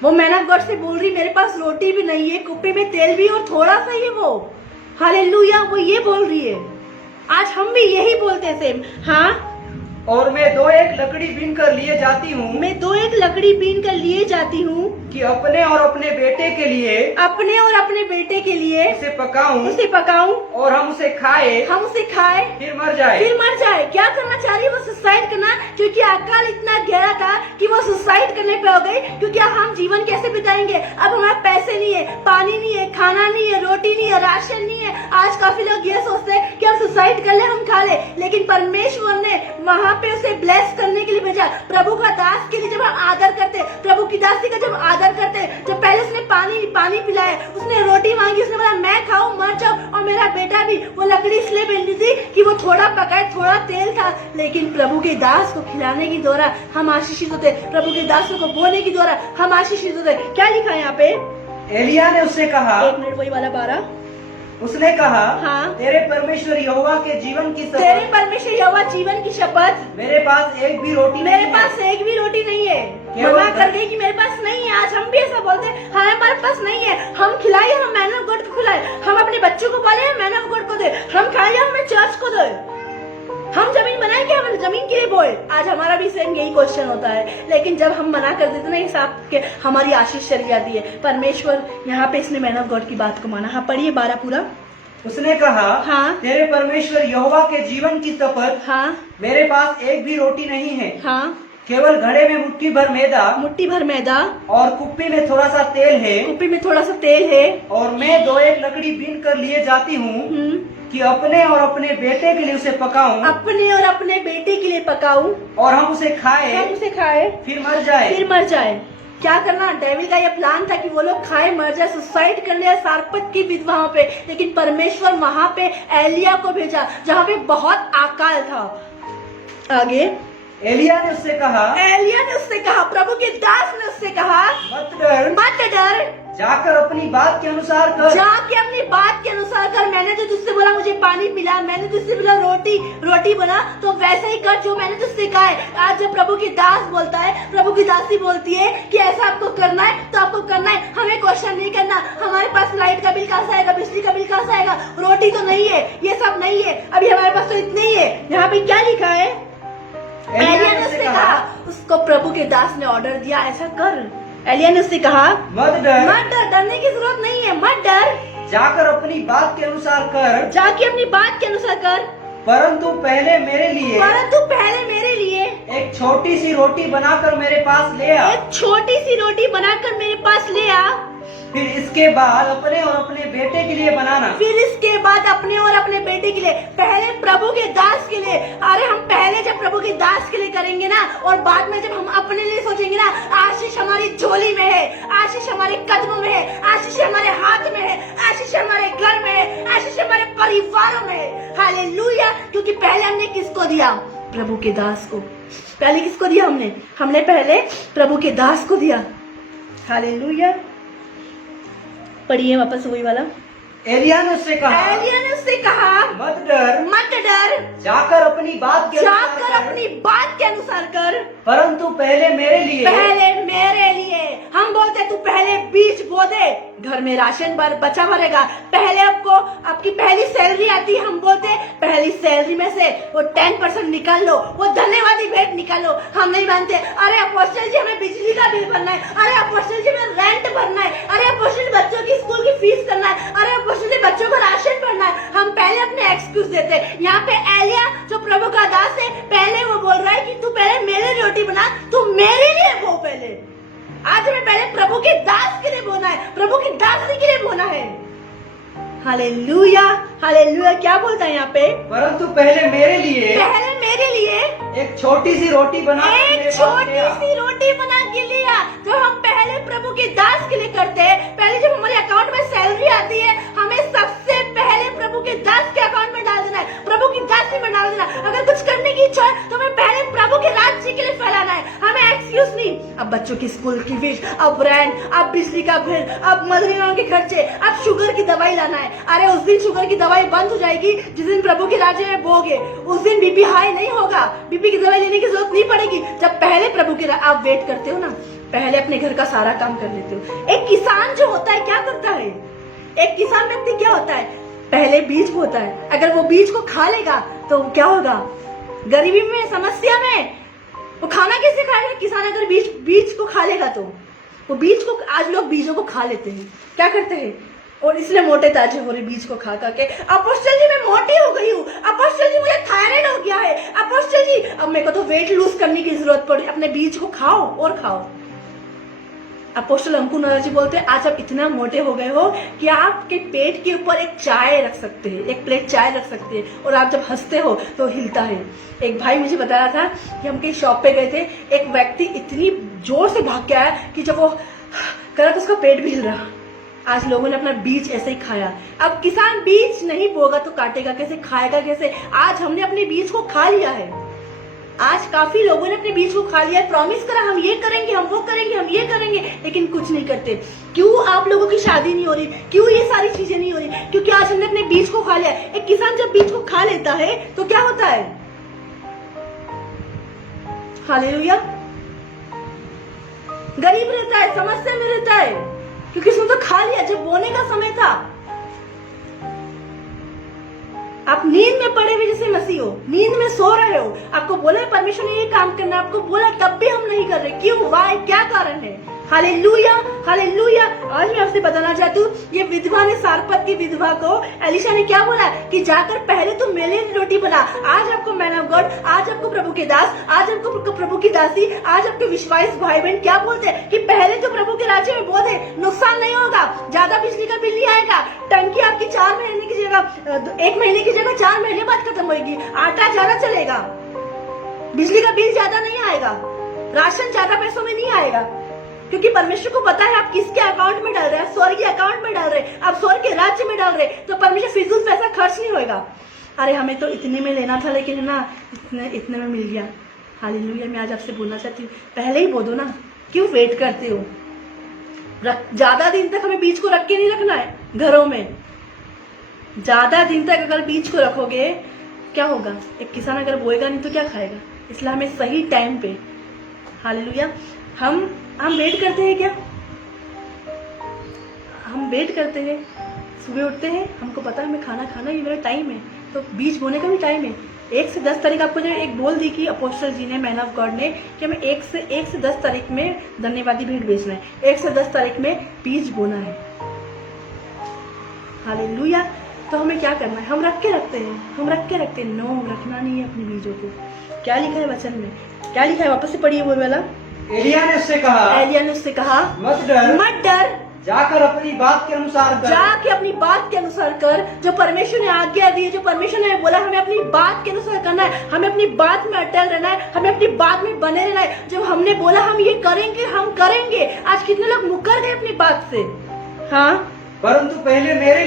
वो मैन ऑफ गॉड से बोल रही मेरे पास रोटी भी नहीं है, कुप्पी में तेल भी और थोड़ा सा ही। वो हालेलुया, वो ये बोल रही है। आज हम भी यही बोलते हैं सेम। हाँ और मैं 2-1 लकड़ी बीन कर लिए जाती हूँ कि अपने और अपने बेटे के लिए उसे पकाऊं और हम उसे खाए फिर मर जाए। क्या करना चाह रही है वो? सुसाइड करना। क्योंकि अकाल इतना गहरा था कि वो सुसाइड करने पे हो गई। क्योंकि हम जीवन कैसे बिताएंगे? अब हमारे पैसे नहीं है, पानी नहीं है, खाना नहीं है, रोटी नहीं है, राशन नहीं है। आज काफी लोग ये सोचते हैं कि हम सुसाइड कर ले, हम खा ले, लेकिन परमेश्वर ने वहाँ पे उसे ब्लेस करने के लिए भेजा। प्रभु का दास के लिए जब हम आदर करते, प्रभु की दासी का जब आदर करते, जब पहले उसने पानी पिलाया, उसने रोटी मांगी, उसने बोला मैं खाऊं मर जाऊं और मेरा बेटा भी। वो लकड़ी इसलिए बेल थी कि वो थोड़ा पकाए, थोड़ा तेल था, लेकिन प्रभु के दास को खिलाने के द्वारा हम आशीषित होते। प्रभु के दासों को बोलने के द्वारा हम आशीषित होते। क्या लिखा है यहाँ पे? एलिया ने उससे कहा, एक मिनट, वही वाला 12। उसने कहा, हाँ। तेरे परमेश्वर यहोवा के जीवन की तेरे शपथ, परमेश्वर यहोवा जीवन की शपथ, मेरे पास एक भी रोटी मेरे नहीं पास है। एक भी रोटी नहीं है। केवल मना कर गई कि मेरे पास नहीं है। आज हम भी ऐसा बोलते हैं, हाँ हमारे पास नहीं है, हम खिलाए, हम मैन ऑफ गॉड को खिलाए, हम अपने बच्चों को बोले मैन ऑफ गॉड को दे, हम खाए हमें चर्च को दे, हम जमीन बनाए कि हम जमीन के लिए बोए। आज हमारा भी सेम यही क्वेश्चन होता है, लेकिन जब हम मना कर देते ना हिसाब के, हमारी आशीष चली जाती है। परमेश्वर यहाँ पे इसने मैन ऑफ गॉड की बात को माना। हाँ पढ़िए 12 पूरा। उसने कहा, हाँ। तेरे परमेश्वर यहोवा के जीवन की शपथ, हाँ मेरे पास एक भी रोटी नहीं है। हाँ। केवल घड़े में मुट्ठी भर मैदा मुट्ठी भर मैदा और कुप्पी में थोड़ा सा तेल है, कुप्पी में थोड़ा सा तेल है। और मैं 2-1 लकड़ी बीन कर लिए जाती हूँ कि अपने और अपने बेटे के लिए उसे पकाऊं, अपने और अपने बेटे के लिए पकाऊं, और हम उसे खाए, हम उसे खाए, फिर मर जाए। फिर मर जाए। क्या करना, डेविल का ये प्लान था कि वो लोग खाए मर जाए, सुसाइड कर ले सारपत की विधवाओं पे। लेकिन परमेश्वर वहां पे एलिया को भेजा जहाँ पे बहुत अकाल था। आगे एलिया ने उससे कहा, एलिया ने उससे कहा, प्रभु के दास ने उससे कहा, मत डर, मत डर, जाकर अपनी बात के अनुसार कर। जाके अपनी बात के अनुसार कर। मैंने तो तुझसे बोला मुझे पानी पिला, मैंने तुझसे बोला रोटी बना, तो वैसे ही कर जो मैंने तुझसे कहा है। आज जब प्रभु की दास बोलता है, प्रभु की दासी बोलती है कि ऐसा आपको करना है तो आपको करना है। हमें क्वेश्चन नहीं करना हमारे पास लाइट का बिल कहाँ से आएगा, बिजली का बिल कहाँ से आएगा, रोटी तो नहीं है, ये सब नहीं है, अभी हमारे पास तो इतने ही है। यहाँ पे क्या लिखा है, एलिया ने उससे कहा, उसको प्रभु के दास ने ऑर्डर दिया ऐसा कर। एलिया ने उससे कहा, मत डर, मत डर, डरने की जरूरत नहीं है, मत डर, जाकर अपनी बात के अनुसार कर, जाके अपनी बात के अनुसार कर, परंतु पहले मेरे लिए एक छोटी सी रोटी बनाकर मेरे पास ले आ। एक छोटी सी रोटी बनाकर मेरे पास ले आ। फिर इसके बाद अपने और अपने बेटे के लिए बनाना। फिर इसके बाद अपने और अपने बेटे के लिए, पहले प्रभु के दास के लिए। अरे हम पहले जब प्रभु के दास के लिए करेंगे ना, और बाद में जब हम अपने लिए सोचेंगे ना, आशीष हमारी झोली में है, आशीष हमारे कदमों में है, आशीष हमारे हाथ में है, आशीष हमारे घर में है, आशीष हमारे परिवारों में है। हालेलुया। क्योंकि पहले हमने किसको दिया, प्रभु के दास को। पहले किसको दिया हमने पहले प्रभु के दास को दिया। हालेलुया। पढ़िए वापस वही वाला। एलिया ने उससे कहा, मत डर, जाकर अपनी बात के अनुसार कर, परंतु पहले मेरे लिए। हम बोलते तू पहले बीज बो दे, घर में राशन बचा भरेगा। पहले आपकी पहली सैलरी आती है, हम बोलते पहली सैलरी में से वो 10% निकाल लो, वो धन्यवादी भेंट निकालो। हम नहीं मानते, अरे अपोस्टल जी हमें बिजली का बिल भरना है, अरे अपोस्टल जी हमें रेंट भरना है, अरे अपोस्टल बच्चों की स्कूल की फीस करना है, अरे अपोस्टल जी बच्चों को राशन भरना है। हम पहले अपने एक्सक्यूज देते हैं। यहाँ पे एलिया जो प्रभु का दास है, पहले वो बोल रहा है कि तू पहले मेरे लिए रोटी बना, तू मेरे लिए वो पहले। आज हमें पहले प्रभु के दास के लिए बोना है, प्रभु की दासी के लिए बोना है। Hallelujah, hallelujah. क्या बोलता है यहाँ पे, परंतु पहले मेरे लिए एक छोटी सी रोटी बना के लिया। जब हम पहले प्रभु के दास के लिए करते हैं, पहले जब हमारे अकाउंट में सैलरी आती है, हमें सबसे पहले प्रभु के दास के अकाउंट में डाल देना है, प्रभु की दासी में डाल देना। अगर कुछ करने की इच्छा है तो हमें पहले प्रभु के राज्य के लिए फैलाना है। हमें एक्सक्यूज नहीं, अब बच्चों की स्कूल की फीस, अब रेंट, अब बिजली का बिल, अब मदरियों के खर्चे, अब शुगर की दवाई लाना है। अरे उस दिन शुगर की दवाई बंद हो जाएगी जिस दिन प्रभु के राज्य में बोगे। उस दिन बीपी हाई नहीं होगा, बीपी की दवाई लेने की जरूरत नहीं पड़ेगी। जब पहले प्रभु के आप वेट करते हो ना, पहले अपने घर का सारा काम कर लेते हो। एक किसान जो होता है क्या करता है, एक किसान व्यक्ति क्या होता है, पहले बीज बोता है। अगर वो बीज को खा लेगा तो क्या होगा, गरीबी में, समस्या में वो खाना कैसे खाएगा किसान। अगर बीज को खा लेगा तो वो बीज को, आज लोग बीजों को खा लेते हैं, क्या करते हैं, और इसलिए मोटे ताजे हो रहे बीज को खा के। अपोस्टल जी मैं मोटी हो गई हूँ, अपोस्टल जी मुझे थायराइड हो गया है, अपोस्टल जी अब मेरे को तो वेट लूज करने की जरूरत पड़ी। अपने बीज को खाओ और खाओ। अपोस्टल अंकुर नगर जी बोलते हैं, आज आप इतना मोटे हो गए हो कि आपके पेट के ऊपर एक चाय रख सकते हैं, एक प्लेट चाय रख सकते हैं, और आप जब हंसते हो तो हिलता है। एक भाई मुझे बता रहा था कि हम कहीं शॉप पे गए थे, एक व्यक्ति इतनी जोर से भाग के आया कि जब वो करा तो उसका पेट भी हिल रहा। आज लोगों ने अपना बीज ऐसे ही खाया। अब किसान बीज नहीं बोगा तो काटेगा कैसे, खाएगा कैसे। आज हमने अपने बीज को खा लिया है। आज काफी लोगों ने अपने बीज को खा लिया, प्रॉमिस करा हम ये करेंगे, हम वो करेंगे, हम ये करेंगे, लेकिन कुछ नहीं करते। क्यों आप लोगों की शादी नहीं हो रही? क्यों ये सारी चीजें नहीं हो रही? क्योंकि आज हमने अपने बीज को खा लिया। एक किसान जब बीज को खा लेता है तो क्या होता है? हालेलुया। गरीब रहता है, समस्या में रहता है, क्योंकि उसने तो खा लिया जब बोने का समय था। आप नींद में पड़े हुए जैसे मसीह हो, नींद में सो रहे हो, आपको बोला है परमेश्वर ने ये काम करना, आपको बोला तब भी हम नहीं कर रहे। क्यों? वाई? क्या कारण है? Hallelujah, hallelujah. आज मैं आपसे बताना चाहती हूँ, ये विधवा ने, सारपत की विधवा को एलिशा ने क्या बोला कि जाकर पहले तो मेरे लिए रोटी बना। आज आपको मैन ऑफ गॉड, आज आपको प्रभु के दास, आज आपको प्रभु की दासी, आज आपके विश्वास भाई बहन क्या बोलते हैं कि पहले तो प्रभु के राज्य में बोल दे, नुकसान नहीं होगा, ज्यादा बिजली का बिल नहीं आएगा, टंकी आपकी 4 महीने की जगह 1 महीने की जगह 4 महीने बाद खत्म होगी, आटा ज्यादा चलेगा, बिजली का बिल ज्यादा नहीं आएगा, राशन ज्यादा पैसों में नहीं आएगा, क्योंकि परमेश्वर को पता है आप किसके अकाउंट में डाल रहे हैं, स्वर्ग के अकाउंट में डाल रहे हैं, आप स्वर्ग के राज्य में डाल रहे हैं, तो परमेश्वर फिजूल पैसा खर्च नहीं होगा। अरे हमें तो इतने में लेना था, लेकिन ना इतने में मिल गया। हालेलुया। मैं आज आपसे बोलना चाहती हूँ, पहले ही बोल दो ना, क्यों वेट करते हो? ज्यादा दिन तक हमें बीज को रख के नहीं रखना है घरों में। ज्यादा दिन तक अगर बीज को रखोगे क्या होगा? एक किसान अगर बोएगा नहीं तो क्या खाएगा? इसलिए हमें सही टाइम पे, हालेलुया, हम वेट करते हैं क्या? हम वेट करते हैं, सुबह उठते हैं, हमको पता है हमें खाना खाना ही मेरा टाइम है, तो बीज बोने का भी टाइम है। 1 से 10 तारीख आपको जो एक बोल दी कि अपोस्टल जी ने, मैन ऑफ गॉड ने, कि हमें 1 से 10 तारीख में धन्यवादी भेंट बेचना है, 1 से 10 तारीख में बीज बोना है। हालेलुया। तो हमें क्या करना है? हम रख के रखते हैं। नो, रखना नहीं है अपने बीजों को। क्या लिखा है वचन में? क्या लिखा है? वापस से पढ़िए बोल वाला। एलिया ने उससे कहा, मत डर, जाकर अपनी बात के अनुसार कर, जो परमेश्वर ने आज्ञा दी, जो परमेश्वर ने बोला हमें अपनी बात के अनुसार करना है, हमें अपनी बात में अटल रहना है, हमें अपनी बात में बने रहना है। जब हमने बोला हम ये करेंगे, हम करेंगे। आज कितने लोग मुकर गए अपनी बात से? हाँ, परंतु पहले मेरे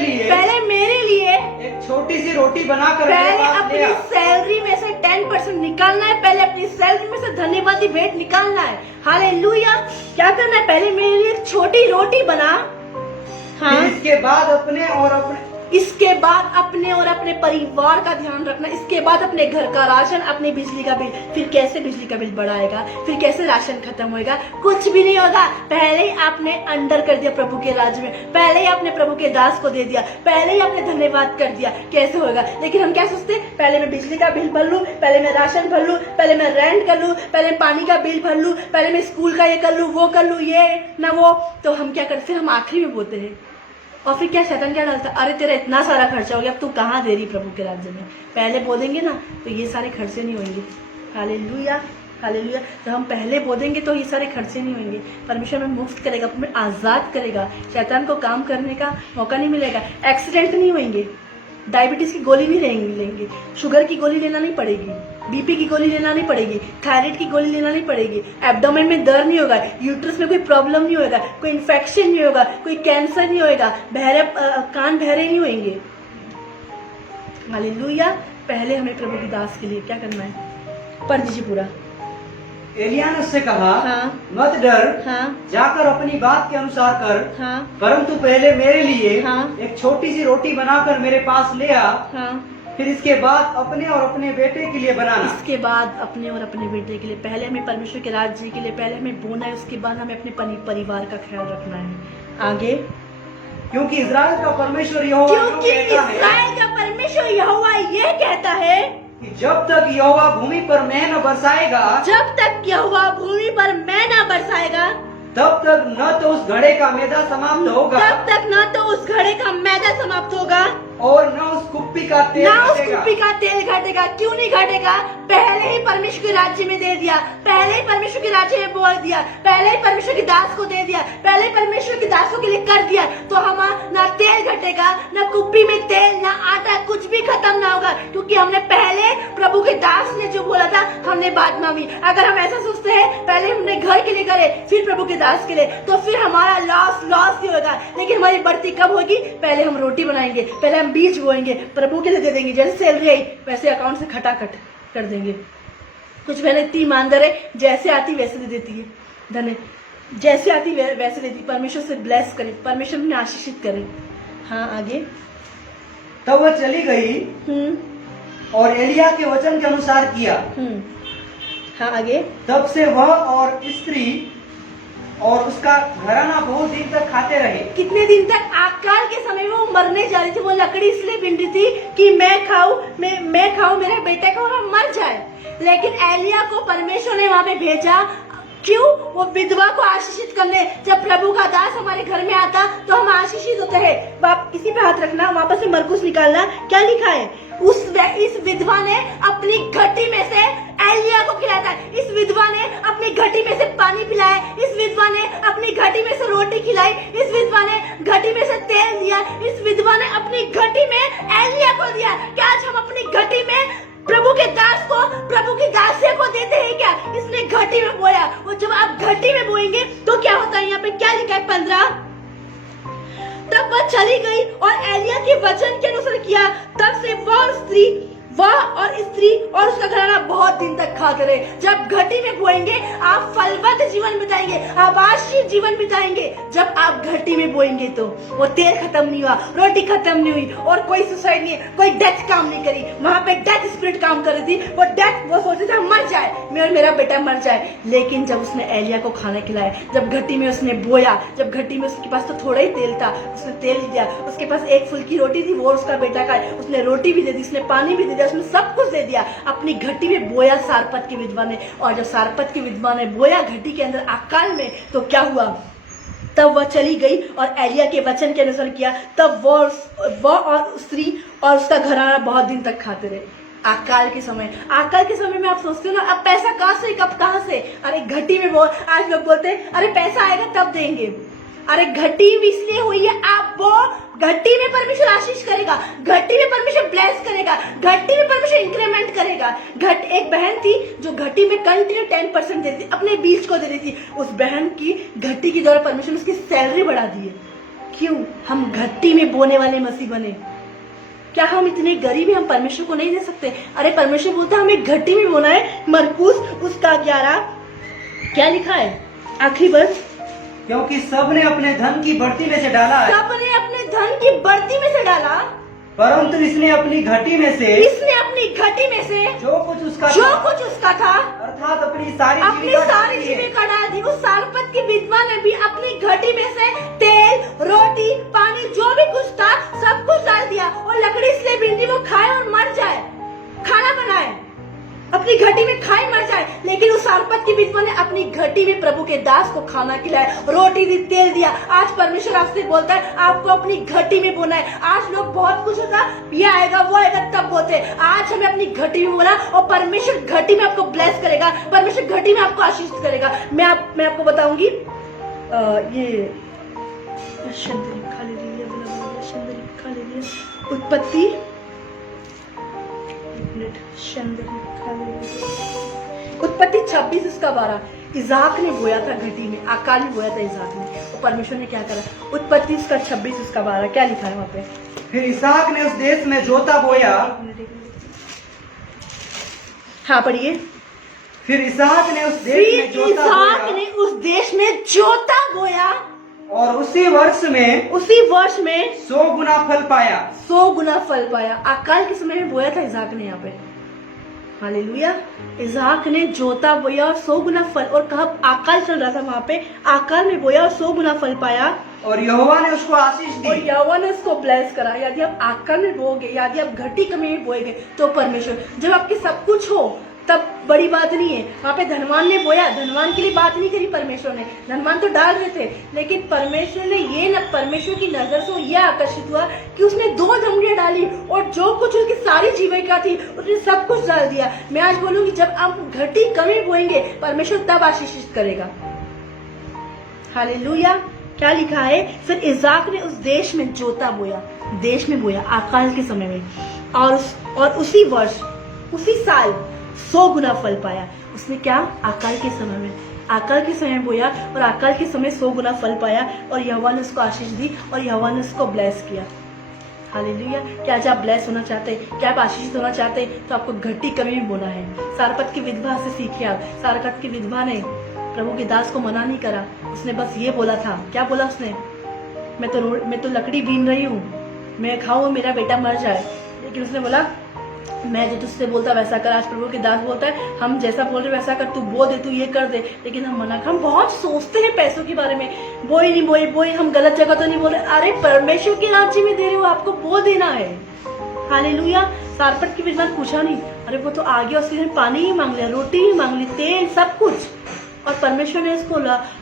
लिए एक छोटी सी रोटी बनाकर पहले अपनी सैलरी में से 10% निकालना है, पहले अपनी सैलरी में से धन्यवादी भेंट निकालना है। हालेलुया। क्या करना है? पहले मेरे लिए एक छोटी रोटी बना। हाँ, इसके बाद अपने और अपने परिवार का ध्यान रखना, इसके बाद अपने घर का राशन, अपनी बिजली का बिल। फिर कैसे बिजली का बिल बढ़ाएगा? फिर कैसे राशन खत्म होएगा? कुछ भी नहीं होगा। पहले ही आपने अंडर कर दिया प्रभु के राज्य में, पहले ही आपने प्रभु के दास को दे दिया, पहले ही आपने धन्यवाद कर दिया। कैसे होगा? लेकिन हम क्या सोचते? पहले मैं बिजली का बिल भर लूं, पहले मैं राशन भर लूं, पहले मैं रेंट कर लूं, पहले पानी का बिल भर लूं, पहले मैं स्कूल का ये कर लूं, वो कर लूं, ये ना वो। तो हम क्या करते? फिर हम आखिरी में बोलते हैं, और फिर क्या शैतान क्या डालता? अरे तेरा इतना सारा खर्चा हो गया, अब तू कहाँ दे रही प्रभु के राज्य में? पहले बोलेंगे ना तो ये सारे खर्चे नहीं होंगे। Hallelujah, hallelujah. तो हम पहले बोलेंगे तो ये सारे खर्चे नहीं होंगे। परमेश्वर हमें मुफ्त करेगा, हमें आज़ाद करेगा, शैतान को काम करने का मौका नहीं मिलेगा, एक्सीडेंट नहीं होंगे, डायबिटीज की गोली नहीं लेंगे, शुगर की गोली लेना नहीं पड़ेगी, बीपी की गोली लेना नहीं पड़ेगी, थायराइड की गोली लेना नहीं पड़ेगी, एब्डोमेन में दर्द नहीं होगा, यूट्रस में कोई प्रॉब्लम नहीं होगा, कोई इन्फेक्शन नहीं होगा, कोई कैंसर नहीं होगा, कान बहरे नहीं होंगे। हालेलुया। पहले हमें प्रभु की दास के लिए क्या करना है? पढ़ दीजिए पूरा। एलिया ने उससे कहा, हाँ, मत डर, हाँ, जाकर अपनी बात के अनुसार कर, हाँ, परंतु पहले मेरे लिए हाँ, एक छोटी सी रोटी बनाकर मेरे पास ले आ। हाँ। फिर इसके बाद अपने और अपने बेटे के लिए बनाना। इसके बाद अपने और अपने बेटे के लिए, पहले हमें परमेश्वर के राज्य के लिए पहले हमें बोना है, उसके बाद हमें अपने परिवार का ख्याल रखना है। आगे, क्योंकि इज़राइल का परमेश्वर यहोवा ये कहता है कि जब तक यहोवा भूमि पर मैन न बरसाएगा, तब तक न तो उस घड़े का मैदा समाप्त होगा, और न उस कुप्पी का तेल घटेगा। क्यों नहीं घटेगा? पहले ही परमेश्वर के राज्य में दे दिया, पहले ही परमेश्वर के राज्य में बोल दिया, पहले ही परमेश्वर के दास को दे दिया, पहले ही परमेश्वर के दासों के लिए कर दिया, तो हमारा ना तेल घटेगा, ना कुप्पी में तेल, ना आटा, कुछ भी खत्म ना होगा, क्योंकि हमने पहले प्रभु के दास ने जो बोला था हमने बात मांगी। अगर हम ऐसा सोचते हैं पहले हमने घर के लिए करे फिर प्रभु के दास के लिए, तो फिर हमारा लॉस ही होगा। लेकिन हमारी बढ़ती कब होगी? पहले हम रोटी बनाएंगे, पहले हम बीज बोएंगे, प्रभु के लिए दे देंगे, जैसे सैलरी आई वैसे अकाउंट से खटाखट कर देंगे। कुछ बहनें इतनी ईमानदार है, जैसे आती वैसे दे देती है। धन्य, जैसे आती वैसे देती। परमेश्वर से ब्लेस करे, परमेश्वर ने आशीषित करे। हाँ आगे। तब वह चली गई और एलिया के वचन के अनुसार किया। हाँ आगे। तब से वह और स्त्री और उसका घराना बहुत दिन तक खाते रहे। कितने दिन तक? आकाल के समय में वो मरने जा रही थी। वो लकड़ी इसलिए बिन रही थी कि मैं खाऊं, मेरे बेटे को और मर जाए। लेकिन एलिया को परमेश्वर ने वहां पे भेजा। क्यों? वो विधवा को आशीषित करने। जब प्रभु का दास हमारे घर में आता तो हम आशीषित होते हैं। बाप इसी पे हाथ रखना, वापस से मरकुस निकालना। क्या लिखा है? इस विधवा ने अपनी घटी में से एलिया को खिलाया था। इस विधवा ने अपनी घटी में से पानी पिलाया। इस विधवा ने अपनी घटी में से रोटी खिलाई। इस विधवा ने घटी में से तेल दिया। इस विधवा ने अपनी घटी में एलिया को दिया। क्या आज हम अपनी घटी में प्रभु के दास को, प्रभु की दासिया को देते हैं क्या? इसने घटी में बोया। और जब आप घटी में बोएंगे तो क्या होता है? यहाँ पे क्या लिखा है? 15। तब वह चली गई और एलिया के वचन के अनुसार किया। तब से वह और स्त्री और उसका घराना बहुत दिन तक खाते रहे। जब घटी में बोएंगे आप फलवत जीवन बिताएंगे, आप आशीष जीवन बिताएंगे। जब आप घटी में बोएंगे तो वो तेल खत्म नहीं हुआ, रोटी खत्म नहीं हुई और कोई सुसाइड नहीं, कोई डेथ काम नहीं करी। वहां पे डेथ स्पिरिट काम कर रही थी। वो सोचते थे हम मर जाए, मैं और मेरा बेटा मर जाए। लेकिन जब उसने एलिया को खाना खिलाया, जब घटी में उसने बोया, जब घटी में उसके पास तो थोड़ा ही तेल था, उसने तेल दिया। उसके पास एक फुल्की रोटी थी, वो उसका बेटा खाए। उसने रोटी भी दे दी, उसने पानी भी दे दिया, उसने सब कुछ दे दिया। अपनी घटी में बोया सारपत की विधवा ने। और जब सारपत की विधवा ने बोया घटी के अंदर आकाल में, तो क्या हुआ? तब वह चली गई और एलिया के वचन के अनुसार किया। तब वह और स्त्री और उसका घराना बहुत दिन तक खाते रहे। आकाल के समय में आप सोचते हो ना, अब पैसा कहाँ से? अरे घटी में वो आज लोग बोलते हैं अरे पैसा आएगा तब देंगे। अरे घटी भी इसलिए हुई है, आप वो घटी में परमेश्वर आशीष करेगा, घटी में परमेश्वर ब्लेस करेगा, घटी में परमेश्वर इंक्रीमेंट करेगा। एक बहन थी जो घटी में कंटिन्यू 10% देती थी, अपने बीच को दे रही थी। उस बहन की घटी के द्वारा परमेश्वर ने उसकी सैलरी बढ़ा दी है। क्यों? हम घटी में बोने वाले मसीह बने। क्या हम इतने गरीब हैं हम परमेश्वर को नहीं दे सकते? अरे परमेश्वर बोलता है हमें घटी में बोना है। मरकुस उसका 11 क्या लिखा है? आखिरी वर्ष। क्योंकि सबने अपने धन की बढ़ती में से डाला है। सबने अपने धन की बढ़ती में से डाला, परंतु इसने अपनी घटी में से जो कुछ उसका था अर्थात अपनी सारी जीविका डाल दी। उस सारपत की विधवा ने भी अपनी घटी में से तेल, रोटी, पानी, जो भी कुछ था सब कुछ डाल दिया। और लकड़ी इसलिए बिंदी वो खाए और मर जाए, खाना बनाए, अपनी घटी में खाए मर जाए। लेकिन उस सारपत की विधवा ने अपनी घटी में प्रभु के दास को खाना खिलाया, रोटी दी, तेल दिया। आज परमेश्वर आपसे बोलता है आपको अपनी घटी में बोना है। आज लोग बहुत कुछ होता, ये आएगा वो आएगा तब बोलते। आज हमें अपनी घटी में बोला और परमेश्वर घटी में आपको ब्लेस करेगा, परमेश्वर घटी में आपको आशीष करेगा। मैं आपको बताऊंगी ये उत्पत्ति उत्पत्ति 26 उसका 12। इजाक ने बोया था घटी में, आकाल में बोया था इजाक ने, तो परमेश्वर ने क्या करा? उत्पत्ति उसका 26 उसका 12 क्या लिखा है वहां पे? फिर इसाक ने उस देश में जोता बोया। हाँ पढ़िए। फिर इसाक ने उस देश में जोता बोया और उसी वर्ष में 100 गुना फल पाया। 100 गुना फल पाया। आकाल के समय में बोया था इसाक ने। यहाँ पे हालेलुया। इसाक ने जोता बोया और 100 गुना फल, और कहा आकाल चल रहा था वहां पे, आकाल में बोया और 100 गुना फल पाया। और यहोवा ने उसको आशीष दी, और यहोवा ने उसको ब्लेस करा। यदि आप आकाल में बोओगे, यदि आप घटी कमी में बोएगे तो परमेश्वर, जब आपके सब कुछ हो तब बड़ी बात नहीं है। वहां पे धनवान ने बोया, धनवान के लिए बात नहीं करी परमेश्वर ने, धनवान तो डाल रहे थे, लेकिन परमेश्वर ने परमेश्वर की नजर से यह आकर्षित हुआ कि उसने 2 जमड़ियां डाली और जो कुछ उसकी सारी जीविका थी उसने सब कुछ डाल दिया। मैं आज बोलूंगी जब आप घटी कमी बोएंगे परमेश्वर तब आशीषित करेगा। हालेलुया। क्या लिखा है? फिर इसाक ने उस देश में जोता बोया, देश में बोया आकाल के समय में, और उसी वर्ष उसी साल 100 गुना फल पाया। उसने क्या? आकाल के समय में बोया और आकाल के समय 100 गुना फल पाया। और यहोवा ने उसको आशीष दी और यहोवा ने उसको ब्लेस किया। हालेलुया। क्या आज आप ब्लेस होना चाहते हैं, क्या आप आशीषित होना चाहते हैं, तो आपको घटी कमी में बोना है। सारपत की विधवा से सीखिए आप। सारपत की विधवा ने प्रभु के दास को मना नहीं करा, उसने बस ये बोला था। क्या बोला उसने? मैं तो लकड़ी बीन रही हूँ, मैं खाऊं मेरा बेटा मर जाए। लेकिन उसने बोला मैं जो तुझसे बोलता वैसा कर। आज प्रभु के दास बोलता है हम जैसा बोल रहे वैसा कर, तू बोल दे, तू ये कर दे। लेकिन हम मना, हम बहुत सोचते हैं पैसों के बारे में, बोई नहीं बोई, हम गलत जगह तो नहीं बोल रहे। अरे परमेश्वर के राज्य में दे रहे हो, आपको बोल देना है। हालेलुया। सारपत की विधवा पूछा नहीं, अरे वो तो आगे उसने पानी ही मांग लिया, रोटी ही मांग ली, तेल सब कुछ, और परमेश्वर ने इसको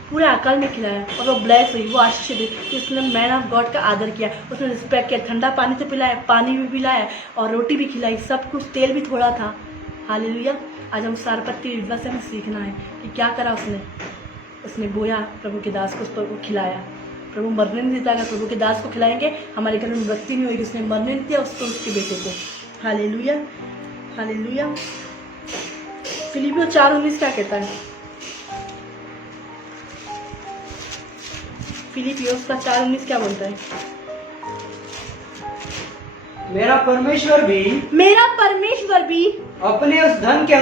पूरे अकाल में खिलाया और वो ब्लेस हुई, वो आशीष दी कि उसने मैन ऑफ गॉड का आदर किया, उसने रिस्पेक्ट किया। ठंडा पानी तो पिलाया, पानी भी पिलाया और रोटी भी खिलाई, सब कुछ, तेल भी थोड़ा था। हालेलुया। आज हम सारपत की विधवा से हमें सीखना है कि क्या करा उसने बोया प्रभु के दास को, उस पर वो खिलाया। प्रभु मरने नहीं देता, अगर प्रभु के दास को खिलाएंगे हमारे घर में मृत्यु नहीं होगी। उसने मरने नहीं दिया उसको, उसके बेटे को। Hallelujah, hallelujah. फिलिपियों 4:19 क्या कहता है? फिलिपियोस का 4:19 क्या बोलता है? मेरा परमेश्वर भी अपने उस धन के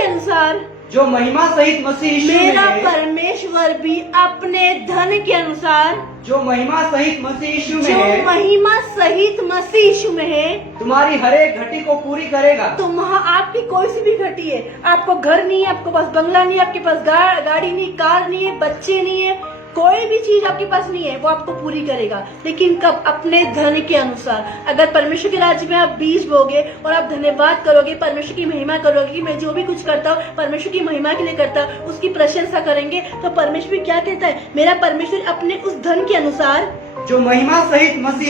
अनुसार जो महिमा सहित मसीह यीशु में मेरा है, परमेश्वर भी अपने धन के अनुसार जो महिमा सहित मसीह यीशु में जो है, महिमा सहित मसीह यीशु में है, तुम्हारी हर एक घटी को पूरी करेगा। आपकी कोई सी भी घटी है, आपको घर नहीं है, आपके पास बंगला नहीं है, आपके पास गाड़ी नहीं, कार नहीं है, बच्चे नहीं है, कोई भी चीज आपके पास नहीं है, वो आपको पूरी करेगा। लेकिन कब? अपने धन के अनुसार। अगर परमेश्वर के राज्य में आप बीज बोगे और आप धन्यवाद करोगे, परमेश्वर की महिमा करोगे कि मैं जो भी कुछ करता हूँ परमेश्वर की महिमा के लिए करता हूँ, उसकी प्रशंसा करेंगे, तो परमेश्वर क्या कहता है? मेरा परमेश्वर अपने उस धन के अनुसार जो महिमा सहित मसीह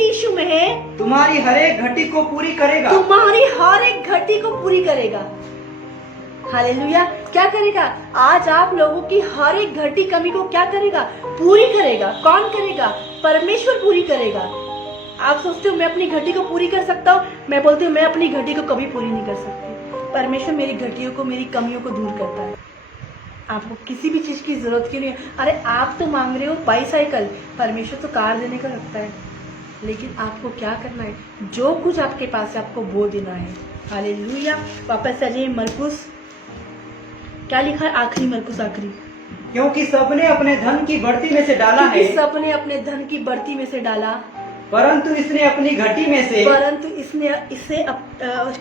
यीशु में है, तुम्हारी हर एक घटी को पूरी करेगा। तुम्हारी हर एक घटी को पूरी करेगा। हालेलुया। क्या करेगा? आज आप लोगों की हर एक घटी कमी को क्या करेगा? पूरी करेगा। कौन करेगा? परमेश्वर पूरी करेगा। आप सोचते हो मैं अपनी घटी को पूरी कर सकता हूँ, मैं बोलती हूँ मैं अपनी घटी को कभी पूरी नहीं कर सकती। परमेश्वर मेरी घटियों को, मेरी कमियों को दूर करता है। आपको किसी भी चीज की जरूरत क्यों नहीं है? अरे आप तो मांग रहे हो बाईसाइकिल, परमेश्वर तो कार देने का रखता है। लेकिन आपको क्या करना है? जो कुछ आपके पास है आपको वो देना है। हालेलुया। वापस आ जाइए मरकुस, क्या लिखा है? आखिरी मरकुस आखिरी। क्योंकि सबने अपने धन की बढ़ती में से डाला है, सबने अपने धन की बढ़ती में से डाला, परंतु इसने अपनी घटी में से,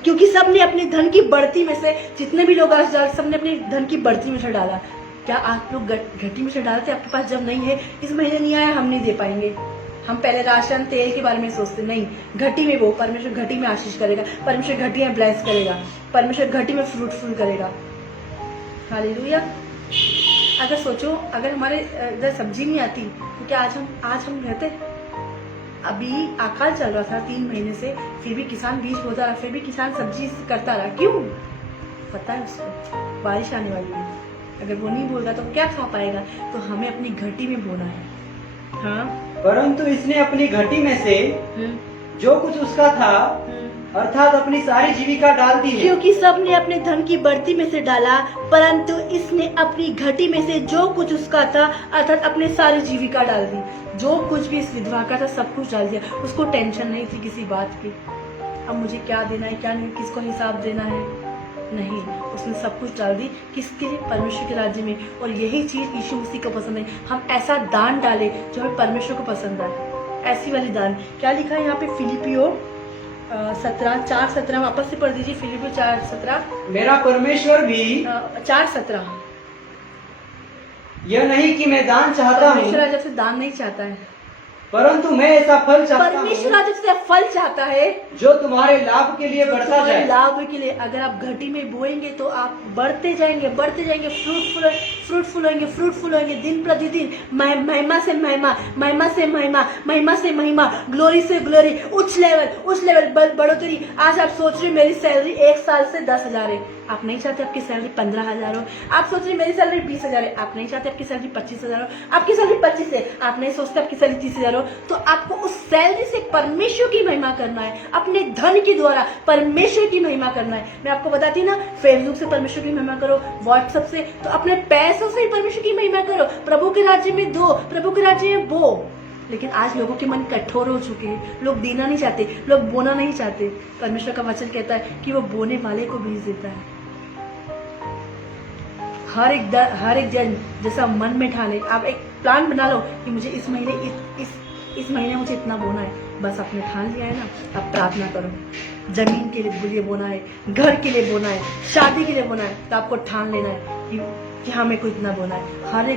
क्योंकि सबने अपने धन की बढ़ती में से, जितने भी लोग आज सबने अपने धन की बढ़ती में से डाला। क्या आप लोग घटी में से डालते? आपके पास जब नहीं है, इस महीने नहीं आया, हम नहीं दे पाएंगे, हम पहले राशन तेल के बारे में सोचते नहीं। घटी में वो परमेश्वर घटी में आशीष करेगा, परमेश्वर घटी में ब्लेस करेगा, परमेश्वर घटी में फ्रूटफुल करेगा। हालेलुया। अगर सोचो, अगर हमारे इधर सब्जी नहीं आती तो क्या आज हम रहते? अभी अकाल चल रहा था 3 महीने से, फिर भी किसान बीज बोता रहा, फिर भी किसान सब्जी करता रहा। क्यों? पता है उसको बारिश आने वाली है, अगर वो नहीं बोलेगा तो क्या खा पाएगा? तो हमें अपनी घटी में बोना है। हाँ, परंतु इसने अपनी घटी में से जो कुछ उसका था अर्थात अपनी सारी जीविका डाल दी है। क्योंकि सबने अपने धन की बढ़ती में से डाला, परंतु इसने अपनी घटी में से जो कुछ उसका था अर्थात अपनी सारी जीविका डाल दी। जो कुछ भी इस विधवा का था सब कुछ डाल दिया। उसको टेंशन नहीं थी किसी बात की, अब मुझे क्या देना है क्या नहीं, किसको हिसाब देना है, नहीं, उसने सब कुछ डाल दी। किसके लिए? परमेश्वर के राज्य में। और यही चीज यीशु मसीह को पसंद है, हम ऐसा दान डालें जो हमें परमेश्वर को पसंद आए, ऐसी वाली दान। क्या लिखा है यहाँ पे? फिलिपियो 4:17 वापस से पढ़ दीजिए। फिलिपियो 4:17। मेरा परमेश्वर भी 4:17। यह नहीं कि मैं दान चाहता हूँ, परमेश्वर आज से दान नहीं चाहता है, परंतु मैं ऐसा फल चाहता हूँ, परमेश्वर आज से फल चाहता है जो तुम्हारे लाभ के लिए बढ़ता जाए। लाभ के लिए। अगर आप घटी में बोएंगे तो आप बढ़ते जाएंगे, फ्रूटफुल होंगे दिन प्रतिदिन, महिमा से महिमा, ग्लोरी से ग्लोरी, उच्च लेवल बढ़ोतरी। आज आप सोच रहे मेरी सैलरी 1 साल से 10,000 है, आप नहीं चाहते आपकी सैलरी 15,000 हो। आप सोच रहे मेरी सैलरी 20,000 है, आप नहीं चाहते आपकी सैलरी 25,000 हो। आपकी सैलरी 25 है, आप नहीं सोचते आपकी सैलरी 30,000 हो। तो आपको उस सैलरी से परमेश्वर की महिमा करना है, अपने धन के द्वारा परमेश्वर की महिमा करना है। मैं आपको बताती ना, फेसबुक से परमेश्वर की महिमा करो, व्हाट्सएप से, तो अपने पैसों से ही परमेश्वर की महिमा करो। प्रभु के राज्य में दो, प्रभु के राज्य में वो। लेकिन आज लोगों के मन कठोर हो चुके हैं, लोग देना नहीं चाहते, लोग बोना नहीं चाहते। परमेश्वर का वचन कहता है कि वो बोने वाले को बीज देता है। हर एक जन जैसा मन में ठाने, आप एक प्लान बना लो कि मुझे इस महीने मुझे इतना बोना है। बस आपने ठान लिया है ना, अब प्रार्थना करो। जमीन के लिए बोना है, घर के लिए बोना है, शादी के लिए बोना है, तो आपको ठान लेना है कि हाँ मेरे को इतना बोना है। हर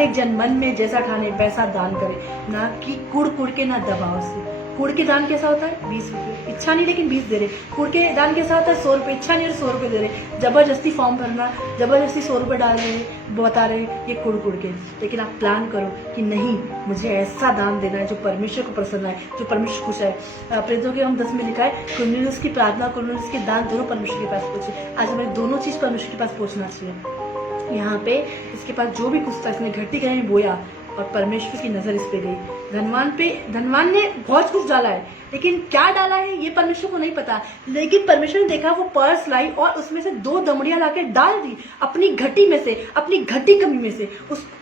एक जन मन में जैसा ठाने वैसा दान करे, ना कि कुड़ के, ना दबाव से। कुड़ के दान कैसा होता है? 20 रुपये, इच्छा नहीं लेकिन 20 दे रहे। कुड़ के दान कैसा होता है? 100 रुपये, इच्छा नहीं और 100 रुपये दे रहे। जबरदस्ती फॉर्म भरना, जबरदस्ती 100 रुपये डाल रहे हैं, बता रहे हैं, ये कुड़ के। लेकिन आप प्लान करो कि नहीं, मुझे ऐसा दान देना है जो परमेश्वर को प्रसन्न है, जो परमेश्वर खुश है। प्रेरितों के हम 10 में लिखा है, कुरनेलियुस की प्रार्थना, कुरनेलियुस के दान दोनों परमेश्वर के पास पहुंचे। आज हमें दोनों चीज परमेश्वर के पास पहुंचना चाहिए। यहाँ पे इसके पास जो भी कुछ था, इसने घटी कहीं बोया और परमेश्वर की नजर इस पे गई। धनवान ने बहुत कुछ डाला है, लेकिन क्या डाला है ये परमेश्वर को नहीं पता। लेकिन परमेश्वर ने देखा, वो पर्स लाई और उसमें से 2 दमड़ियां लाके डाल दी अपनी घटी में से, अपनी घटी कमी में से।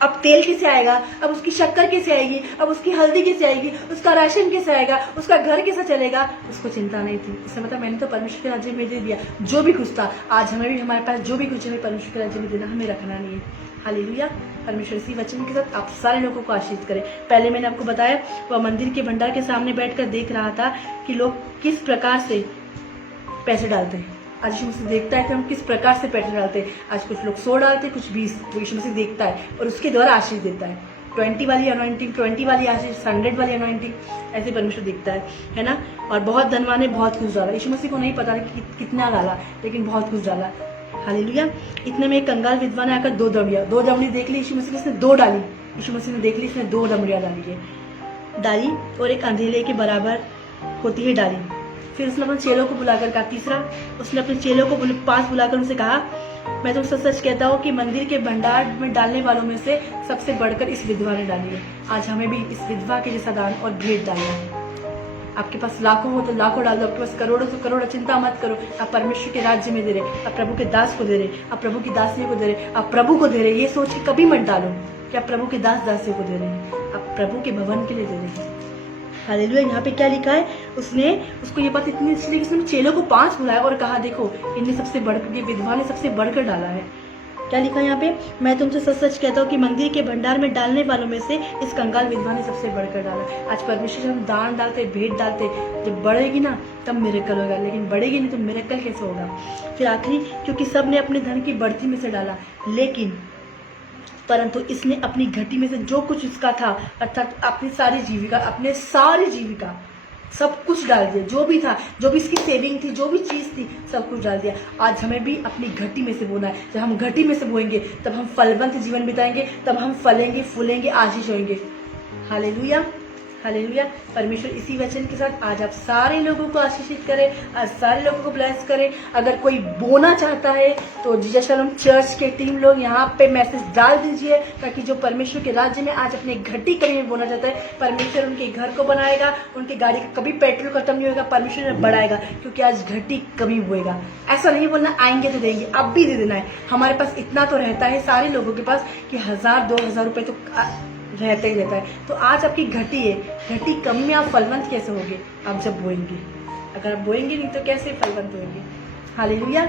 अब तेल कैसे आएगा, अब उसकी शक्कर कैसे आएगी, अब उसकी हल्दी कैसे आएगी, उसका राशन कैसे आएगा, उसका घर कैसे चलेगा, उसको चिंता नहीं थी। उसने मतलब मैंने तो परमेश्वर के राज्य में दे दिया जो भी कुछ था। आज हमें भी, हमारे पास जो भी कुछ है परमेश्वर के राज्य में देना, हमें रखना नहीं है। हालेलुया। परमेश्वर इसी वचन के साथ आप सारे लोगों को आशीष करें। पहले मैंने आपको बताया, वह मंदिर के भंडार के सामने बैठकर देख रहा था कि लोग किस प्रकार से पैसे डालते हैं। आज यीशु मसीह देखता है कि हम किस प्रकार से पैसे डालते हैं। आज कुछ लोग 100 डालते हैं, कुछ 20। तो यीशु मसीह देखता है और उसके द्वारा आशीष देता है। 20 वाली अनॉइंटिंग, 20 वाली आशीष, 100 वाली अनॉइंटिंग, ऐसे परमेश्वर देखता है ना। और बहुत धनवान ने बहुत कुछ डाला। यीशु मसीह को नहीं पता कि कितना डाला, लेकिन बहुत कुछ डाला। हालेलुया। इतने में एक कंगाल विधवा ने आकर 2 दमड़ी देख ली। यीशु मसीह ने इसने 2 डाली। यीशु मसीह ने देख ली, इसने 2 दमड़ियां डाली और एक अंधेले के बराबर होती है डाली। फिर उसने अपने चेलों को बुलाकर कहा, तीसरा उसने अपने चेलों को 5 बुलाकर उनसे कहा, मैं तुमसे सच कहता हूँ कि मंदिर के भंडार में डालने वालों में से सबसे बढ़कर इस विधवा ने डाली है। आज हमें भी इस विधवा के जैसा दान और भेंट डालना है। आपके पास लाखों हो तो लाखों डाल दो, आपके पास करोड़ों तो करोड़, चिंता मत करो। आप परमेश्वर के राज्य में दे रहे, आप प्रभु के दास को दे रहे, आप प्रभु की दासियों को दे रहे, आप प्रभु को दे रहे। ये सोच के कभी मत डालो कि आप प्रभु के दास दासियों को दे रहे हैं, आप प्रभु के भवन के लिए दे रहे हैं। हालेलुया। यहाँ पे क्या लिखा है, उसको ये बात इतनी इसलिए कि उसने चेलों को 5 बुलाया और कहा, देखो इनने सबसे बढ़कर, ये विधवा ने सबसे बढ़कर डाला है। क्या लिखा है यहाँ पे, मैं तुमसे सच सच कहता हूँ कि मंदिर के भंडार में डालने वालों में से इस कंगाल विधवा ने सबसे बढ़कर डाला। आज परमेश्वर हम दान डालते, भेंट डालते, जब बढ़ेगी ना तब मिरेकल होगा, लेकिन बढ़ेगी नहीं तो मिरेकल कैसे होगा। फिर आखिरी, क्योंकि सब ने अपने धन की बढ़ती में से डाला, परंतु इसने अपनी घटी में से जो कुछ उसका था, अर्थात अपनी सारी जीविका सब कुछ डाल दिया। जो भी था, जो भी इसकी सेविंग थी, जो भी चीज़ थी, सब कुछ डाल दिया। आज हमें भी अपनी घटी में से बोना है। जब हम घटी में से बोएंगे तब हम फलवंत जीवन बिताएंगे, तब हम फलेंगे, फूलेंगे, आशीष होंगे। Hallelujah, hallelujah. परमेश्वर इसी वचन के साथ आज आप सारे लोगों को आशीषित करें, आज सारे लोगों को ब्लेस करें। अगर कोई बोना चाहता है तो जीसस शालोम चर्च के टीम लोग यहाँ पे मैसेज डाल दीजिए, ताकि जो परमेश्वर के राज्य में आज अपने घटी कमी में बोना चाहता है, परमेश्वर उनके घर को बनाएगा, उनकी गाड़ी का कभी पेट्रोल खत्म नहीं होगा, परमेश्वर बढ़ाएगा, क्योंकि आज घटी कभी बोएगा। ऐसा नहीं बोलना आएंगे तो देंगे, अब भी दे देना है। हमारे पास इतना तो रहता है सारे लोगों के पास कि 1000-2000 रुपये तो रहता ही रहता है। तो आज आपकी घटी है, घटी कमी में आप फलवंत कैसे होंगे? आप जब बोएंगे। अगर आप बोएंगे नहीं तो कैसे फलवंत होंगे? हालेलुया।